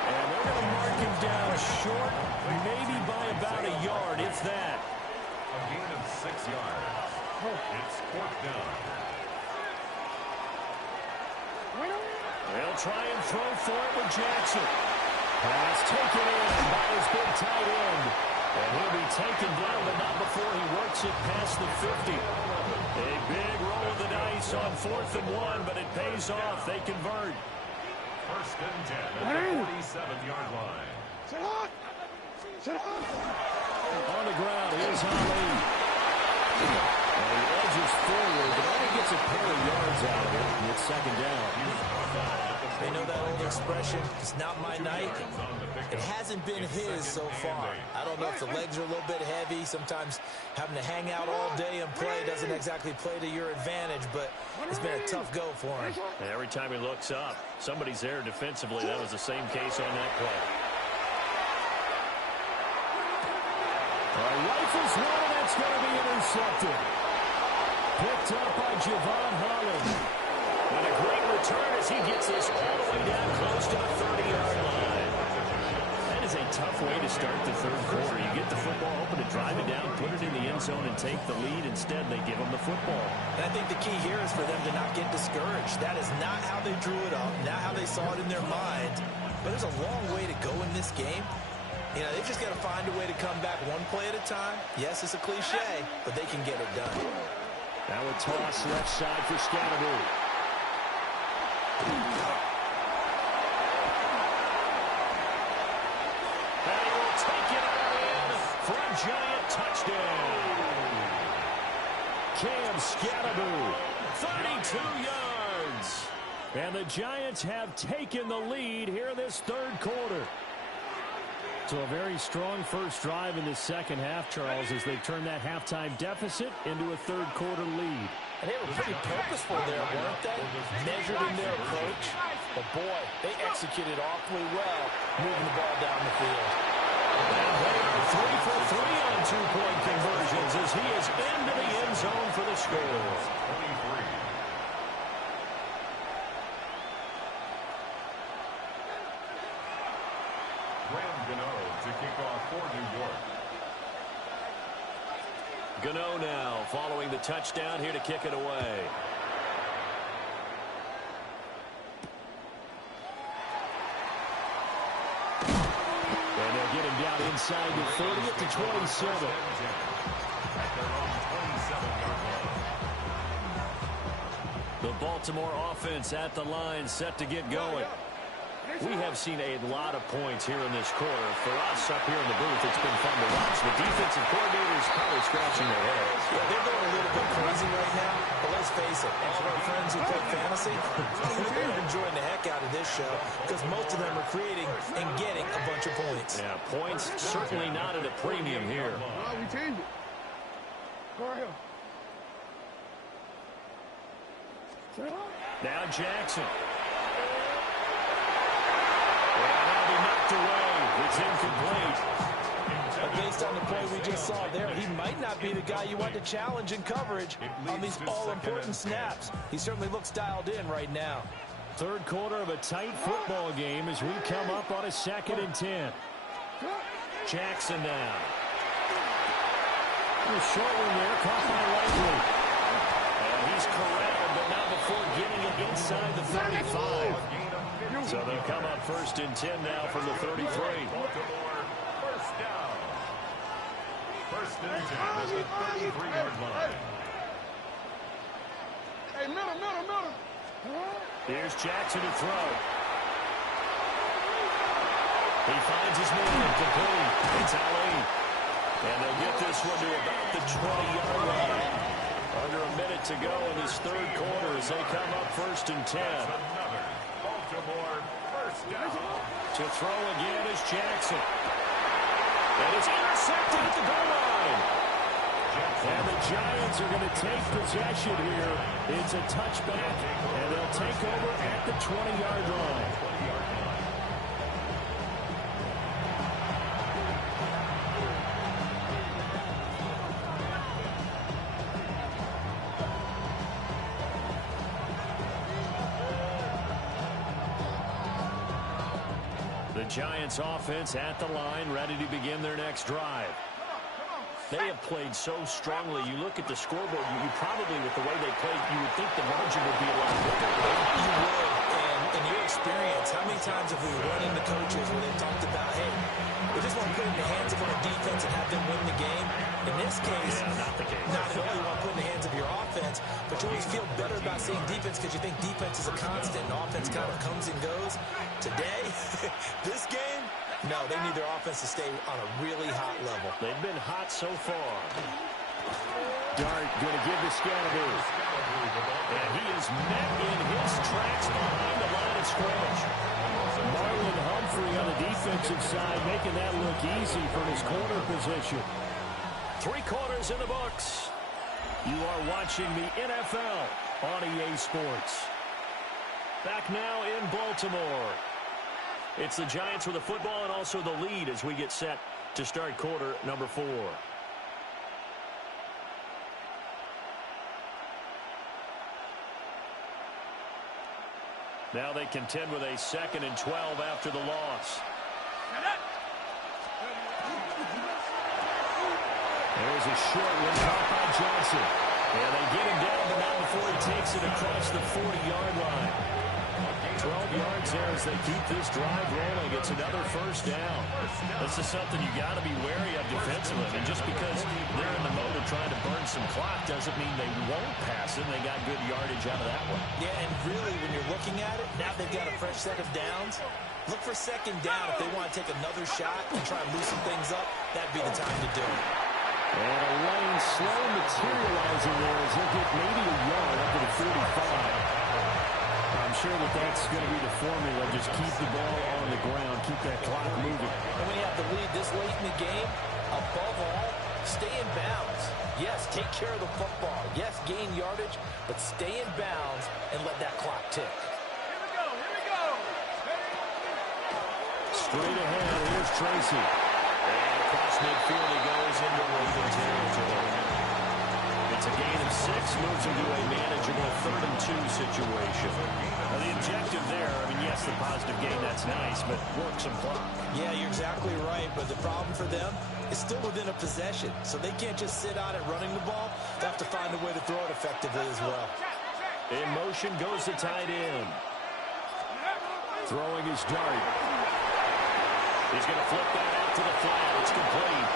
And they're going to mark him down short, maybe by about a yard, if that. A gain of 6 yards. It's 4th down. They'll try and throw for it with Jackson. Pass taken in by his big tight end. And he'll be taken down, but not before he works it past the 50. A big roll of the dice on 4th and 1, but it pays off. They convert. 1st and 10 at the 47-yard line. On the ground, here's Na-illy. And he edges forward, but only gets a pair of yards out of it. And it's second down. They know that old expression, it's not my night. It hasn't been his so far. I don't know if the legs are a little bit heavy. Sometimes having to hang out all day and play doesn't exactly play to your advantage, but it's been a tough go for him. And every time he looks up, somebody's there defensively. That was the same case on that play. Rifles one, and that's going to be intercepted. Picked up by Javon Holland. And a great return as he gets this all the way down close to the 30-yard line. That is a tough way to start the third quarter. You get the football open and drive it down, put it in the end zone, and take the lead. Instead, they give them the football. And I think the key here is for them to not get discouraged. That is not how they drew it up, not how they saw it in their mind. But there's a long way to go in this game. You know, they've just got to find a way to come back one play at a time. Yes, it's a cliche, but they can get it done. Now a toss left side for Scatterby. And he will take it all in for a giant touchdown. Cam Scatterby, 32 yards. And the Giants have taken the lead here in this third quarter. So a very strong first drive in the second half, Charles, as they turn that halftime deficit into a third quarter lead. And they were pretty purposeful there, weren't they? Measured in their approach. But boy, they executed awfully well moving the ball down the field. And they are 3 for 3 on two-point conversions as he is into the end zone for the score. 23. To kick off for New York. Gano now following the touchdown here to kick it away. And they'll get him down inside the 30 at the 27. The Baltimore offense at the line set to get going. We have seen a lot of points here in this quarter. For us up here in the booth, it's been fun to watch. The defensive coordinators probably scratching their heads. Yeah, they're going a little bit crazy right now, but let's face it, all of our friends who play fantasy, they're enjoying the heck out of this show because most of them are creating and getting a bunch of points. Yeah, points certainly not at a premium here. We changed it. Go right here. Now Jackson. Knocked away. It's incomplete. But based on the play we just saw there, he might not be the guy you want to challenge in coverage on these all-important snaps. He certainly looks dialed in right now. Third quarter of a tight football game as we come up on a 2nd and 10. Jackson now. A short one there, caught by Likely. And he's corralled, but not before getting it inside the 35. So they'll come up 1st and 10 now from the 33. Baltimore, first down. 1st and 10 at the 33-yard line. Hey, middle. Here's Jackson to throw. He finds his man complete. It's Na-illy. And they'll get this one to about the 20-yard line. Under a minute to go in this third quarter as they come up 1st and 10. Baltimore, first down. To throw again is Jackson. And it's intercepted at the goal line. And the Giants are going to take possession here. It's a touchback, and they'll take over at the 20-yard line. The Giants offense at the line, ready to begin their next drive. They have played so strongly. You look at the scoreboard, you probably, with the way they played, you would think the margin would be a lot bigger. You would, and in your experience, how many times have we run into coaches where they've talked about, hey, we just want to put it in the hands of our defense and have them win the game? In this case, not the case. Not at all you want to put in the hands of your offense, but you always feel better about seeing defense because you think defense is a constant and offense kind of comes and goes. Today, this game, no, No, they need their offense to stay on a really hot level. They've been hot so far. Dart going to give to Scalaboo. And he is met in his tracks behind the line of scrimmage. Marlon Humphrey on the defensive side making that look easy from his corner position. 3 quarters in the books. You are watching the NFL on EA Sports. Back now in Baltimore. It's the Giants with the football and also the lead as we get set to start quarter number 4. Now they contend with a 2nd and 12 after the loss. There's a short one caught by Johnson. And they get him down, but not before he takes it across the 40-yard line. 12 yards there as they keep this drive rolling. It's another first down. This is something you got to be wary of defensively. And just because they're in the mode of trying to burn some clock doesn't mean they won't pass it. They got good yardage out of that one. Yeah, and really, when you're looking at it, now they've got a fresh set of downs. Look for 2nd down. If they want to take another shot and try and loosen things up, that'd be the time to do it. And a lane slow materializing there as he'll get maybe a yard up to the 45. I'm sure that that's going to be the formula. Just keep the ball on the ground. Keep that clock moving. And when you have the lead this late in the game, above all, stay in bounds. Yes, take care of the football. Yes, gain yardage, but stay in bounds and let that clock tick. Here we go, here we go. Straight ahead, here's Tracy. And across midfield he goes into Raven territory. It's a gain of 6, moves into a manageable 3rd and 2 situation. Now the objective there, I mean, yes, the positive gain, that's nice, but work some clock. Yeah, you're exactly right, but the problem for them is still within a possession, so they can't just sit on it running the ball. They have to find a way to throw it effectively as well. In motion goes the tight end. Throwing his Dart. He's going to flip that out to the flat. It's complete.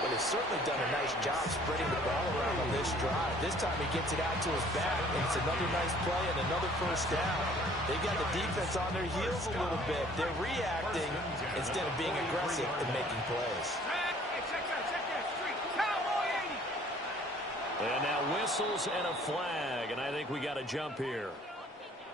But he's certainly done a nice job spreading the ball around on this drive. This time he gets it out to his back, and it's another nice play and another first down. They've got the defense on their heels a little bit. They're reacting instead of being aggressive and making plays. And now whistles and a flag, and I think we got a jump here.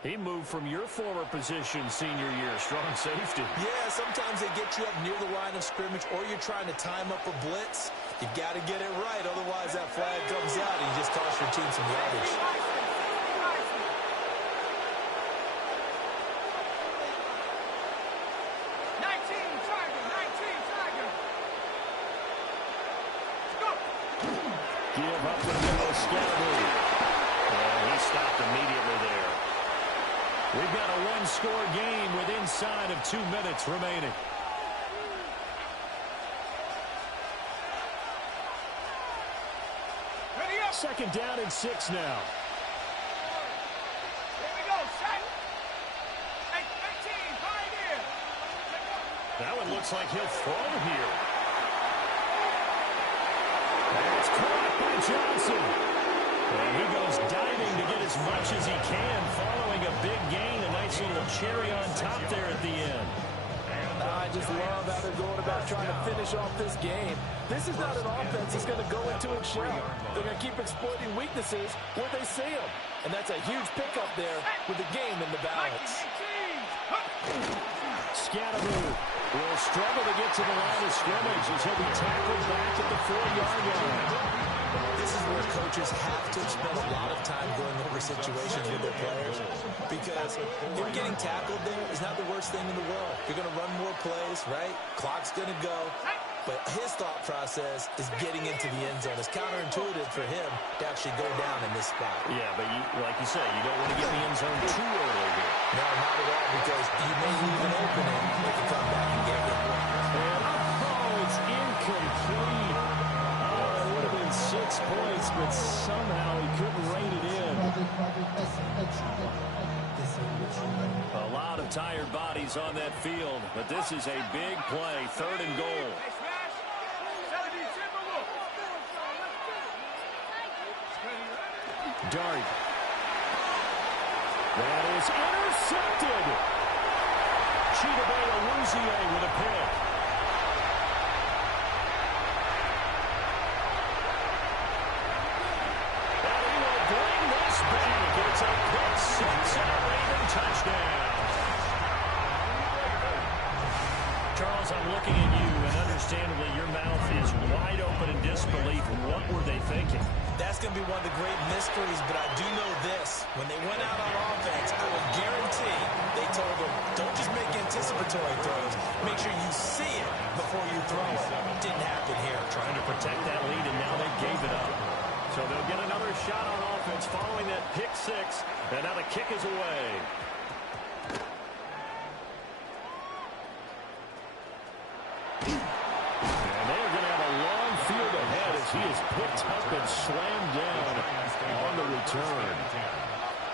He moved from your former position senior year, strong safety. Yeah, sometimes they get you up near the line of scrimmage, or you're trying to time up a blitz. You've got to get it right, otherwise that flag comes out and you just cost your team some yardage. Give up the middle, Scalaboo. And he stopped immediately there. We've got a one-score game with inside of 2 minutes remaining. Second down and 6 now. Here we go, set. Hey, 18, pioneer. That one looks like he'll throw here. And it's caught by Johnson. And he goes diving to get as much as he can following a big gain. A nice little cherry on top there at the end. I just love how they're going about trying to finish off this game. This is not an offense that's going to go into its shell. They're going to keep exploiting weaknesses where they see them. And that's a huge pickup there with the game in the balance. Scalaboo will struggle to get to the line of scrimmage as he'll be tackled back at the 4-yard line. This is where coaches have to spend a lot of time going over situations with their players, because him getting tackled there is not the worst thing in the world. You're going to run more plays, right? Clock's going to go. But his thought process is getting into the end zone. It's counterintuitive for him to actually go down in this spot. Yeah, but like you say, you don't want to get in the end zone too early here. No, not at all, because you may leave an opening if you come back and get it. Oh, it's incomplete. Oh, it would have been 6 points, but somehow he couldn't rein it in. A lot of tired bodies on that field, but this is a big play, 3rd and goal. Dart. That is intercepted. Cheetah Bay with a pick. And he will bring this back. It's a pick six and a Raven touchdown. Charles, I'm looking at you, and understandably your mouth is wide open in disbelief. What were they thinking? That's going to be one of the great mysteries, but I do know this. When they went out on offense, I will guarantee they told them, don't just make anticipatory throws. Make sure you see it before you throw it. Didn't happen here. Trying to protect that lead, and now they gave it up. So they'll get another shot on offense following that pick six, and now the kick is away. He is picked up and slammed down on the return.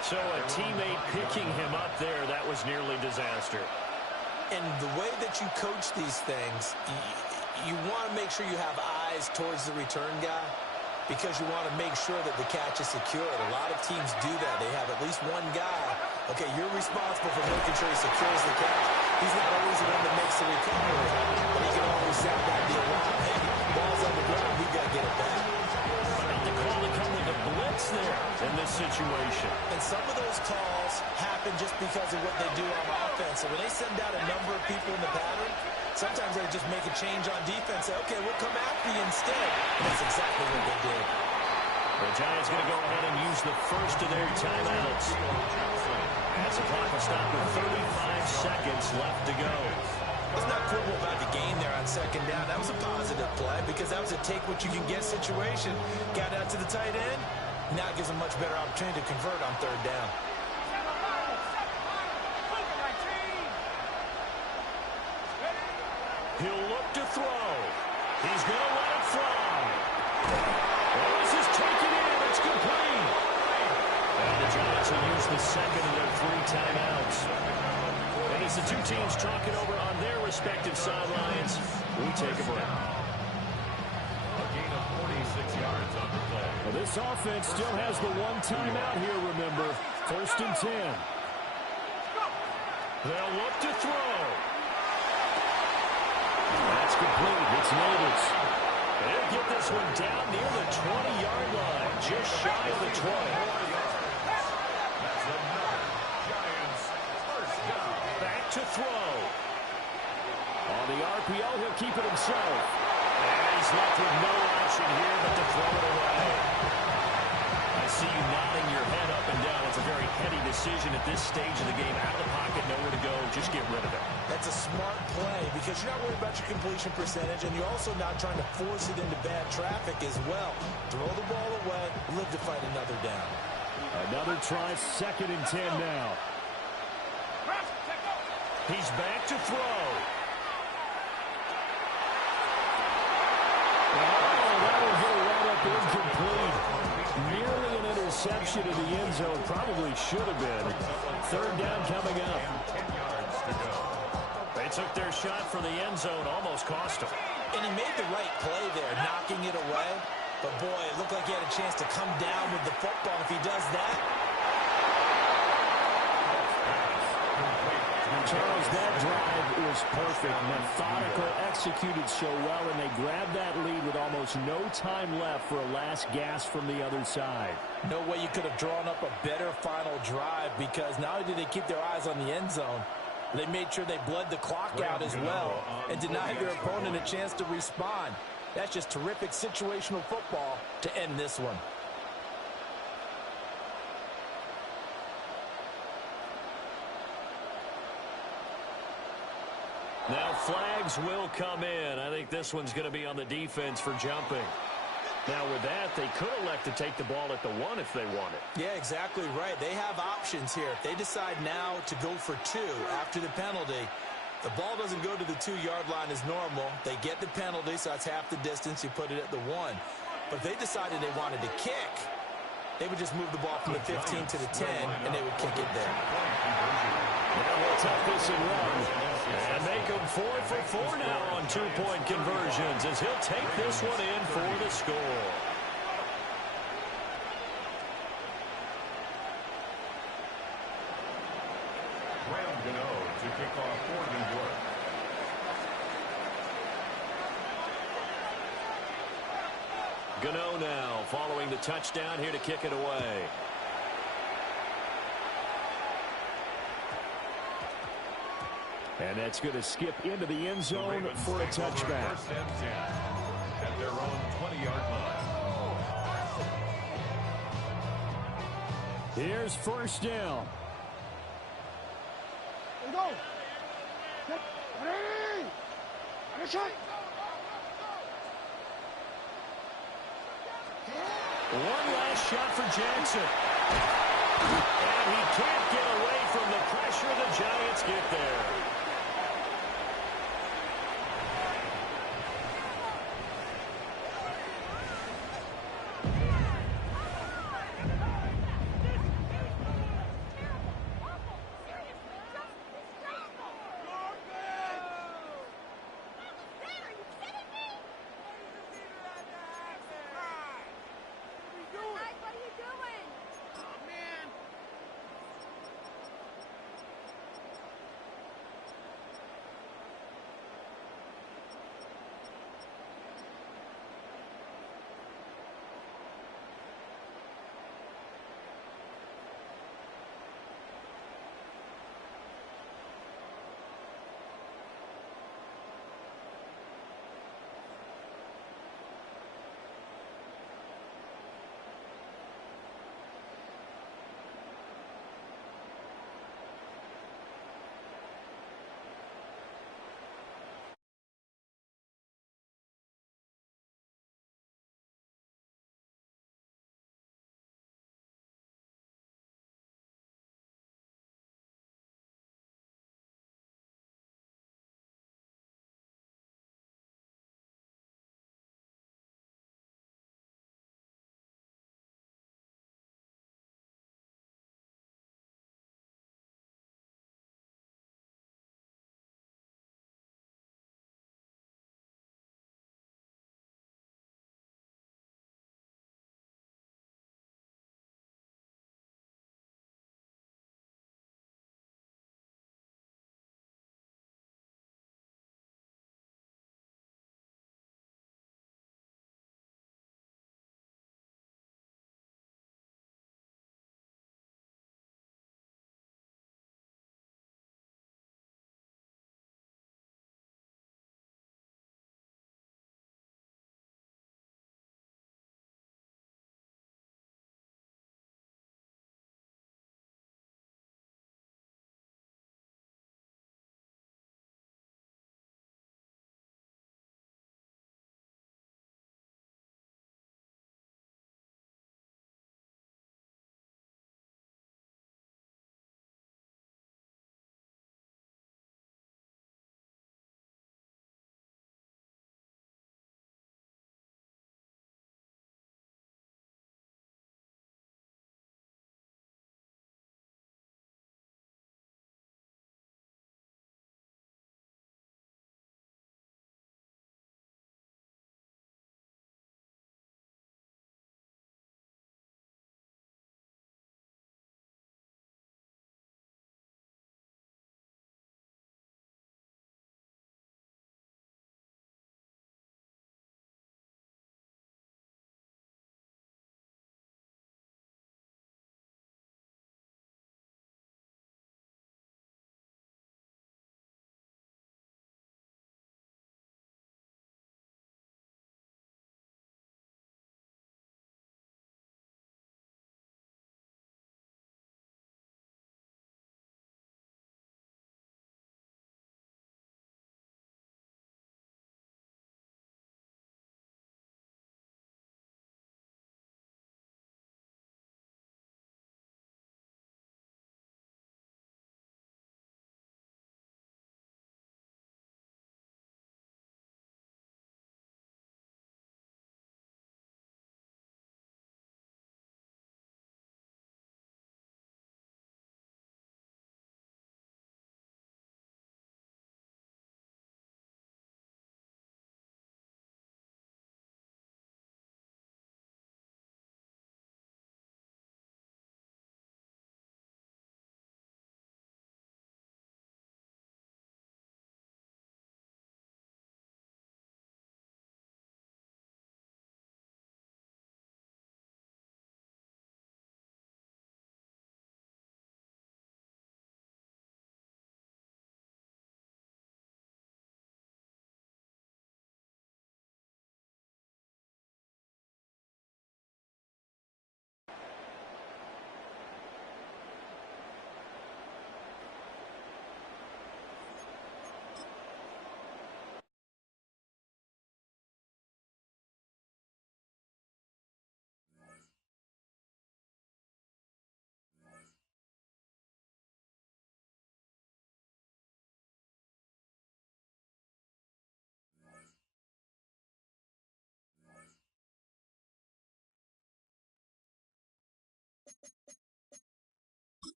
So a teammate picking him up there, that was nearly disaster. And the way that you coach these things, you want to make sure you have eyes towards the return guy because you want to make sure that the catch is secured. A lot of teams do that. They have at least one guy. Okay, you're responsible for making sure he secures the catch. He's not always the one that makes the recovery, but he can always sound that deal out. Hey, ball's on the ground. We got to get it back. About the call to come with the blitz there in this situation. And some of those calls happen just because of what they do on offense. So when they send out a number of people in the pattern, sometimes they just make a change on defense. Say, okay, we'll come after you instead. And that's exactly what they did. The Giants going to go ahead and use the first of their timeouts. As the clock will stop with 35 seconds left to go. Let's not quibble about the game there on second down. That was a positive play because that was a take-what-you-can-get situation. Got out to the tight end. Now it gives a much better opportunity to convert on third down. He'll look to throw. He's going to let it fly. Oh, this is taken in. It's complete. And the Giants will use the second of their 3 timeouts. And as the two teams talk it over on their respective sidelines, we take a break. A gain of 46 yards on the play. Well, this offense still has the 1 timeout here, remember. 1st and 10. They'll look to throw. That's complete. It's Neighbors. They'll get this one down near the 20-yard line, just shy of the 20. That's another Giants first down. Back to throw. On the RPO, he'll keep it himself. And he's left with no option here but to throw it away. I see you nodding your head up and down. It's a very heady decision at this stage of the game. Out of the pocket, nowhere to go. Just get rid of it. That's a smart play because you're not worried about your completion percentage, and you're also not trying to force it into bad traffic as well. Throw the ball away, live to fight another down. Another try, 2nd and 10 now. He's back to throw. That will hit right up incomplete. Nearly an interception in the end zone. Probably should have been. 3rd down coming up. 10 yards to go. They took their shot for the end zone, almost cost him. And he made the right play there, knocking it away. But, boy, it looked like he had a chance to come down with the football. If he does that. Charles, that drive was perfect. Methodical, executed so well, and they grabbed that lead with almost no time left for a last gasp from the other side. No way you could have drawn up a better final drive because not only did they keep their eyes on the end zone, they made sure they bled the clock out as well and denied their opponent a chance to respond. That's just terrific situational football to end this one. Now flags will come in. I think this one's going to be on the defense for jumping. Now with that, they could elect to take the ball at the 1 if they wanted. Yeah, exactly right. They have options here. If they decide now to go for 2 after the penalty, the ball doesn't go to the 2-yard line as normal. They get the penalty, so that's half the distance. You put it at the 1. But if they decided they wanted to kick, they would just move the ball from the 15 to the 10, and they would kick it there. Now we'll take this and run. And make him 4 for 4 now on 2-point conversions as he'll take this one in for the score. Graham Gano to kick off for New York. Gano now following the touchdown here to kick it away. And that's going to skip into the end zone for a touchback. First and 10 at their own 20-yard line. Here's first down. Let's go. Ready. On the shot. One last shot for Jackson. And he can't get away from the pressure. The Giants get there.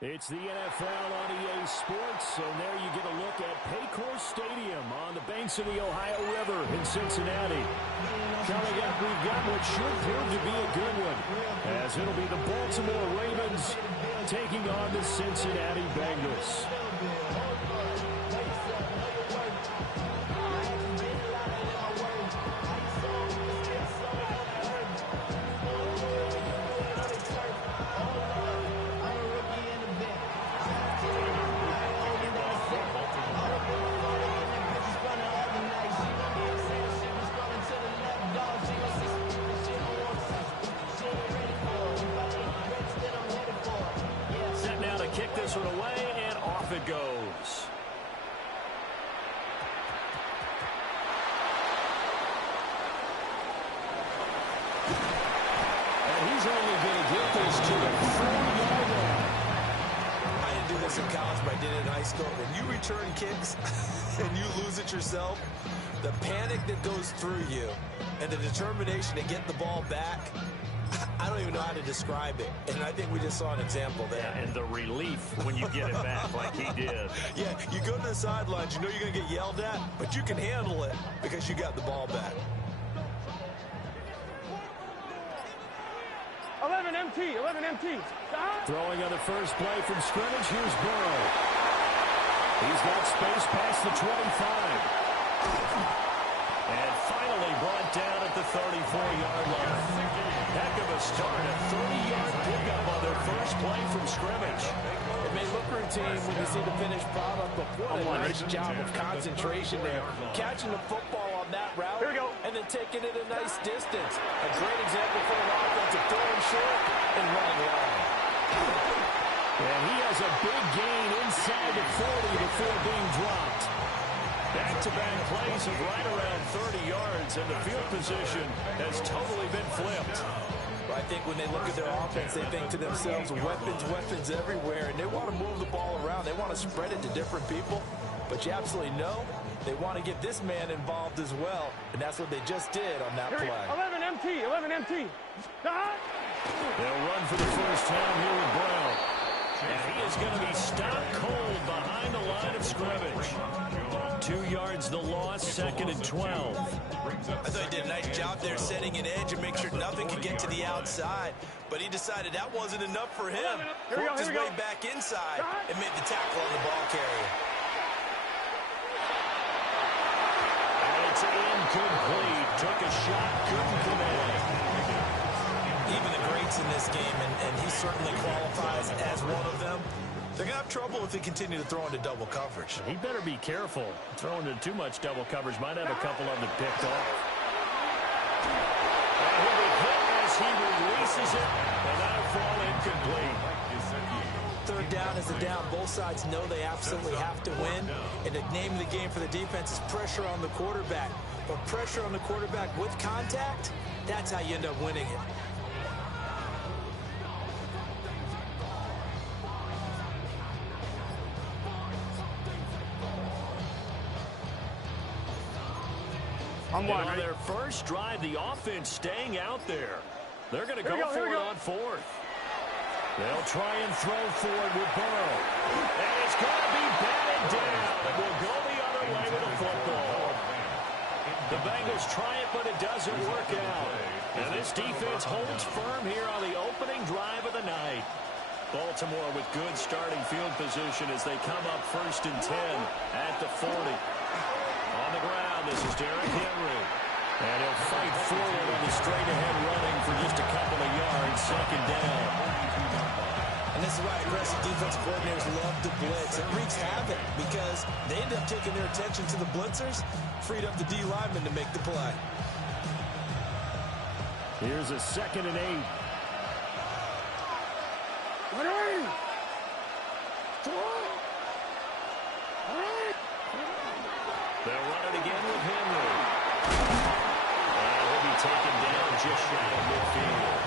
It's the NFL on EA Sports, and there you get a look at Paycor Stadium on the banks of the Ohio River in Cincinnati. Coming up, we've got what should prove to be a good one, as it'll be the Baltimore Ravens taking on the Cincinnati Bengals. Kick this one away, and off it goes. And he's only going to get this to the 4-yard line. I didn't do this in college, but I did it in high school. When you return kicks and you lose it yourself, the panic that goes through you and the determination to get the ball back, I don't even know how to describe it. And I think we just saw an example there. Yeah, and the relief when you get it back like he did. Yeah, you go to the sidelines, you know you're going to get yelled at, but you can handle it because you got the ball back. 11 MT. Throwing on the first play from scrimmage, here's Burrow. He's got space past the 25. And finally brought down at the 34-yard line. Heck of a start, a 30-yard pickup on their first play from scrimmage. It may look routine when you see the finished product, but what a nice job of concentration there. Catching the football on that route and then taking it a nice distance. A great example for an offense of throwing short and running long. And he has a big gain inside the 40 before being dropped. Back-to-back plays of right around 30 yards, and the field position has totally been flipped. Well, I think when they look at their offense, they think to themselves, weapons everywhere, and they want to move the ball around. They want to spread it to different people, but you absolutely know they want to get this man involved as well, and that's what they just did on that play. 11 MT. They'll run for the first time here with Brown. And he is going to be stopped cold behind the line of scrimmage. 2 yards the loss, 2nd and 12. I thought he did a nice job there setting an edge and make sure nothing could get to the outside. But he decided that wasn't enough for him. Worked his way back inside and made the tackle on the ball carrier. And it's incomplete. Took a shot, couldn't connect. Even the greats in this game, and he certainly qualifies as one of them, they're going to have trouble if they continue to throw into double coverage. He better be careful. Throwing into too much double coverage might have a couple of them picked off. And he'll be hit as he releases it, and that'll fall incomplete. Third down is a down. Both sides know they absolutely have to win, and the name of the game for the defense is pressure on the quarterback. But pressure on the quarterback with contact, that's how you end up winning it. On their first drive, the offense staying out there. They're going to go for it on 4th. They'll try and throw for it with Burrow. And it's going to be batted down. It will go the other way with the football. The Bengals try it, but it doesn't work out. And this defense holds firm here on the opening drive of the night. Baltimore with good starting field position as they come up 1st and 10 at the 40. On the ground, this is Derrick Henry. And he'll fight forward on the straight-ahead running for just a couple of yards, 2nd down. And this is why aggressive defensive coordinators love to blitz. It wreaks havoc because they end up taking their attention to the blitzers, freed up the D linemen to make the play. Here's a 2nd and 8. They'll run it again with Henry. And he'll be taken down just shy of midfield.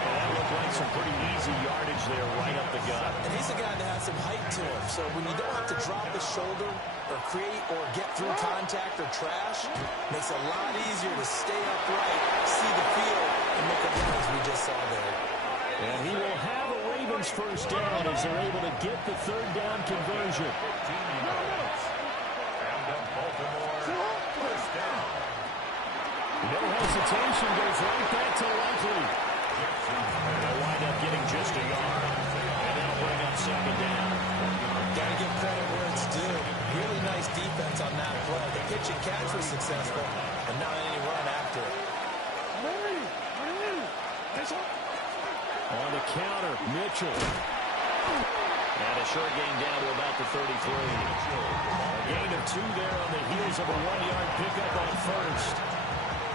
Well, that looked like some pretty easy yardage there right up the gut. And he's a guy that has some height to him, so when you don't have to drop his shoulder or create or get through contact or trash, makes it a lot easier to stay upright, see the field, and make a run as we just saw there. And he will have a Ravens Ravens first down as they're able to get the third down conversion. 15 yards. And the Baltimore first down. No hesitation, goes right back to Likely. They'll wind up getting just a yard. And they'll bring up second down. Got to give credit where it's due. Really nice defense on that play. The pitch and catch was successful, and not any run after it. On the counter, Mitchell. And a short gain down to about the 33. A gain of 2 there on the heels of a 1-yard pickup on first.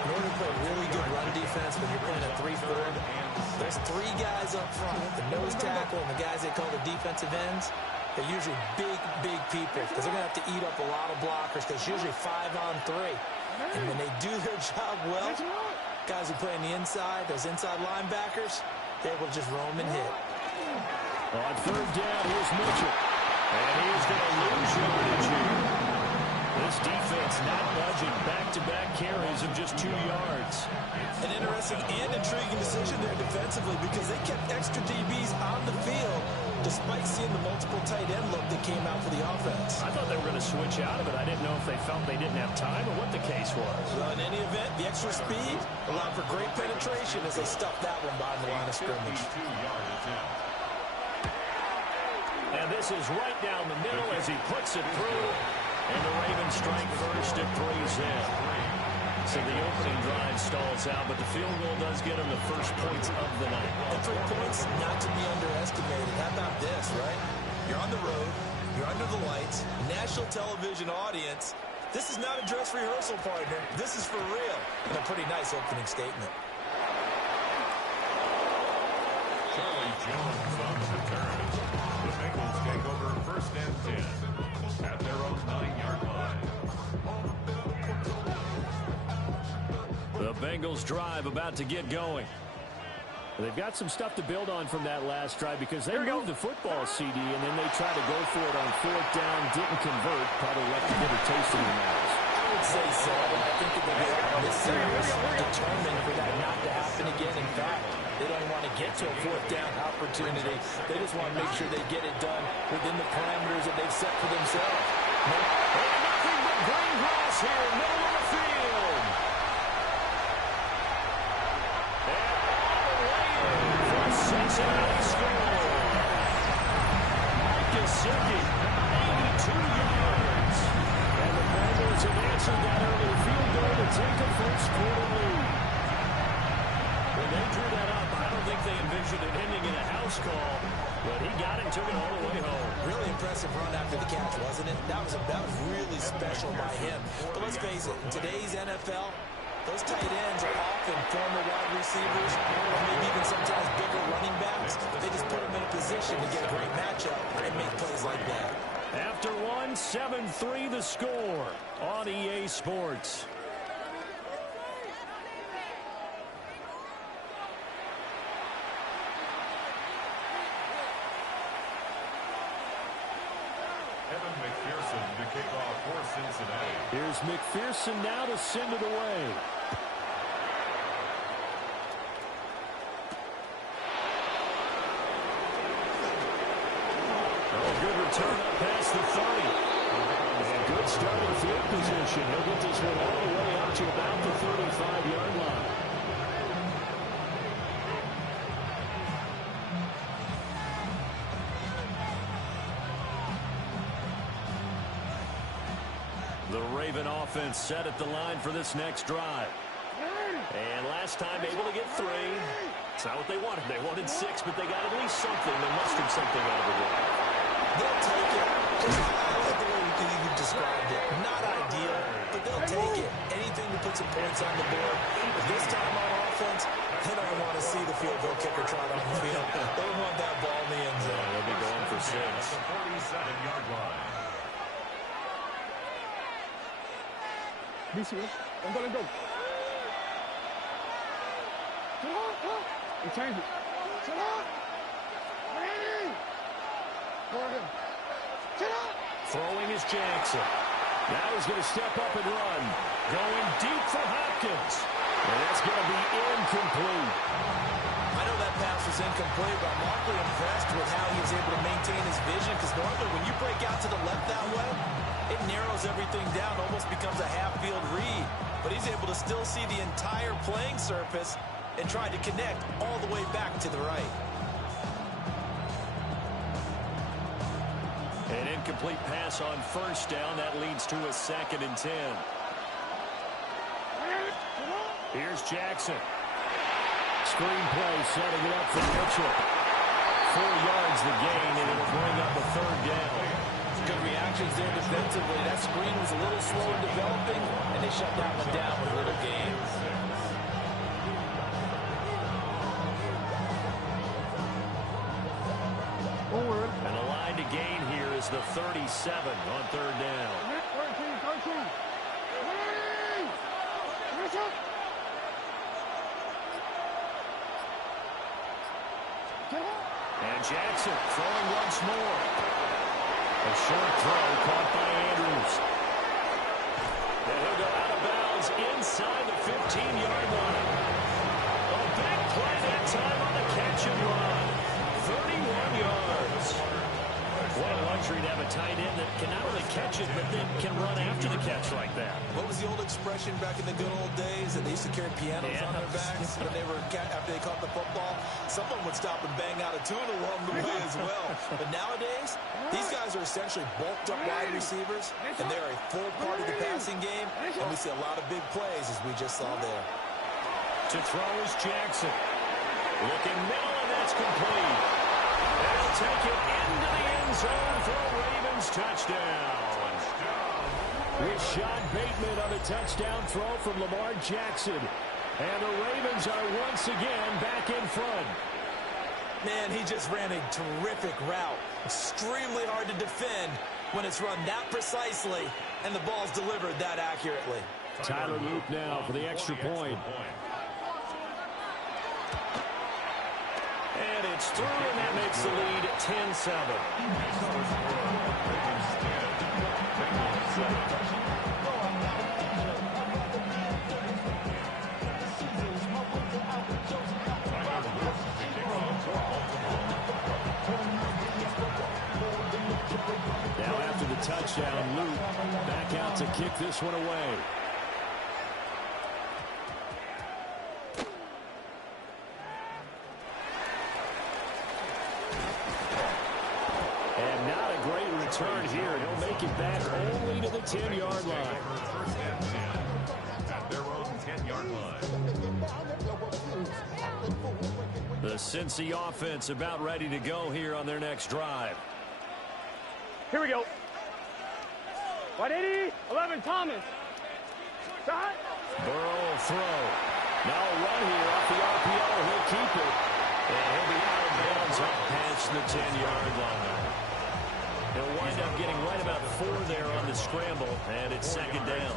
In order to play really good run defense when you're playing a 3-4, there's 3 guys up front. The nose tackle and the guys they call the defensive ends. They're usually big people because they're going to have to eat up a lot of blockers because it's usually 5-on-3. And when they do their job well, guys who play on the inside, those inside linebackers, they're able to just roam and hit. On third down, here's Mitchell. And he is going to lose yardage here. This defense not budging, back-to-back carries of just 2 yards. An interesting and intriguing decision there defensively because they kept extra DBs on the field despite seeing the multiple tight end look that came out for the offense. I thought they were going to switch out of it. I didn't know if they felt they didn't have time or what the case was. Well, in any event, the extra speed allowed for great penetration as they stuffed that one behind the line of scrimmage. 52-yard attempt. And this is right down the middle as he puts it through. And the Ravens strike first at 3-zip. So the opening drive stalls out, but the field goal does get them the first points of the night. And 3 points not to be underestimated. How about this, right? You're on the road. You're under the lights. National television audience. This is not a dress rehearsal, partner. This is for real. And a pretty nice opening statement. Charlie Jones on the return. The Bengals take over first and 10 at their own 9-yard line. The Bengals drive about to get going. They've got some stuff to build on from that last drive because they moved the football, CD, and then they tried to go for it on fourth down, didn't convert, probably left a bitter taste in their mouths. I would say so. I think that they'll be this series determined for that not to happen again. In fact, they don't want to get to a fourth down opportunity. They just want to make sure they get it done within the parameters that they've set for themselves. Nothing but green grass here, middle of the field. And all the way in for Cincinnati score. Mike Gesicki, 82 yards. And the Bengals have answered that early field goal to take a first-quarter lead. When they drew that up, I don't think they envisioned it ending in a house call, but he got it and took it all the way home. Really impressive run after the catch, wasn't it? That was really special by him. But let's face it, in today's NFL, those tight ends are often former wide receivers, or maybe even sometimes bigger running backs. They just put them in a position to get a great matchup and make plays like that. After one, 7-3 the score on EA Sports. Evan McPherson to kick off for Cincinnati. Here's McPherson now to send it away. Good return up past the 30. And good starting field position. He'll get this one all the way up to about the 35-yard line. The Raven offense set at the line for this next drive. And last time able to get 3. It's not what they wanted. They wanted 6, but they got at least something. They mustered something out of the way. They'll take it. Just I like the way you described it. Not ideal, but they'll take it. Anything to put some points on the board. But this time on offense, they don't want to see the field goal kicker trot on the field. They want that ball in the end zone. They'll be going for 6. At the 47-yard line. Let's go. And change it. Shut up! Ready! Throwing is Jackson. Now he's going to step up and run. Going deep for Hopkins. And that's going to be incomplete. I know that pass was incomplete, but I'm awfully impressed with how he was able to maintain his vision, because normally when you break out to the left that way, it narrows everything down, almost becomes a half-field read. But he's able to still see the entire playing surface and try to connect all the way back to the right. An incomplete pass on first down. That leads to a 2nd and 10. Here's Jackson. Screen play setting it up for Mitchell. 4 yards the gain, and it'll bring up a 3rd down. Good reactions there defensively. That screen was a little slow in developing, and they shut that one down with a little gain. Forward. And the line to gain here is the 37 on 3rd down. 13. And Jackson throwing once more. A short throw caught by Andrews. And he'll go out of bounds inside the 15-yard line. A big play that time on the catch and run. 31 yards. What a luxury to have a tight end that can not only catch it, but then can run after the catch like that. What was the old expression back in the good old days that they used to carry pianos on their backs when they were after they caught the football? Someone would stop and bang out a tune along the way as well. But nowadays, these guys are essentially bulked up wide receivers, and they're a full part of the passing game, and we see a lot of big plays as we just saw there. To throw is Jackson. Looking middle, and that's complete. They'll take it into the end zone for a Ravens touchdown. Rashad Bateman on a touchdown throw from Lamar Jackson. And the Ravens are once again back in front. Man, he just ran a terrific route. Extremely hard to defend when it's run that precisely and the ball's delivered that accurately. Tyler Luke now for the extra point. And it's through, and that makes the lead 10-7. Now after the touchdown, Luke back out to kick this one away. And not a great return here. He'll make it back only to the 10-yard line. First and 10 at their own 10-yard line. The Cincy offense about ready to go here on their next drive. Here we go. 180, 11, Thomas. Shot. Burrow will throw. Now a run here off the RPO. He'll keep it. And he'll be out of bounds up past the 10-yard line. He'll wind up getting right about 4 there on the scramble, and it's 2nd down.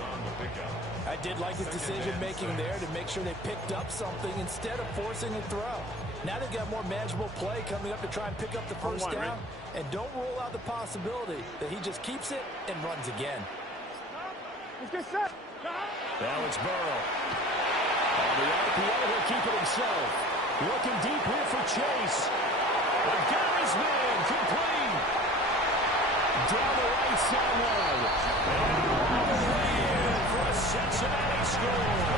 I did like his decision-making there to make sure they picked up something instead of forcing a throw. Now they've got more manageable play coming up to try and pick up the first down. And don't rule out the possibility that he just keeps it and runs again. Let's get set. Now it's Burrow. On the RPO, he'll keep it himself. Looking deep here for Chase. They've got his man complete. Down the right sideline. And all the way in for a Cincinnati score.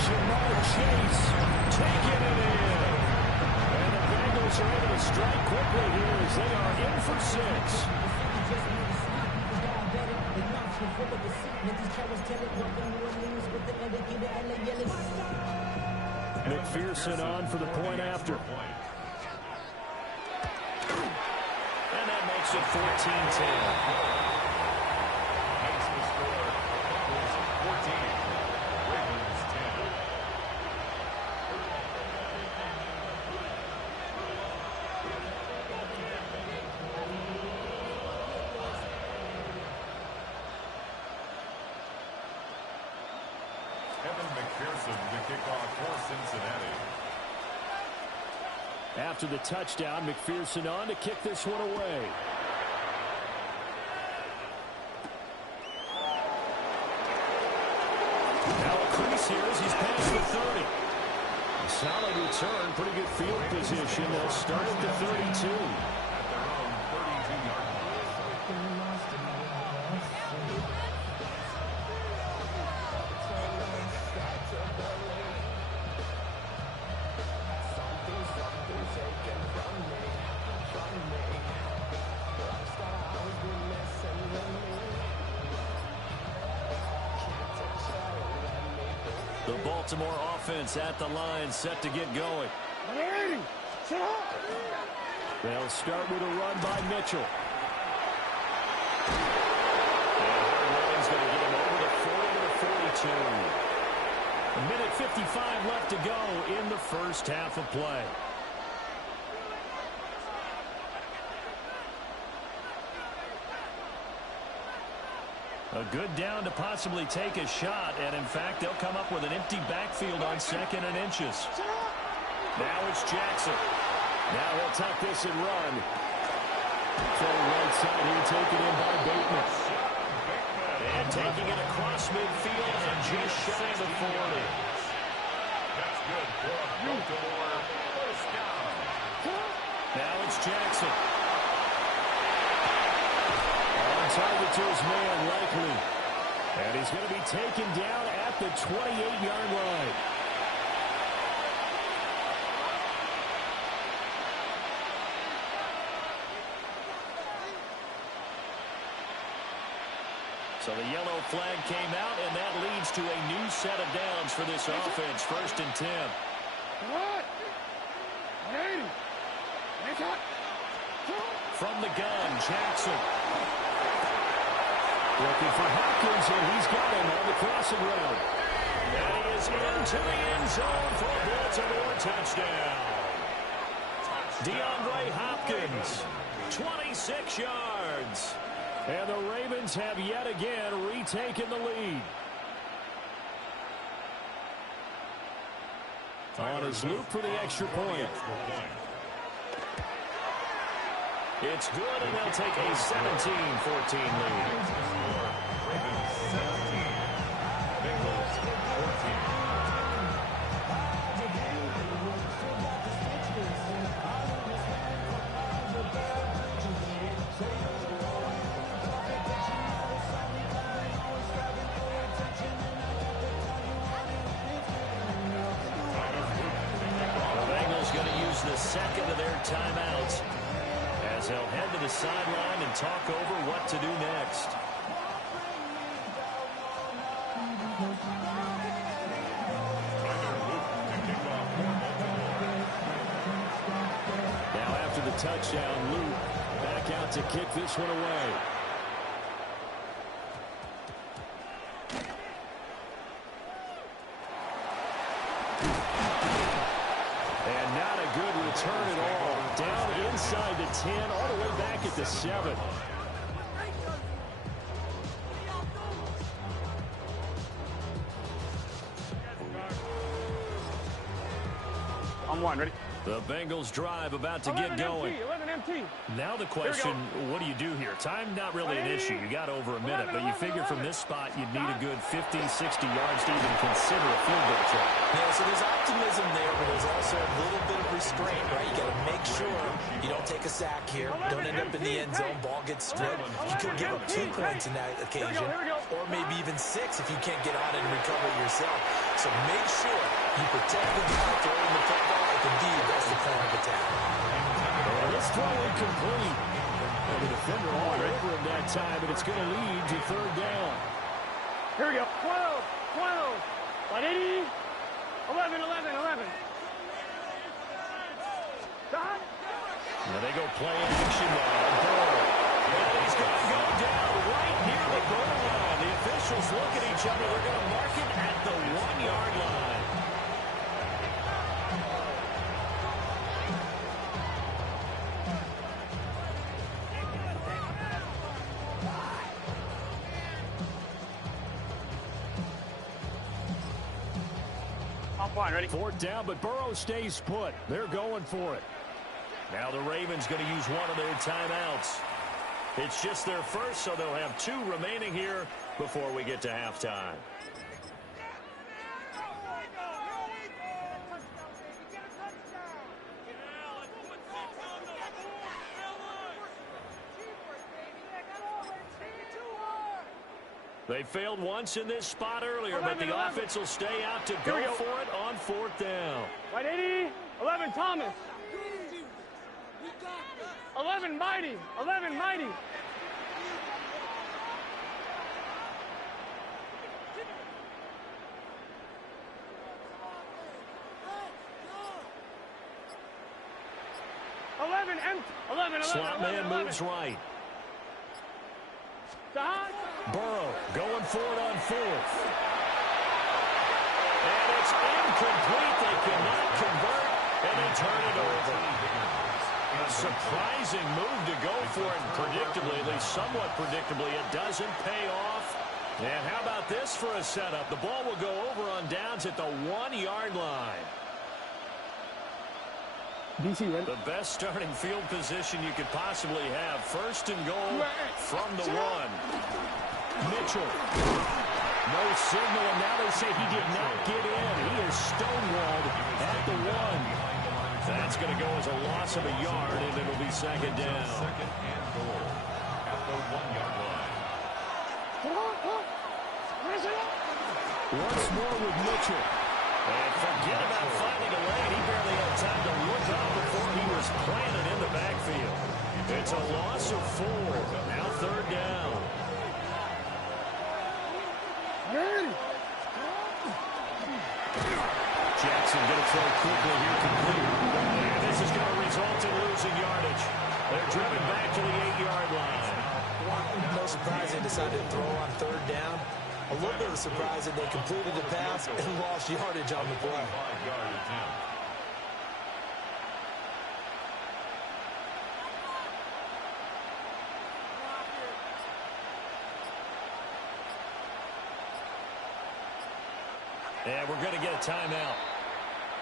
Jamar Chase taking it in. And the Bengals are able to strike quickly here as they are in for 6. McPherson on for the point after. And that makes it 14-10. Makes the score. Bengals 14. Ravens 10. Evan McPherson to kick off for Cincinnati. After the touchdown, McPherson on to kick this one away. Now a crease here as he's past the 30. A solid return, pretty good field position. They'll start at the 32. The Baltimore offense at the line, set to get going. They'll start with a run by Mitchell. And Hardman's going to get him over the 40 to the 42. A minute 55 left to go in the first half of play. A good down to possibly take a shot, and in fact, they'll come up with an empty backfield on 2nd and inches. Now it's Jackson. Now he'll tuck this and run. Throw right side here, taken in by Bateman. And taking it across midfield and just shy of the 40. That's good for a Baltimore first down. Now it's Jackson. Target to his man, likely. And he's going to be taken down at the 28-yard line. So the yellow flag came out, and that leads to a new set of downs for this offense. 1st and 10. From the gun, Jackson. Looking for Hopkins, and he's got him on the crossing route. And he is into the end zone for a Baltimore touchdown. DeAndre Hopkins, 26 yards. And the Ravens have yet again retaken the lead. On his loop for the extra point. It's good, and they'll take a 17-14 lead. The second of their timeouts as they'll head to the sideline and talk over what to do next. Now after the touchdown, Luke back out to kick this one away. Turn it all down inside the 10, all the way back at the 7. On one, ready? The Bengals drive about to get going. 11 empty. Now the question, what do you do here? Time not really an issue. You got over a minute, but you figure from this spot you'd need a good 50, 60 yards to even consider a field goal try. Yeah, so there's optimism there, but there's also a little bit of restraint, right? You got to make sure you don't take a sack here. Don't end up in the end zone. Ball gets stripped. You could give up 2 points in that occasion, or maybe even 6 if you can't get on it and recover yourself. So make sure you protect the guy throwing the football if indeed that's the plan of attack. And this throw incomplete. And the defender all over him that time, and it's going to lead to 3rd down. Here we go. 12, 12, 180, 11, 11, 11. Stop. Now they go play action now. Burrow. And he's going to go down right near the goal line. The officials look at each other. They're going to mark him at the 1-yard line. Fine, ready? 4th down, but Burrow stays put. They're going for it. Now the Ravens going to use one of their timeouts. It's just their first, so they'll have 2 remaining here before we get to halftime. They failed once in this spot earlier, but the offense will stay out to go for it on 4th down. 180, 11, Thomas. 11, Mighty. 11, Mighty. Slot man moves right. Burrow going for it on 4th. And it's incomplete. They cannot convert, and they turn it over. A surprising move to go for it, and predictably, at least somewhat predictably, it doesn't pay off. And how about this for a setup? The ball will go over on downs at the 1-yard line. The best starting field position you could possibly have. 1st and goal from the 1. Mitchell. No signal, and now they say he did not get in. He is stonewalled at the 1. That's going to go as a loss of a yard, and it'll be 2nd down. 2nd and goal at the 1-yard line. Once more with Mitchell. And forget about finding a lane. He barely had time to look up before he was planted in the backfield. It's a loss of 4. Now 3rd down. Jackson going to throw quickly here, complete. And this is going to result in losing yardage. They're driven back to the 8-yard line. No surprise they decided to throw on 3rd down. A little bit of surprise that they completed the pass and lost yardage on the play. 5-yard attempt. And we're going to get a timeout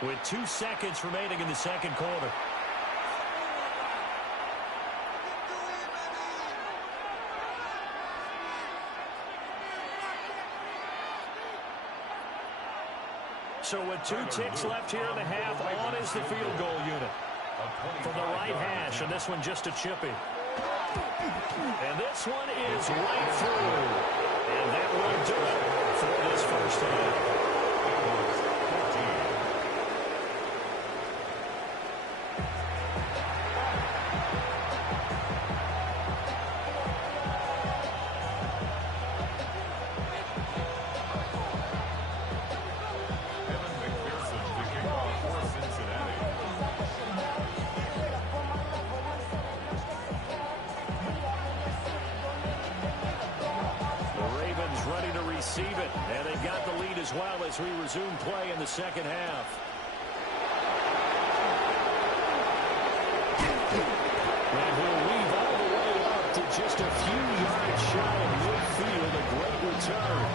with 2 seconds remaining in the 2nd quarter. So with 2 ticks left here in the half, on is the field goal unit. From the right hash, and this one just a chippy. And this one is right through. And that will do it for this first half. Receive it, and they've got the lead as well as we resume play in the 2nd half. And he'll weave all the way up to just a few yards shy of midfield. A great return.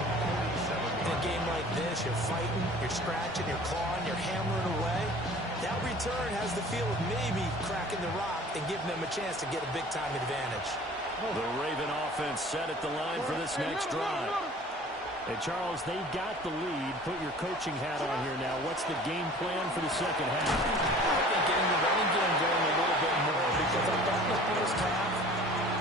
In a game like this, you're fighting, you're scratching, you're clawing, you're hammering away. That return has the feel of maybe cracking the rock and giving them a chance to get a big-time advantage. The Raven offense set at the line for this next drive. And, Charles, they've got the lead. Put your coaching hat on here now. What's the game plan for the 2nd half? I think getting the running game going a little bit more because I thought in the first half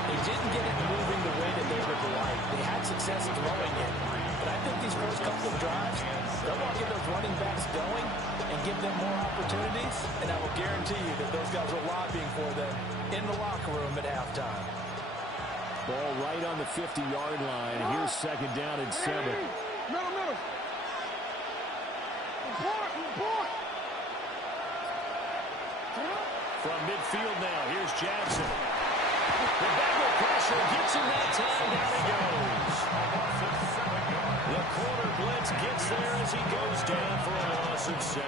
they didn't get it moving the way that they would like. They had success throwing it. But I think these first couple of drives, they'll want to get those running backs going and give them more opportunities. And I will guarantee you that those guys are lobbying for them in the locker room at halftime. Ball right on the 50-yard line. And here's 2nd down and 7. Middle. Report. From midfield now, here's Jackson. The Bengal pressure gets him that time. Down he goes. The corner blitz gets there as he goes down for a loss of 7.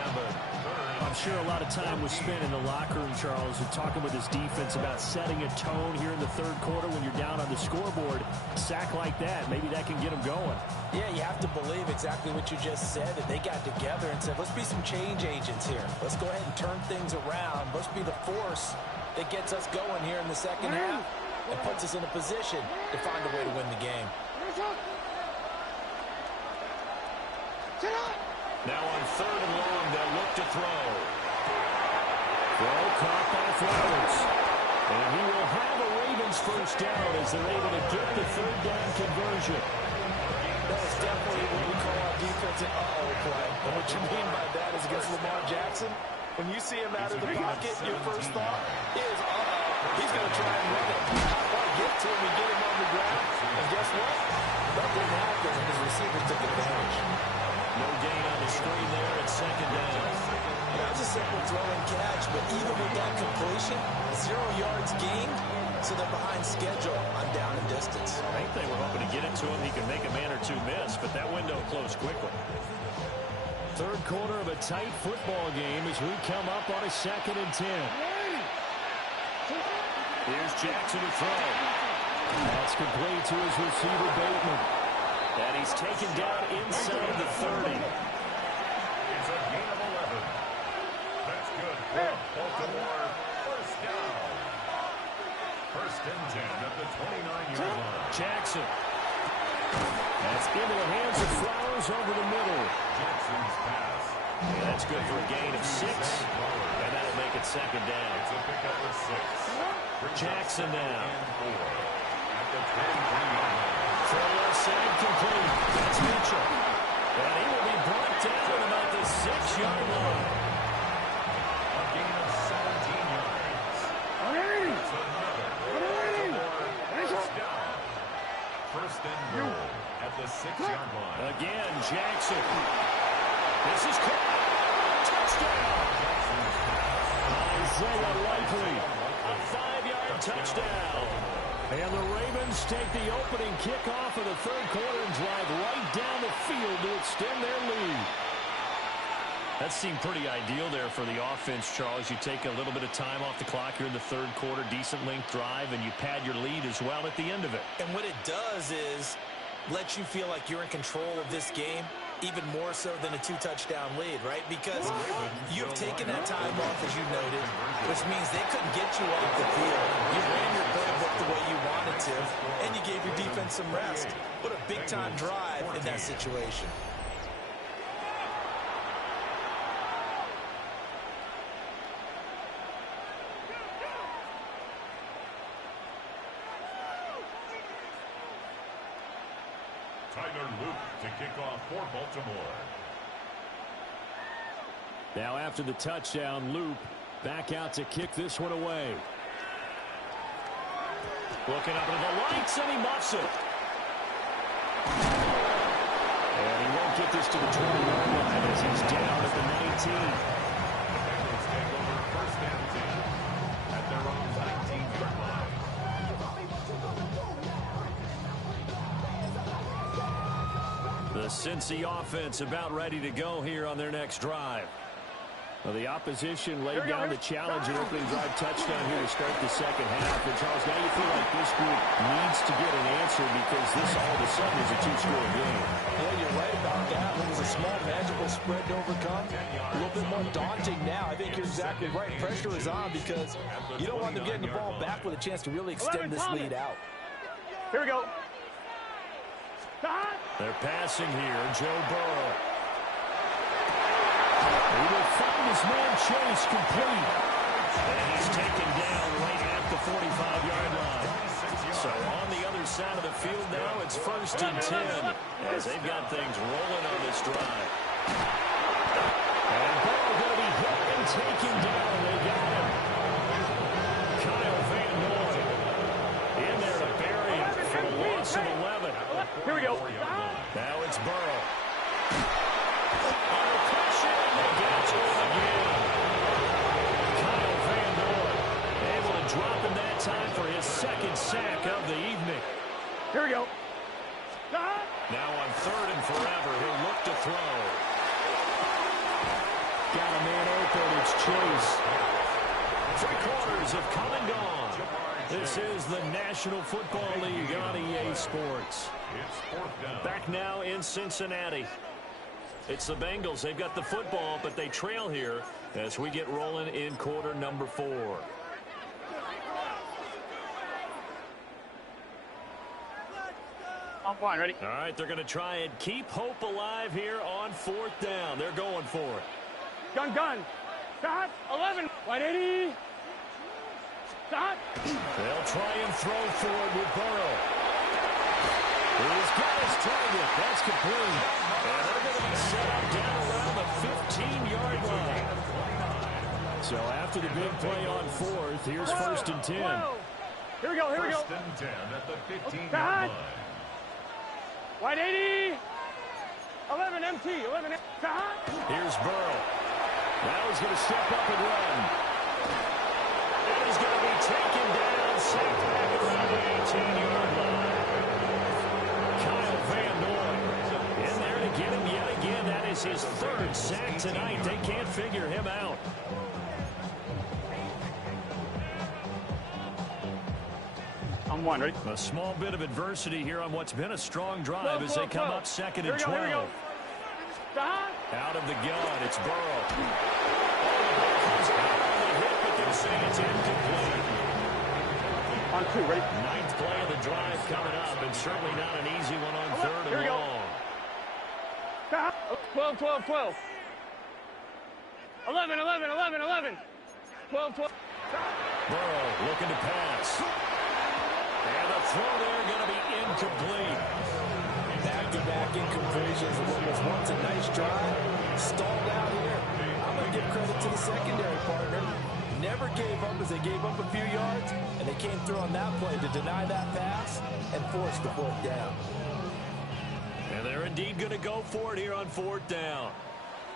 I'm sure a lot of time was spent in the locker room, Charles, and talking with his defense about setting a tone here in the 3rd quarter when you're down on the scoreboard. A sack like that, maybe that can get him going. Yeah, you have to believe exactly what you just said, that they got together and said, let's be some change agents here. Let's go ahead and turn things around. Let's be the force that gets us going here in the 2nd half and puts us in a position to find a way to win the game. Now on 3rd and long, they'll look to throw. Throw caught by Flowers. And he will have a Ravens first down as they're able to get the 3rd down conversion. That's definitely what we call our defense an uh-oh play. And what you mean by that is against Lamar Jackson, when you see him out of the pocket, your first thought is, he's going to try and run it. I want to get to him and get him on the ground. And guess what? That didn't happen, and his receivers took advantage. No gain on the screen there at second down. That was a simple throw and catch, but even with that completion, 0 yards gained, so they're behind schedule on down and distance. I think they were hoping to get it to him. He could make a man or two miss, but that window closed quickly. Third quarter of a tight football game as we come up on a 2nd and 10. Here's Jackson to throw. That's complete to his receiver, Bateman. And he's taken down inside the 30. It's a gain of 11. That's good for Baltimore. First down. First and 10 at the 29-yard line. Jackson. That's into the hands of Flowers over the middle. Jackson's pass. And that's good for a gain of 6. And that'll make it second down. It's a pickup of 6. Jackson now. And 4 at the 23-yard line. Throw left side complete. That's Mitchell. And he will be brought down at about the 6-yard line. A gain of 17 yards. That's another. First down. First and goal at the 6-yard line. Again, Jackson. This is caught. Touchdown. Isaiah Likely. A 5-yard touchdown. And the Ravens take the opening kickoff of the third quarter and drive right down the field to extend their lead. That seemed pretty ideal there for the offense, Charles. You take a little bit of time off the clock here in the third quarter, decent length drive, and you pad your lead as well at the end of it. And what it does is let you feel like you're in control of this game, even more so than a 2-touchdown lead, right? Because you've taken that time off, as you noted, which means they couldn't get you off the field. You ran your playbook the way you wanted to, and you gave your defense some rest. What a big-time drive in that situation. Tyler Luke to kick off for Baltimore. Now after the touchdown, Loop back out to kick this one away. Looking up into the lights, and he muffs it. And he won't get this to the 20-yard line as he's down at the 19. The Bengals take over first and 10 at their own 19-yard line. The Cincy offense about ready to go here on their next drive. Well, the opposition laid down the challenge and opening drive touchdown here to start the second half. And, Charles, now you feel like this group needs to get an answer because this all of a sudden is a 2-score game. Yeah, you're right about that. It was a small, manageable spread to overcome. A little bit more daunting now. I think you're exactly right. Pressure is on because you don't want them getting the ball back with a chance to really extend this lead out. Here we go. They're passing here, Joe Burrow. He will find his man Chase complete. And he's taken down right at the 45-yard line. So on the other side of the field now, it's first and 10 as they've got things rolling on this drive. And Burrow going to be hit and taken down. They got him. Kyle Van Noy in there to bury it for a loss of 11. Here we go. Now it's Burrow. Under pressure, and they get to him again. Kyle Van Noy able to drop him that time for his second sack of the evening. Here we go. Now on third and forever, he'll look to throw. Got a man open. It's Chase. 3 quarters have come and gone. This is the National Football League on EA Sports. It's fourth down. Back now in Cincinnati. It's the Bengals. They've got the football, but they trail here as we get rolling in quarter number 4. I'm fine, ready? All right, they're going to try and keep hope alive here on 4th down. They're going for it. Gun. Stop. 11. 180. Stop. They'll try and throw for it with Burrow. He's got his target. That's complete. And they're going to be set up down around the 15-yard line. So after the big play on fourth, here's first and 10. Here we go, here we go. First and 10 at the 15-yard line. Wide 80. 11 MT, 11 MT. Here's Burrow. Now he's going to step up and run. And he's going to be taken down, sacked back around the 18-yard line. Kyle Van Noy in there to get him yet again. That is his third sack tonight. They can't figure him out. I'm one, ready? A small bit of adversity here on what's been a strong drive as they come up second and 12. Out of the gun, it's Burrow. He's out on the hit, but they'll say it's incomplete. On two, ready? Ninth play of the drive coming up, and certainly not an easy one on third and long. 12, 12, 12. 11, 11, 11, 11. 12, 12. Burrow looking to pass. And the throw there going to be incomplete. Back-to-back incompletions of what was once a nice drive. Stalled out here. I'm going to give credit to the secondary partner. Never gave up as they gave up a few yards, and they came through on that play to deny that pass and force the fourth down. And they're indeed going to go for it here on fourth down.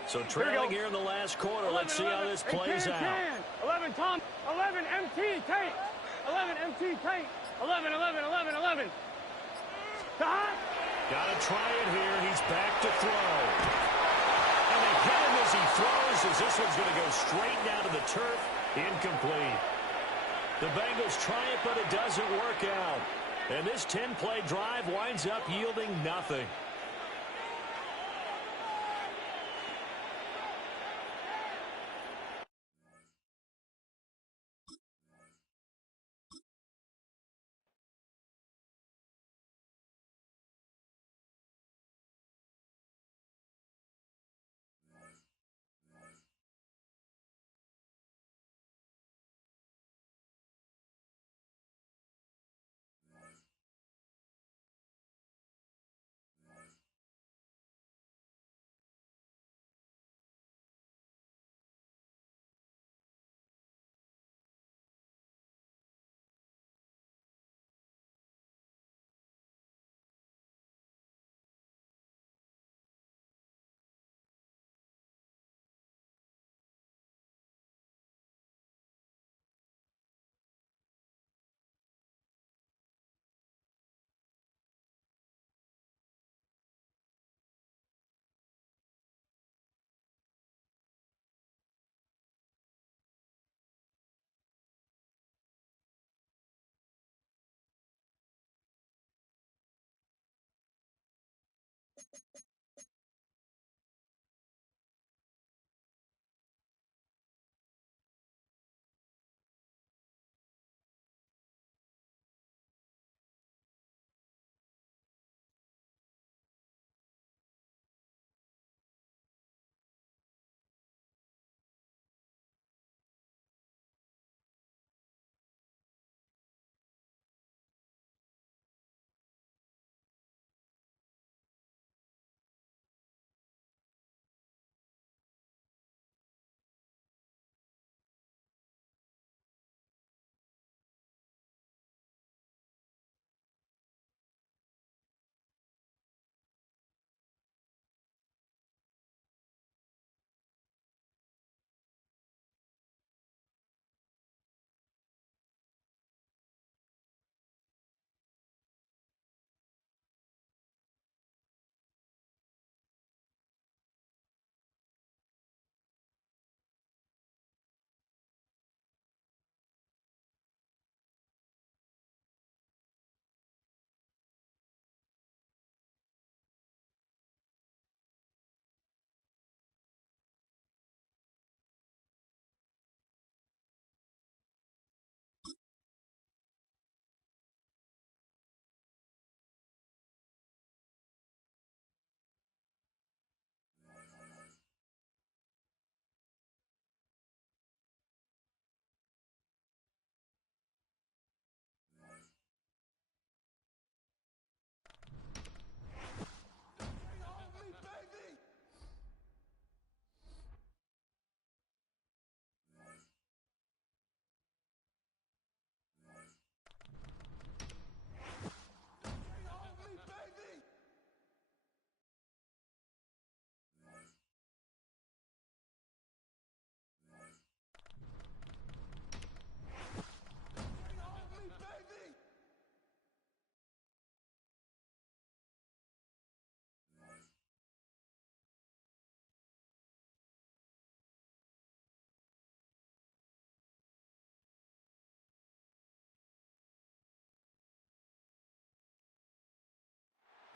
So trailing here in the last quarter. 11, Let's see 11, how this plays 10, out. 11 Tom, 11 MT Tate, 11 MT Tate, 11, 11, 11, 11. Got to try it here, and he's back to throw. And they hit him as he throws, as this one's going to go straight down to the turf. Incomplete. The Bengals try it, but it doesn't work out. And this 10-play drive winds up yielding nothing.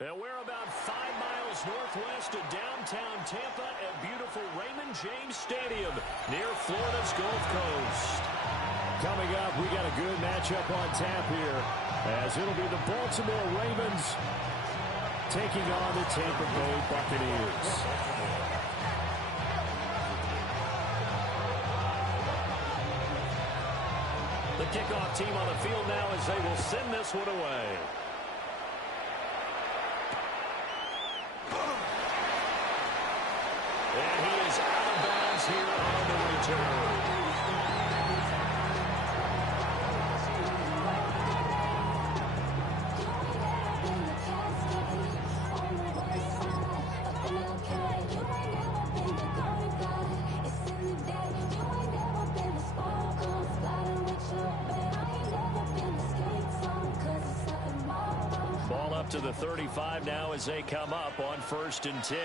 And we're about 5 miles northwest of downtown Tampa at beautiful Raymond James Stadium near Florida's Gulf Coast. Coming up, we got a good matchup on tap here, as it'll be the Baltimore Ravens taking on the Tampa Bay Buccaneers. The kickoff team on the field now as they will send this one away. And he is out of bounds here on the return. Ball up to the 35 now as they come up on 1st and 10.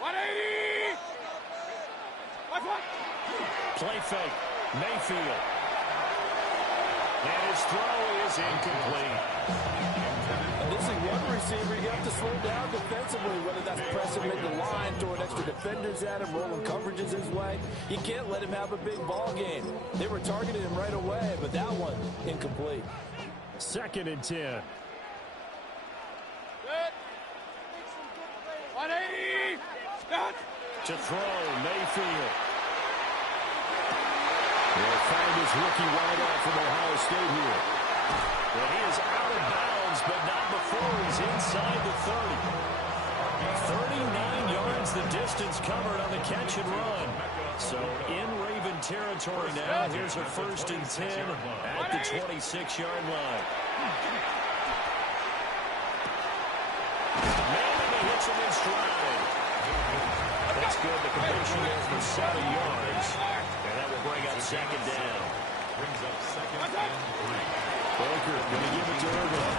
180! Play fake. Mayfield. And his throw is incomplete. And this is one receiver you have to slow down defensively, whether that's pressing him into line, throwing extra defenders at him, rolling coverages his way. You can't let him have a big ball game. They were targeting him right away, but that one, incomplete. 2nd and 10. Good. 180! Stop! To throw, Mayfield. He'll find his rookie wideout from Ohio State here. Well, he is out of bounds, but not before he's inside the 30. 39 yards the distance covered on the catch and run. So in Raven territory now. Here's a 1st and 10 at the 26-yard line. Manning, he hits him in stride. That's good. The completion there for 7 yards. And that will bring up 2nd down. Brings up 2nd and 3. Baker going to give it to Irvin.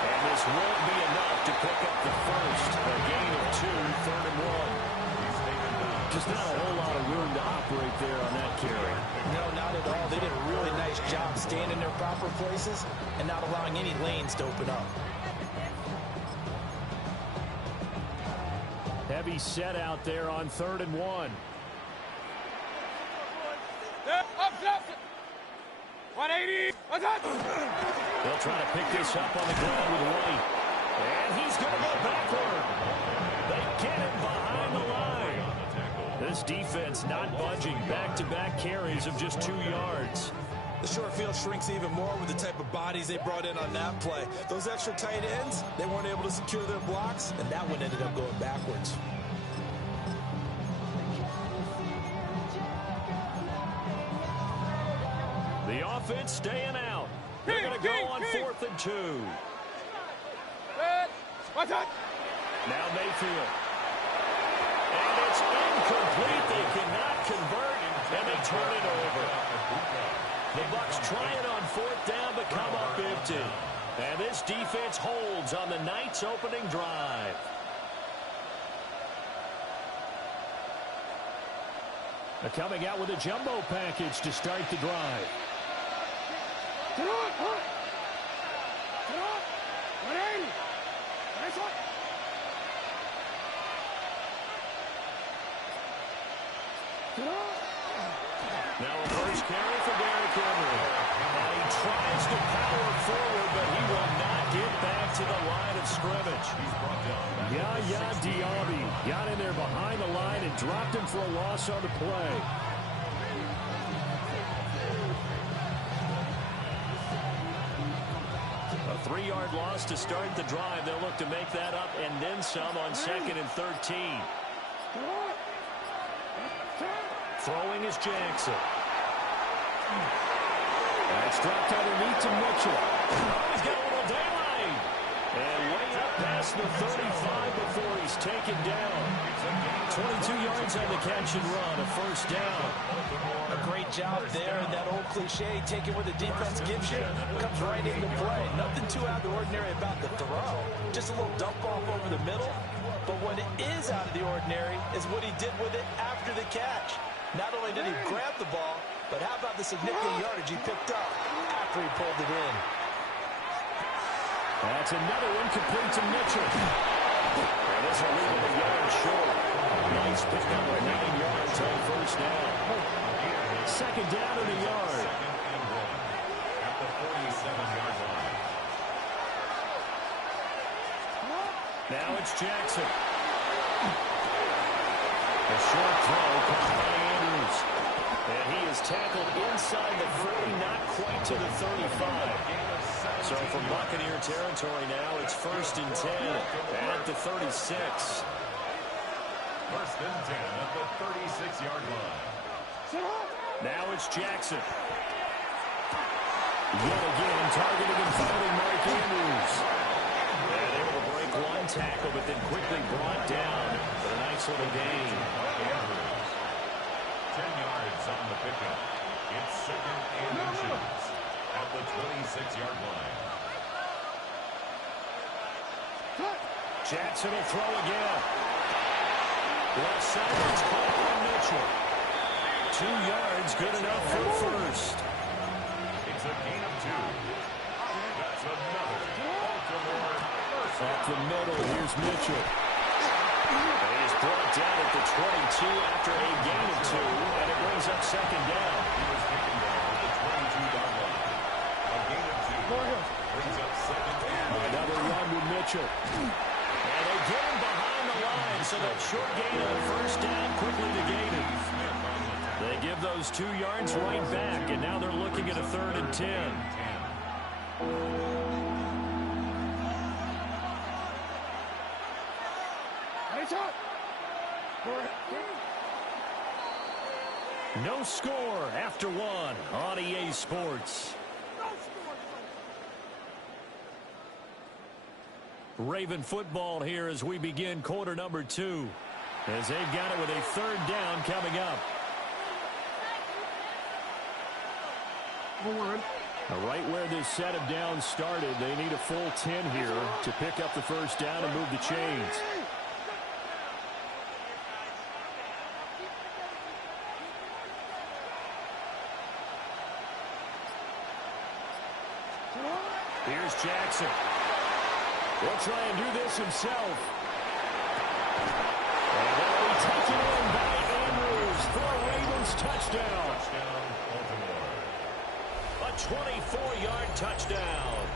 And this won't be enough to pick up the first. A gain of 2, 3rd and 1. Just not a whole lot of room to operate there on that carry. No, not at all. They did a really nice job staying in their proper places and not allowing any lanes to open up. Heavy set out there on 3rd and 1. Up! 180! They'll try to pick this up on the ground with White. And he's going to go backward. They get him behind the line. This defense not budging. Back-to-back carries of just 2 yards. The short field shrinks even more with the type of bodies they brought in on that play. Those extra tight ends, they weren't able to secure their blocks, and that one ended up going backwards. The offense staying out. They're going to go on 4th and 2. Now Mayfield. And it's incomplete. They cannot convert, and they turn it over. The Bucs try it on 4th down, but come up empty. And this defense holds on the night's opening drive. They're coming out with a jumbo package to start the drive. Now a first carry for Derrick Henry. And he tries to power forward, but he will not get back to the line of scrimmage. Yaya Diaby got in there behind the line and dropped him for a loss on the play. A 3-yard loss to start the drive. They'll look to make that up and then some on 2nd and 13. Throwing is Jackson. That's dropped underneath to Mitchell. He's got a little daylight. And way up past the 35 before he's taken down. 22 yards on the catch and run, a 1st down. A great job there, and that old cliche, taking what the defense gives you, comes right into play. Nothing too out of the ordinary about the throw. Just a little dump off over the middle. But what is out of the ordinary is what he did with it after the catch. Not only did he grab the ball, but how about the significant yardage he picked up after he pulled it in? That's another incomplete to Mitchell. And this will leave him a yard short. Nice pickup of 9 yards on first down. Second down and a yard. At the 47-yard line. Now it's Jackson. A short throw caught by Andrews. And he is tackled inside the 40, not quite to the 35. So from Buccaneer territory now, it's 1st and 10 at the 36. 1st and 10 at the 36-yard line. Now it's Jackson. Yet again, targeting and finding Mark Andrews. And able to break one tackle, but then quickly brought down for a nice little gain. 10 yards on the pickup. It's 2nd and inches at the 26-yard line. Jackson will throw again. Left side's caught by Mitchell. 2 yards, good enough for first. It's a gain of 2. That's another Baltimore first. Up the middle, here's Mitchell. And he's brought down at the 22 after a gain of 2, and it brings up second down. He was taken down at the 22-yard line. A gain of 2 brings up second and another run with Mitchell. And they get him behind the line, so that short gain on first down quickly negated. They give those 2 yards right back, and now they're looking at a 3rd and 10. No score after 1 on EA Sports. Raven football here as we begin quarter number 2. As they've got it with a 3rd down coming up. Right where this set of downs started, they need a full 10 here to pick up the first down and move the chains. Here's Jackson. He'll try and do this himself. And that'll be taken in by Andrews for a Ravens touchdown. A 24-yard touchdown.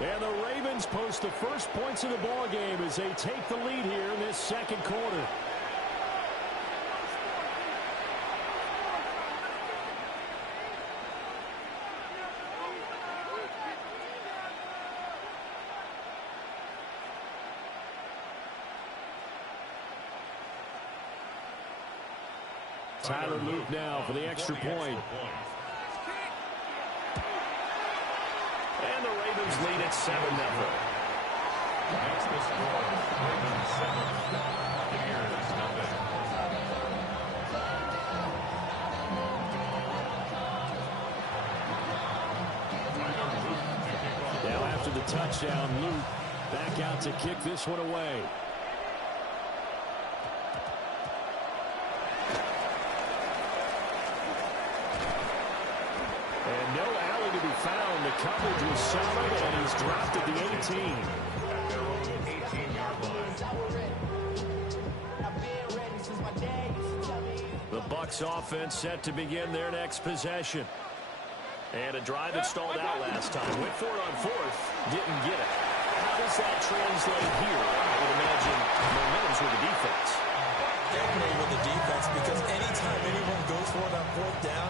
And the Ravens post the first points of the ball game as they take the lead here in this second quarter. Tyler Luke now for the extra point. And the Ravens lead at 7-0. Makes the score Ravens 7. Buccaneers nothing. Now after the touchdown, Luke back out to kick this one away. Found. The coverage was solid, and he's dropped at the 18. At their own 18-yard line. The Bucs offense set to begin their next possession. And a drive that stalled out last time. Went for it on 4th. Didn't get it. How does that translate here? I would imagine momentum's with the defense. Definitely with the defense, because anytime anyone goes for it on 4th down,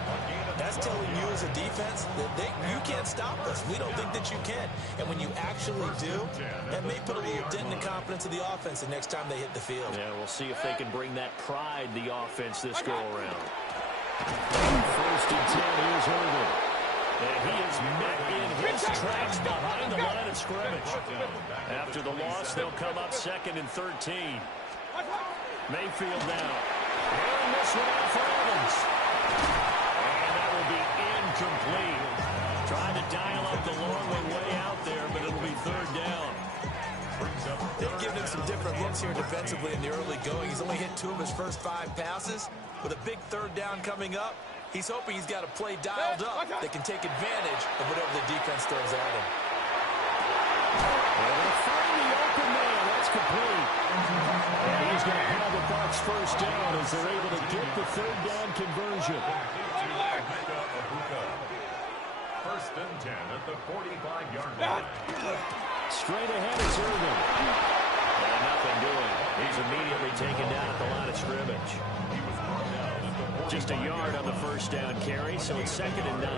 that's telling you as a defense that you can't stop us. We don't think that you can. And when you actually do, that may put a little dent in the confidence of the offense the next time they hit the field. Yeah, we'll see if they can bring that pride, the offense, this go-around. 1st and 10, here's Irvin. And he is met in his tracks behind the line of scrimmage. After the loss, they'll come up 2nd and 13. Mayfield now. And this one out for Evans. And that will be incomplete. Trying to dial up the long way out there, but it'll be 3rd down. They've given him some different looks here defensively in the early going. He's only hit 2 of his first 5 passes. With a big 3rd down coming up, he's hoping he's got a play dialed up that can take advantage of whatever the defense throws at him. And they'll find the open man. That's complete. And he's going to have the Bucs first down as they're able to get the third down conversion. First and 10 at the 45-yard line. Straight ahead is Irvin. And nothing doing. He's immediately taken down at the line of scrimmage. Just a yard on the first down carry, so it's 2nd and 9.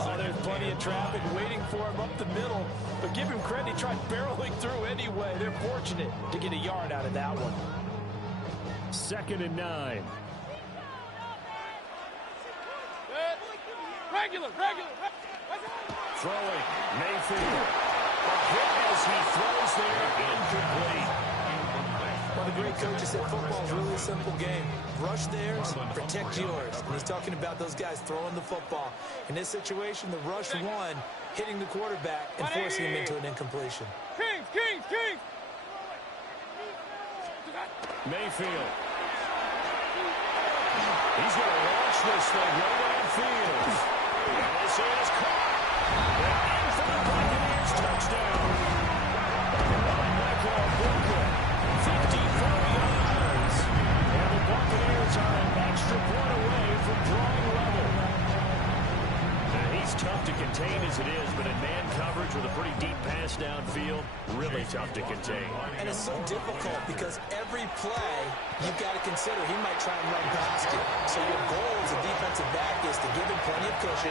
Oh, there's plenty of traffic waiting for him up the middle. But give him credit, he tried barreling through anyway. They're fortunate to get a yard out of that one. 2nd and 9. Regular. Throwing. Mayfield. A hit as he throws there, incomplete. Well, the great coach has said football is really a simple game. Rush theirs, protect yours. And he's talking about those guys throwing the football. In this situation, the rush one, hitting the quarterback and forcing him into an incompletion. Kings! Mayfield. He's going to launch this thing right downfield. This is caught. And for the Buccaneers, touchdown. Michael Booker, 54 yards. And the Buccaneers are an extra point away from drawing level. He's tough to contain as it is, but in man coverage with a pretty deep pass downfield, really tough to contain. And it's so difficult because every play you've got to consider he might try and run past you. So your goal as a defensive back is to give him plenty of cushion,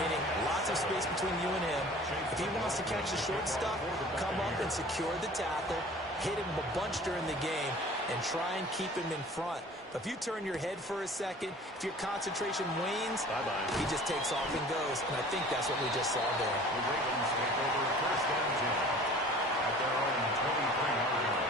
meaning lots of space between you and him. If he wants to catch the short stuff, come up and secure the tackle, hit him a bunch during the game, and try and keep him in front. But if you turn your head for a second, if your concentration wanes, he just takes off and goes. And I think that's what we just saw there. The Ravens take over first and 10 at their own 23-yard line.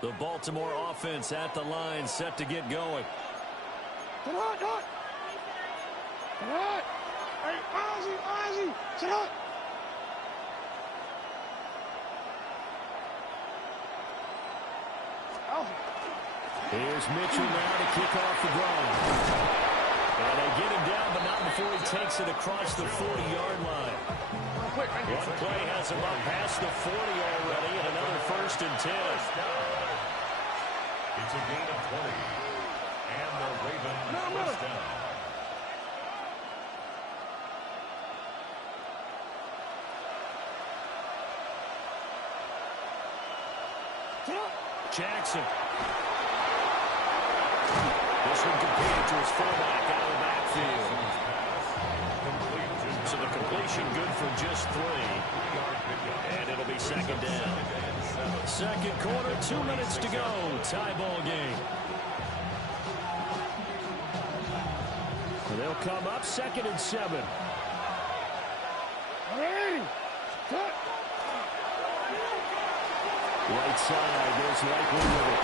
The Baltimore offense at the line, set to get going. Sit out! Hey, Ozzy! Sit out! Here's Mitchell now to kick off the drive. And they get him down, but not before he takes it across the 40-yard line. One play has him up past the 40 already, and another 1st and 10. It's a gain of 20. And the Ravens first down. Jackson. This one completed to his fullback out of the backfield. So the completion good for just 3. And it'll be 2nd down. 2nd quarter, 2 minutes to go. Tie ball game. And they'll come up 2nd and 7. Ready! Cut! Right side, there's Likely with it.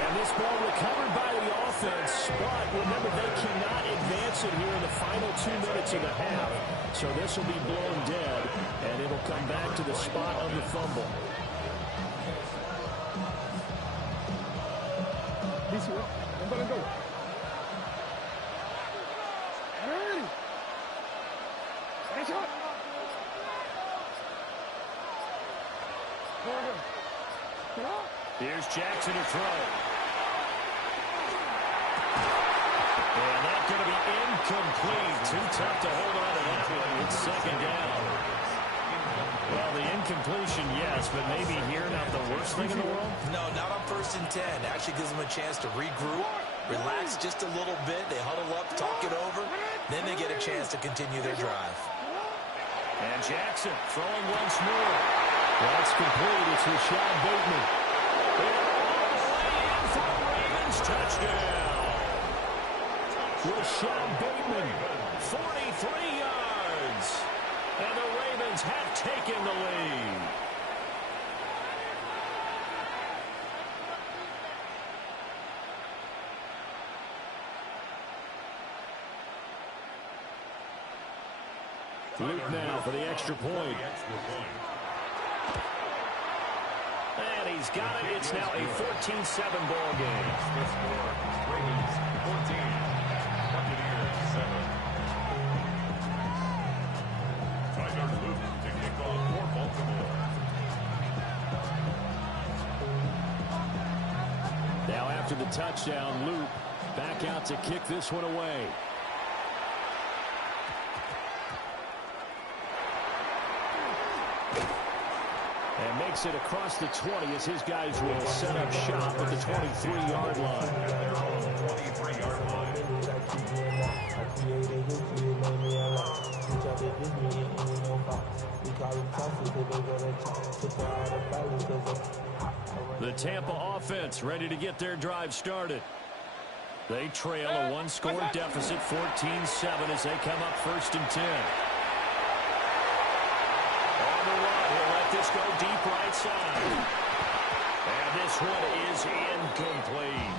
And this ball recovered by the offense, but remember, they cannot advance it here in the final 2 minutes of the half. So this will be blown dead, and it'll come back to the spot of the fumble. This way. I'm go. Ready! Headshot! Here's Jackson to throw. And that's going to be incomplete. Too tough to hold on to that one. It's 2nd down. Well, the incompletion, yes, but maybe here not the worst thing in the world? No, not on 1st and 10. Actually gives them a chance to regroup, relax just a little bit. They huddle up, talk it over. Then they get a chance to continue their drive. And Jackson throwing once more. That's complete. It's Rashad Bateman. All the way in for the Ravens touchdown. Rashad Bateman, 43 yards. And the Ravens have taken the lead. Luke now for the extra point. And he's got it. It's now a 14-7 ball game. The score, Ravens 14, Buccaneers 7. Tyler Luke to kick off for Baltimore. Now after the touchdown, Luke back out to kick this one away. And makes it across the 20 as his guys will set up shop at the 23-yard line. They're on the 23-yard line. The Tampa offense ready to get their drive started. They trail a one-score deficit, 14-7, as they come up 1st and 10. On the run, he'll let this go deep right side. And this one is incomplete.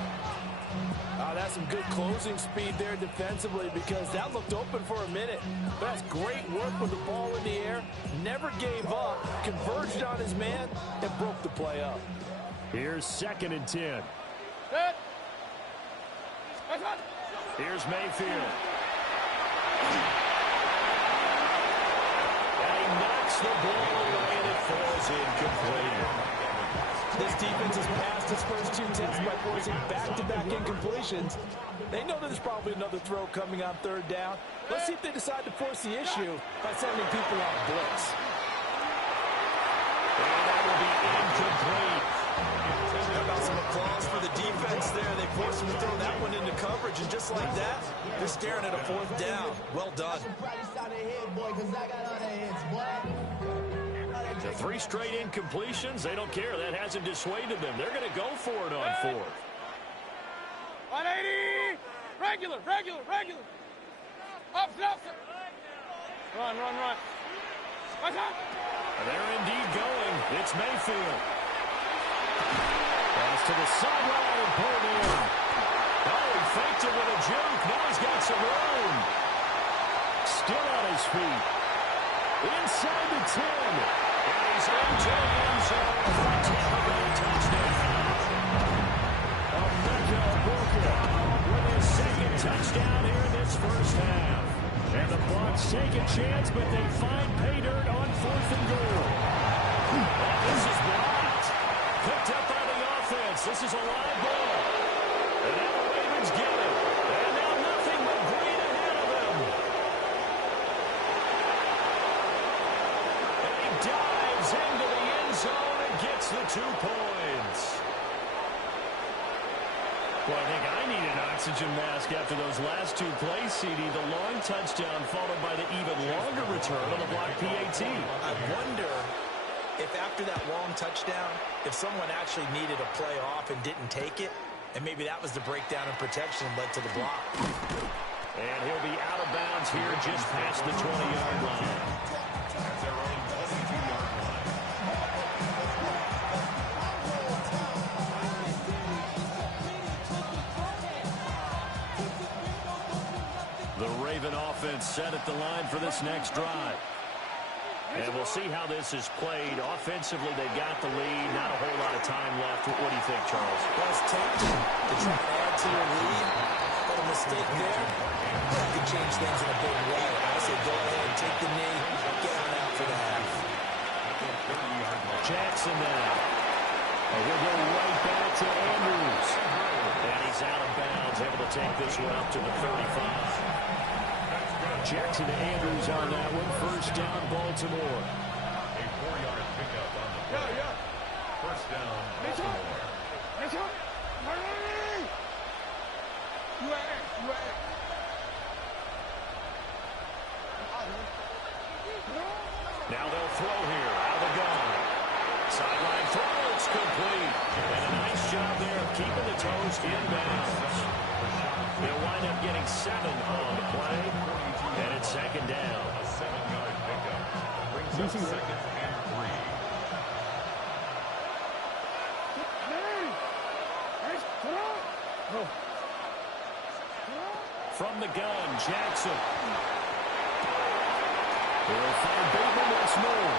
That's some good closing speed there defensively because that looked open for a minute. But that's great work with the ball in the air. Never gave up, converged on his man, and broke the play up. Here's 2nd and 10. Here's Mayfield. And he knocks the ball away, and it falls incomplete. This defense has passed its first 2 tests by forcing back-to-back incompletions. They know there's probably another throw coming on 3rd down. Let's see if they decide to force the issue by sending people on blitz. And that will be incomplete. How about some applause for the defense there? They forced him to throw that one into coverage, and just like that, they're staring at a 4th down. Well done. The 3 straight incompletions, they don't care. That hasn't dissuaded them. They're going to go for it on 4th. 180! Regular! Up! Run! What's up? They're indeed going. It's Mayfield. Pass to the sideline and pulled in. Oh, he faked it with a juke. Now he's got some room. Still on his feet. Inside the 10. And he's into the end zone for a Tampa Bay touchdown. Emeka Booker with his 2nd touchdown here in this 1st half. And the Bucs take a chance, but they find pay dirt on 4th and goal. And this is blocked. Picked up by the offense. This is a live ball. And now the Ravens get it. And now nothing but green ahead of them. And he dives into the end zone and gets the 2 points. Well, I think I need an oxygen mask after those last 2 plays, CD. The long touchdown followed by the even longer return on the block PAT. I wonder if after that long touchdown, if someone actually needed a play off and didn't take it, and maybe that was the breakdown in protection and led to the block. And he'll be out of bounds here just past the 20-yard line. At their own 22-yard line. The Raven offense set at the line for this next drive. And we'll see how this is played. Offensively, they got the lead. Not a whole lot of time left. What do you think, Charles? Well, it's tempting to try and add to your lead, but a mistake there that could change things in a big way. I say go ahead, take the knee, get on out for the half. Jackson now. And we'll go right back to Andrews. And he's out of bounds, able to take this one up to the 35. Jackson to Andrews on that one. 1st down, Baltimore. A 4-yard pickup on the play. First down, Baltimore. Now they'll throw here out of the gun. Sideline throw, it's complete. And a nice job there of keeping the toes inbounds. They'll wind up getting 7 on the play. And it's 2nd down. A 7-yard pickup. Brings up 2nd and 3. From the gun, Jackson. They'll find Bateman once more.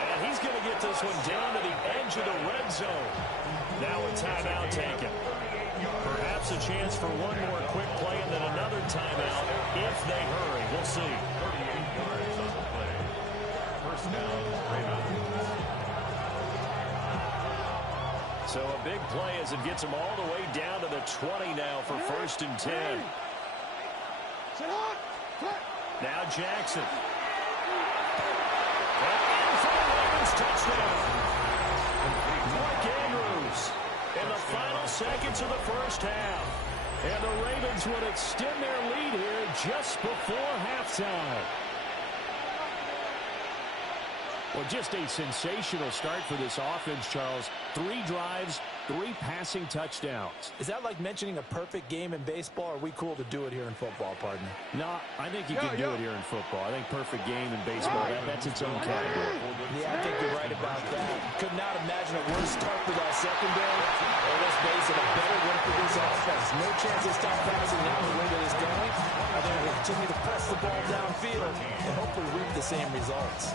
And he's going to this one down to the edge of the red zone. Now a timeout taken. Perhaps a chance for one more quick play and then another timeout if they hurry. We'll see. 38 yards on the play. First down, Ravens. So a big play as it gets them all the way down to the 20 now for 1st and 10. Now Jackson. And for the Ravens touchdown. Mark Andrews in the final seconds of the first half. And the Ravens would extend their lead here just before halftime. Well, just a sensational start for this offense, Charles. 3 drives, 3 passing touchdowns. Is that like mentioning a perfect game in baseball, or are we cool to do it here in football, partner? No, I think you can do it here in football. I think perfect game in baseball, that's its own category. Yeah, I think you're right about that. Could not imagine a worse start for that secondary. Or let's face it, a better one for this offense. No chance they stop passing now the way that it's going. I think we'll continue to press the ball downfield and hopefully reap the same results.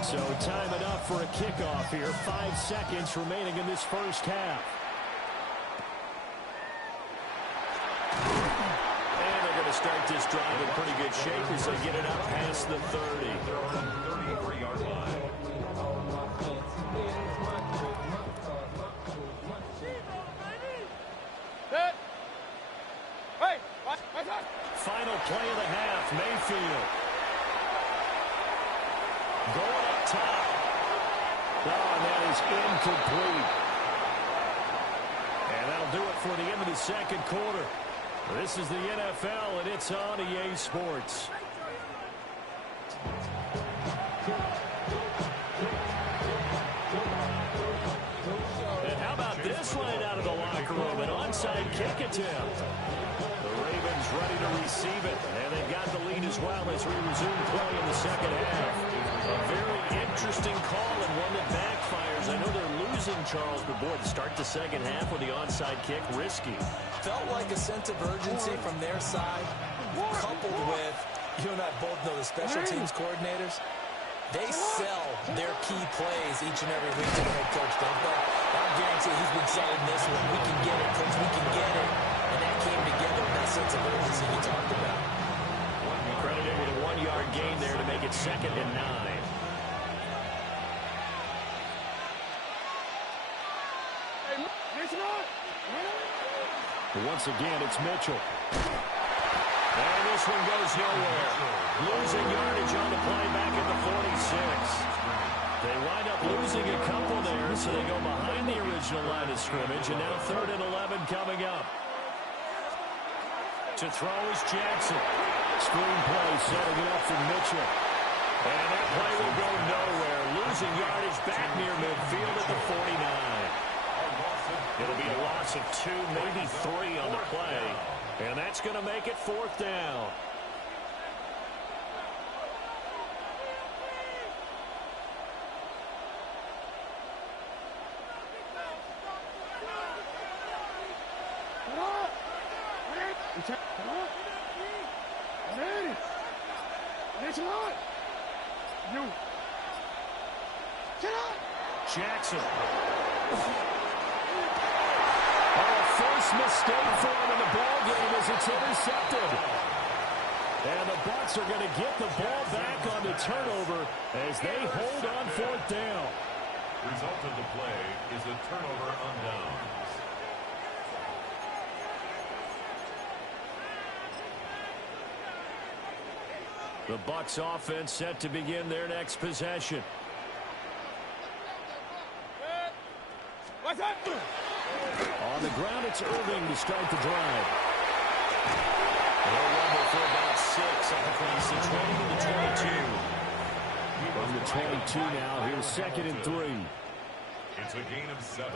So time enough for a kickoff here. 5 seconds remaining in this first half. And they're going to start this drive in pretty good shape as they get it up past the 30. 33-yard line. Final play of the half, Mayfield. Going up top. Oh, and that is incomplete. And that'll do it for the end of the second quarter. This is the NFL, and it's on EA Sports. And how about this line out of the locker room? An onside kick attempt. The Ravens ready to receive it, and they've got the lead as well as we resume play in the second half. A very interesting call and one that backfires. I know they're losing, Charles, but boy, to start the second half with the onside kick, risky. Felt like a sense of urgency from their side, coupled with, you and I both know the special teams coordinators. They sell their key plays each and every week to the head coach, don't they? I guarantee he's been selling this one. We can get it, coach, we can get it. And that came together with that sense of urgency you talked about. Credited with a 1-yard gain there to make it 2nd and 9. Once again, it's Mitchell. And this one goes nowhere. Losing yardage on the play back at the 46. They wind up losing a couple there, so they go behind the original line of scrimmage, and now 3rd and 11 coming up. To throw is Jackson. Screen play setting it up for Mitchell. And that play will go nowhere. Losing yardage back near midfield at the 49. It'll be a loss of 2, maybe 3 on the play. And that's going to make it 4th down. Jackson. First mistake for him in the ball game as it's intercepted. And the Bucs are going to get the ball back on the turnover as they hold on 4th down. Result of the play is a turnover on downs. The Bucs offense set to begin their next possession. On the ground, it's Irving to start the drive. They'll rumble for about 6 across the 20 to the 22. From the 22 now, here's 2nd and 3. It's a gain of 7.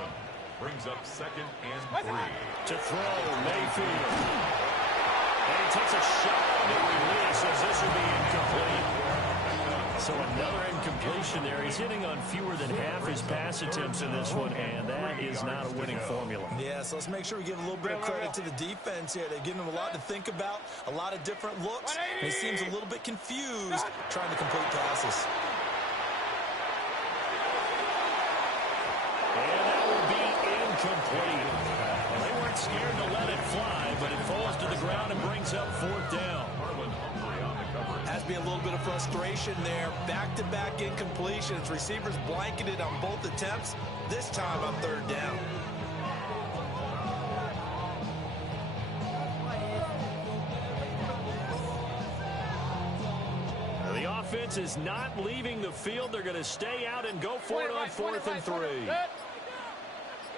Brings up 2nd and 3. To throw, Mayfield. And he takes a shot on the release as this will be incomplete. So another incompletion there. He's hitting on fewer than half his pass attempts in this one, and that is not a winning formula. Yeah, so let's make sure we give a little bit of credit to the defense here. They've given him a lot to think about, a lot of different looks. He seems a little bit confused trying to complete passes. complete. Well, they weren't scared to let it fly, but it falls to the ground and brings up fourth down. Has to be a little bit of frustration there. Back-to-back incompletions. Receivers blanketed on both attempts. This time on third down. The offense is not leaving the field. They're going to stay out and go for it on 4th and 3.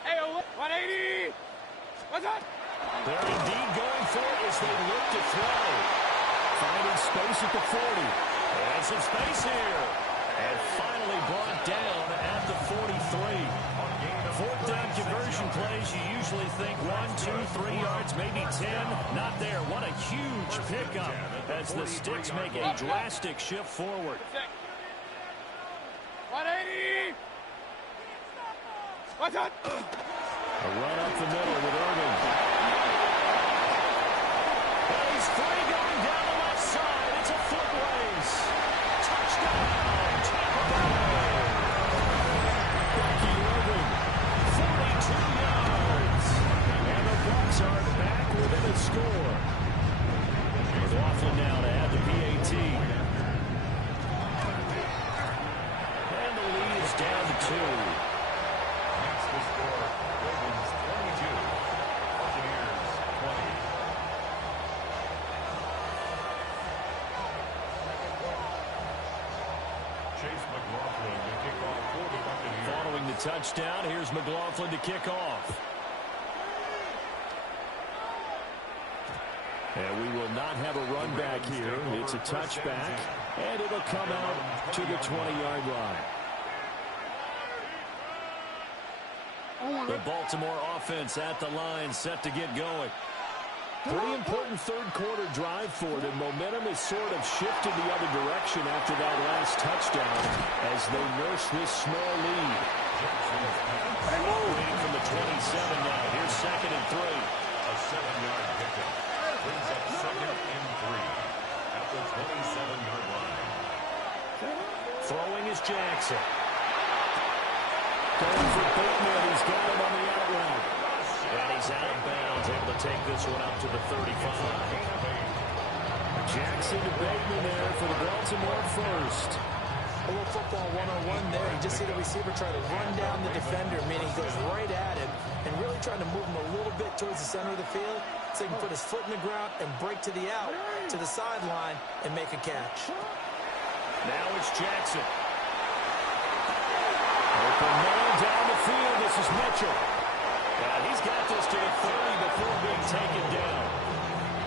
Hey, 180. What's up? They're indeed going for it as they look to throw. Finding space at the 40. And some space here. And finally brought down at the 43. Fourth down conversion plays, you usually think 1, 2, 3 yards, maybe 10. Not there. What a huge pickup as the Sticks make a drastic shift forward. 180. What's up? A run up the middle with Irving. And he's free going down the left side. It's a foot race. Touchdown, Tampa Bay. Becky Irving, 42 yards. And the Bucs are back within a score. McLaughlin now to add the PAT. And the lead is down to 2. That's the score. Ravens 22. Buccaneers 20. Chase McLaughlin to kick off for the Buccaneers. Following the touchdown, here's McLaughlin to kick off. And we will not have a run back here. It's a touchback, and it'll come out to the 20-yard line. The Baltimore offense at the line, set to get going. Pretty important third-quarter drive for them. Momentum has sort of shifted the other direction after that last touchdown as they nurse this small lead. Waiting from the 27 now. Here's 2nd and 3. A 7-yard pickup. Brings up 2nd and 3 at the 27-yard line. Throwing is Jackson. Going for Bateman. He's got him on the out route. And he's out of bounds, able to take this one up to the 35. Jackson to Bateman there for the Baltimore first. A little football one-on-one there. You just see the receiver try to run down the defender, meaning goes right at him, and really trying to move him a little bit towards the center of the field so he can put his foot in the ground and break to the out, to the sideline, and make a catch. Now it's Jackson. Open man down the field. This is Mitchell. And he's got this to the 30 before being taken down.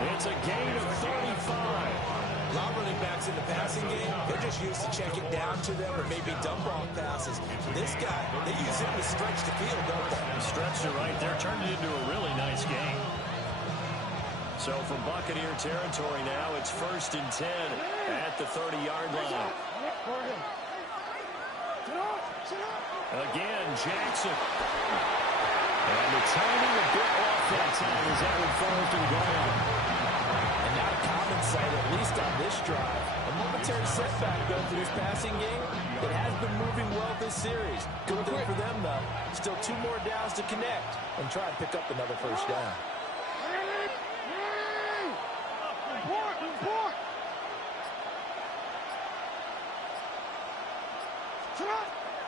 It's a gain of 35. A lot of running backs in the passing game, they're just used to check it down to them or maybe dump off passes. This guy, they use him to stretch the field, don't they? Stretched it right there, turned it into a really nice game. So from Buccaneer territory now, it's 1st and 10 at the 30-yard line. Again, Jackson. And it's timing a bit off that time as that one falls to the ground. And not a common sight, at least on this drive. A momentary setback, though, for this passing game. It has been moving well this series. Good thing for them, though. Still 2 more downs to connect and try and pick up another first down.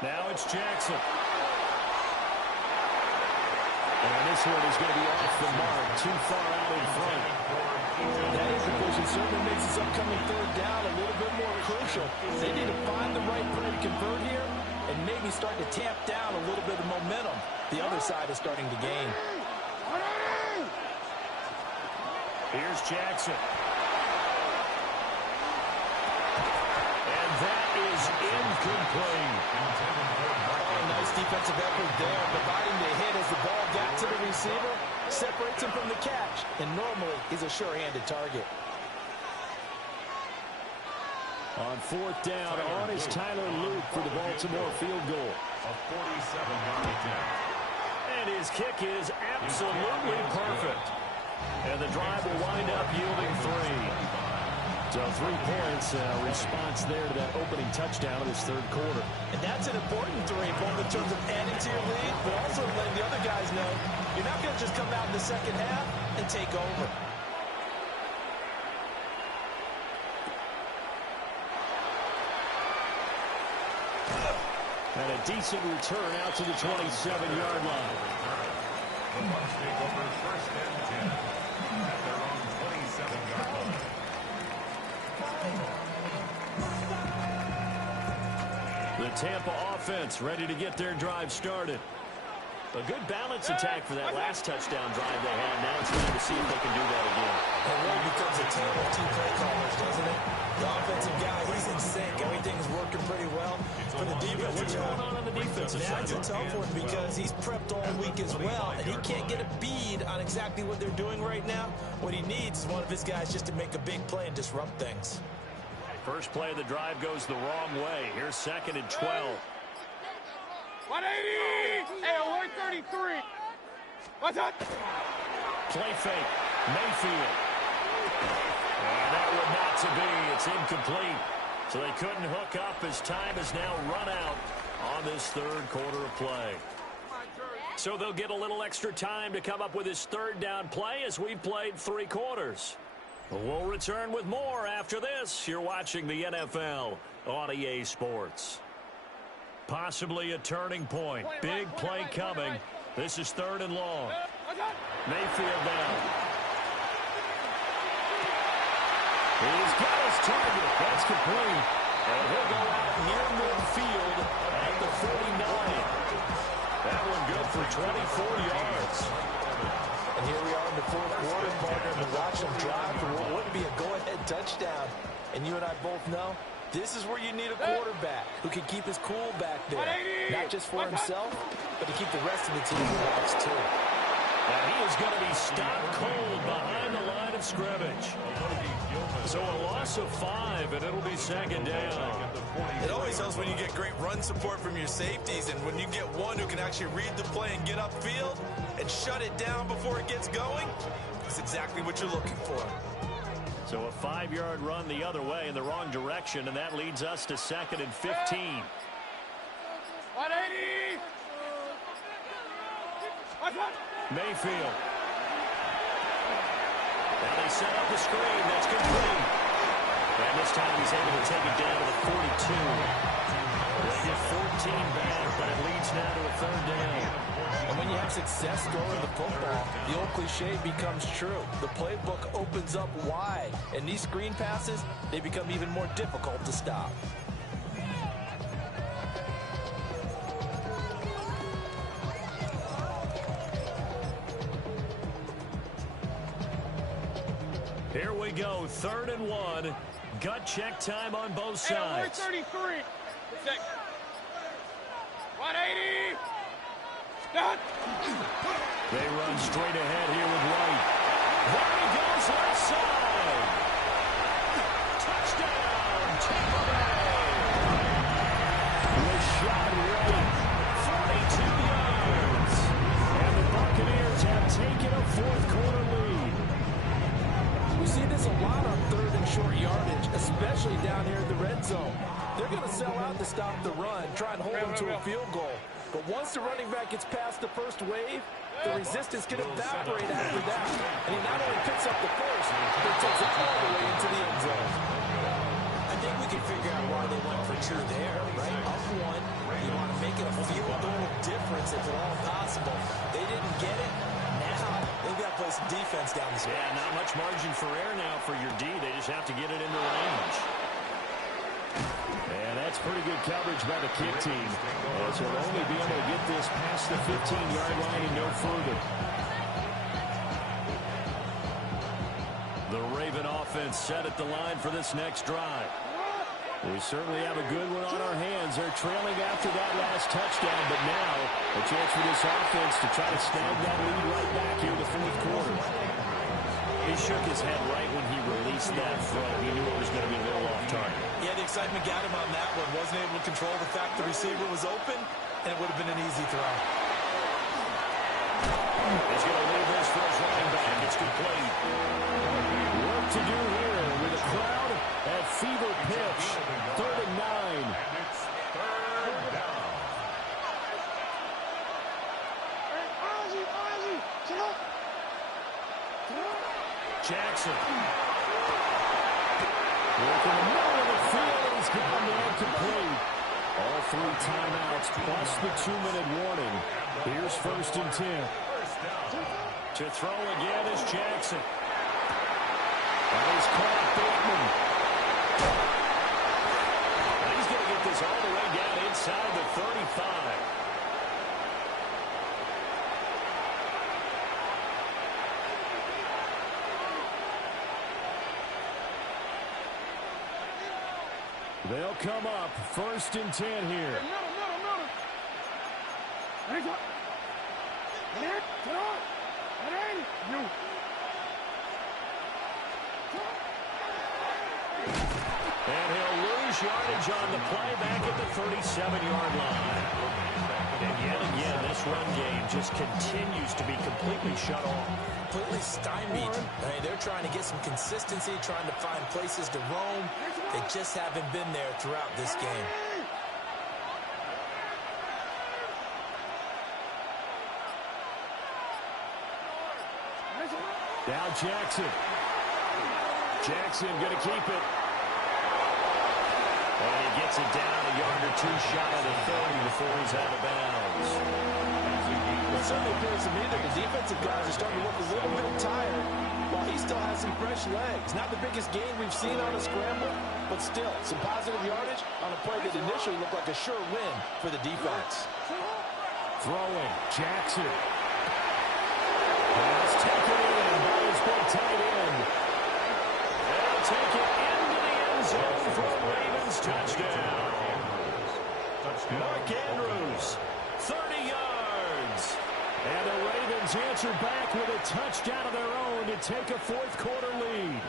Now it's Jackson. And this one is going to be off the mark, too far out in front. That incompletion certainly makes this upcoming third down a little bit more crucial. They need to find the right play to convert here and maybe start to tamp down a little bit of momentum. The other side is starting to gain. Here's Jackson. And that is incomplete. Oh, nice defensive effort there, providing the hit as the ball got to the receiver, separates him from the catch, and normally he's a sure-handed target. On 4th down, on is Tyler Luke for the Baltimore field goal. A 47-yard attempt. And his kick is absolutely perfect. And the drive will wind up yielding 3. So 3 points, response there to that opening touchdown of this third quarter. And that's an important 3, both in terms of adding to your lead, but also letting the other guys know you're not going to just come out in the second half and take over. And a decent return out to the 27-yard line. The Bucs take over 1st and 10 at their own 27-yard line. The Tampa offense ready to get their drive started. A good balance attack for that last touchdown drive they had. Now it's time to see if they can do that again. It really becomes a team of 2 play callers, doesn't it? The offensive guy, he's in sync. Everything's working pretty well. For the defense, What's going on the defensive side? that's a tough one because he's prepped all week as well, and he can't get a bead on exactly what they're doing right now. What he needs is one of his guys just to make a big play and disrupt things. First play of the drive goes the wrong way. Here's 2nd and 12. 180! Hey, 133! What's up? Play fake. Mayfield. And that would not to be. It's incomplete. So they couldn't hook up as time has now run out on this third quarter of play. So they'll get a little extra time to come up with his 3rd down play as we've played 3 quarters. We'll return with more after this. You're watching the NFL on EA Sports. Possibly a turning point. Big play coming. This is 3rd and long. Mayfield down. He's got his target. That's complete. And he'll go out near midfield at the 49. That one good for 24 yards. And here we are in the 4th quarter, partner, and watch him drive for what would be a go-ahead touchdown. And you and I both know this is where you need a quarterback who can keep his cool back there. Not just for himself, but to keep the rest of the team relaxed, too. And he is going to be stopped cold behind the line of scrimmage. So a loss of 5, and it'll be 2nd down. It always helps when you get great run support from your safeties, and when you get one who can actually read the play and get upfield and shut it down before it gets going, that's exactly what you're looking for. So a 5-yard run the other way in the wrong direction, and that leads us to 2nd and 15. 180! What's up? Mayfield. Now they set up the screen. That's complete. And this time he's able to take it down to the 42. They get 14 back, but it leads now to a 3rd down. And when you have success throwing the football, the old cliche becomes true. The playbook opens up wide, and these screen passes, they become even more difficult to stop. Here we go, 3rd and 1. Gut check time on both Hey, sides. 133! 180! Done! They run straight ahead here with White. There he goes, left side. Touchdown, Tampa Bay. Rashad White, 42 yards. And the Buccaneers have taken a 4th quarter lead. We see this a lot on 3rd and short yardage, especially down here in the red zone. They're going to sell out to stop the run, try and hold them to a field goal. But once the running back gets past the first wave, the resistance can evaporate after that. And he not only picks up the first, but takes it all the way into the end zone. I think we can figure out why they went for 2 there, right? Up 1, you want to make it a field goal difference if at all possible. They didn't get it. Now, they've got to play some defense down the stretch. Yeah, not much margin for error now for your D. They just have to get it into range. And that's pretty good coverage by the kick team, as he'll only be able to get this past the 15-yard line and no further. The Raven offense set at the line for this next drive. We certainly have a good one on our hands. They're trailing after that last touchdown, but now a chance for this offense to try to snag that lead right back here in the 4th quarter. He shook his head right when he released that throw. He knew it was going to be a little off target. Yeah, the excitement got him on that one. Wasn't able to control the fact the receiver was open, and it would have been an easy throw. He's going to leave this for his running back. It's complete. Work to do here with a crowd fever pitch. 3rd and 9. And it's 3rd down. Jackson. Work in the middle of the field. He's got man complete. All 3 timeouts plus the 2-minute warning. Here's 1st and 10. To throw again is Jackson. And he's caught Bateman. And he's going to get this all the way down inside the 35. They'll come up 1st and 10 here. And he'll lose yardage on the play back at the 37-yard line. And yet again, this run game just continues to be completely shut off. Completely stymied. They're trying to get some consistency, trying to find places to roam. They just haven't been there throughout this game. Now Jackson. Jackson going to keep it. And he gets it down a yard or 2 shy of the 30 before he's out of bounds. It certainly appears to me that the defensive guys are starting to look a little bit tired while he still has some fresh legs. Not the biggest gain we've seen on a scramble, but still some positive yardage on a play that initially looked like a sure win for the defense. Throwing, Jackson. Pass taken in by his big tight end. And he'll take it into the end zone for a Ravens touchdown. Mark Andrews, 30 yards. And the Ravens answer back with a touchdown of their own to take a 4th quarter lead.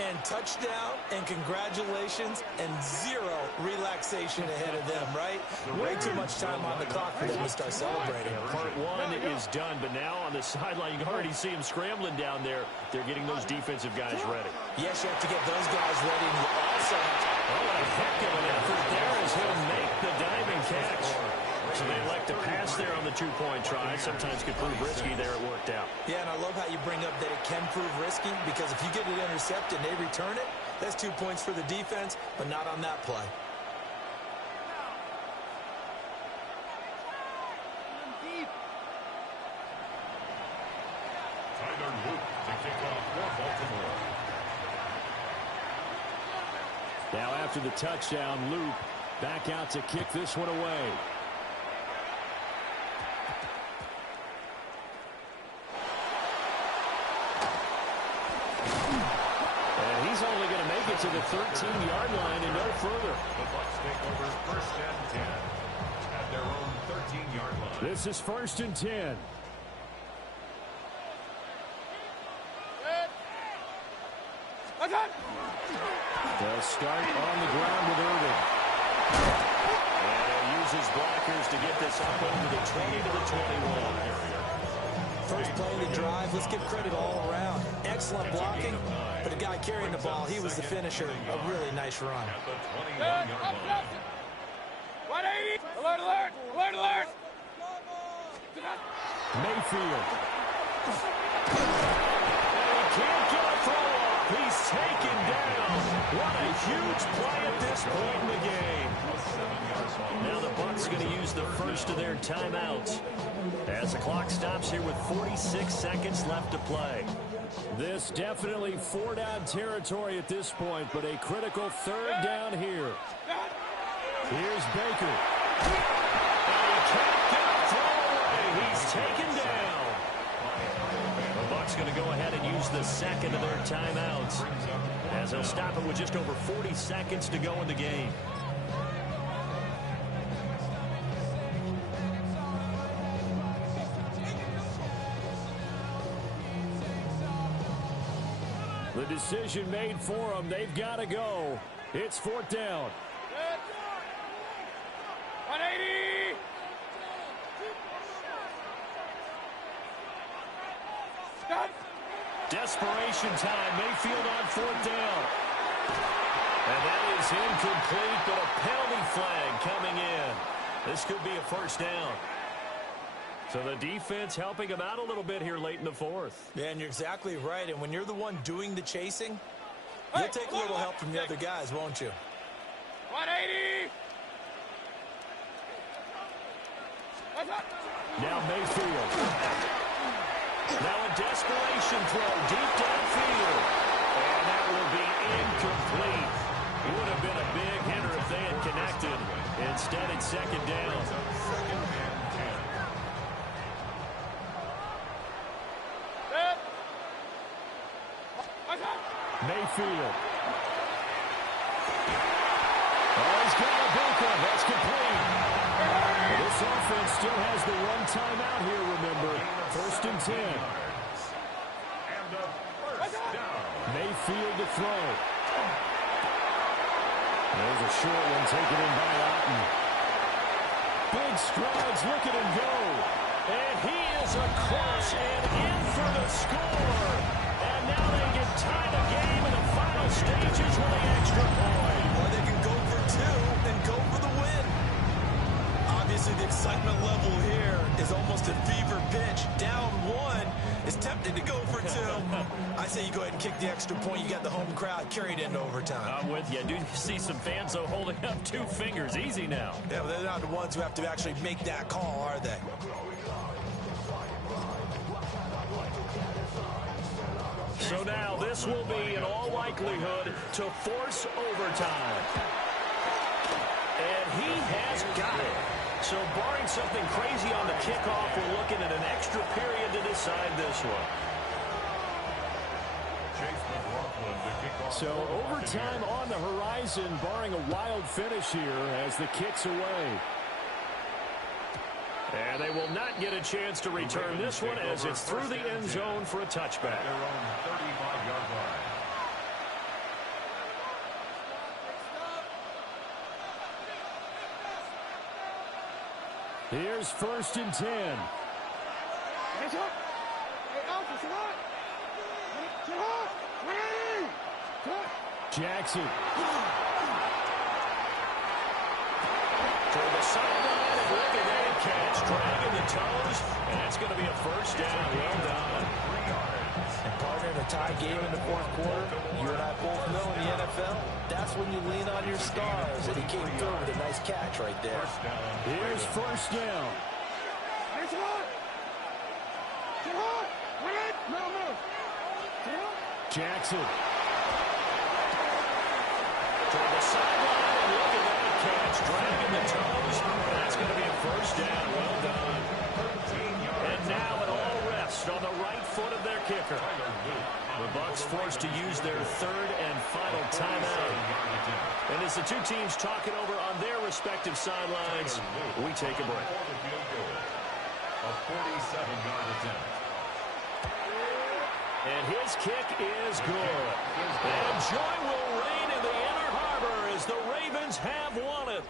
And touchdown, and congratulations, and 0 relaxation ahead of them, right? Way too much time on the clock for them to start celebrating. Part 1 is done, but now on the sideline, you can already see them scrambling down there. They're getting those defensive guys ready. Yes, you have to get those guys ready, and you also have to... Oh, what a heck of an effort there as he'll make the diving catch. So they elect to pass there on the 2-point try. Sometimes could prove risky there. It worked out. Yeah, and I love how you bring up that it can prove risky, because if you get it intercepted and they return it, that's 2 points for the defense, but not on that play. Tyler Luke to kick off for Baltimore. Now after the touchdown, Luke back out to kick this one away. He's only going to make it to the 13-yard line and no further. The Bucs take over 1st and 10 at their own 13-yard line. This is 1st and 10. They'll start on the ground with Irving. And he'll use his blockers to get this up over the 20 to the 21. First play of the drive, let's give credit all around. Excellent blocking, but the guy carrying the ball, he was the finisher. A really nice run. At the 21-yard line. 180! Alert, alert! Alert, alert! Mayfield. And he can't get a throw off. He's taken down. What a huge play at this point in the game. Now the Bucs going to use the first of their timeouts as the clock stops here with 46 seconds left to play. This definitely 4-down territory at this point, but a critical 3rd down here. Here's Baker. And he can't get a throw away. He's taken down. The Bucs going to go ahead and use the second of their timeouts as they'll stop it with just over 40 seconds to go in the game. The decision made for them. They've got to go. It's 4th down. 180! Desperation time. Mayfield on 4th down. And that is incomplete, but a penalty flag coming in. This could be a first down. So the defense helping him out a little bit here late in the fourth. Yeah, and you're exactly right. And when you're the one doing the chasing, you'll take a little help from the other guys, won't you? 180. Now Mayfield. Now a desperation throw deep downfield. And that will be incomplete. Would have been a big hitter if they had connected. Instead, it's second down. Mayfield. Oh, he's got a bunker. That's complete. This offense still has the one timeout here, remember. First and 10. Mayfield to throw. There's a short one taken in by Otten. Big strides, look at him go. And he is across and in for the score. And now they can tie the game in the final stages with the extra point. Or they can go for two and go for the win. Obviously, the excitement level here is almost a fever pitch. Down one is tempted to go for two. I say you go ahead and kick the extra point. You got the home crowd carried into overtime. I'm with you. I do see some fans, though, holding up 2 fingers. Easy now. Yeah, but they're not the ones who have to actually make that call, are they? So now this will be, in all likelihood, to force overtime. And he has got it. So barring something crazy on the kickoff, we're looking at an extra period to decide this one. So overtime on the horizon, barring a wild finish here as the kick's away. And they will not get a chance to return this one as it's through the end zone for a touchback. Their own 35-yard line. Here's first and 10. Jackson. Toward the sideline, and look at that catch. Dragging the toes, and that's going to be a first down. Well done. And partner, in a tie game in the fourth quarter, you and I both know in the NFL, that's when you lean on your stars. And he came through with a nice catch right there. Here's first down. Jackson. Toward the sideline, and look at that catch. Dragging the toes, and that's going to be a first down. Well done. And now an all rest on the right foot of their kicker. The Bucs forced to use their third and final timeout. And as the two teams talk it over on their respective sidelines, we take a break. A 47-yard attempt. And his kick is good. And joy will reign in the Inner Harbor as the Ravens have won it.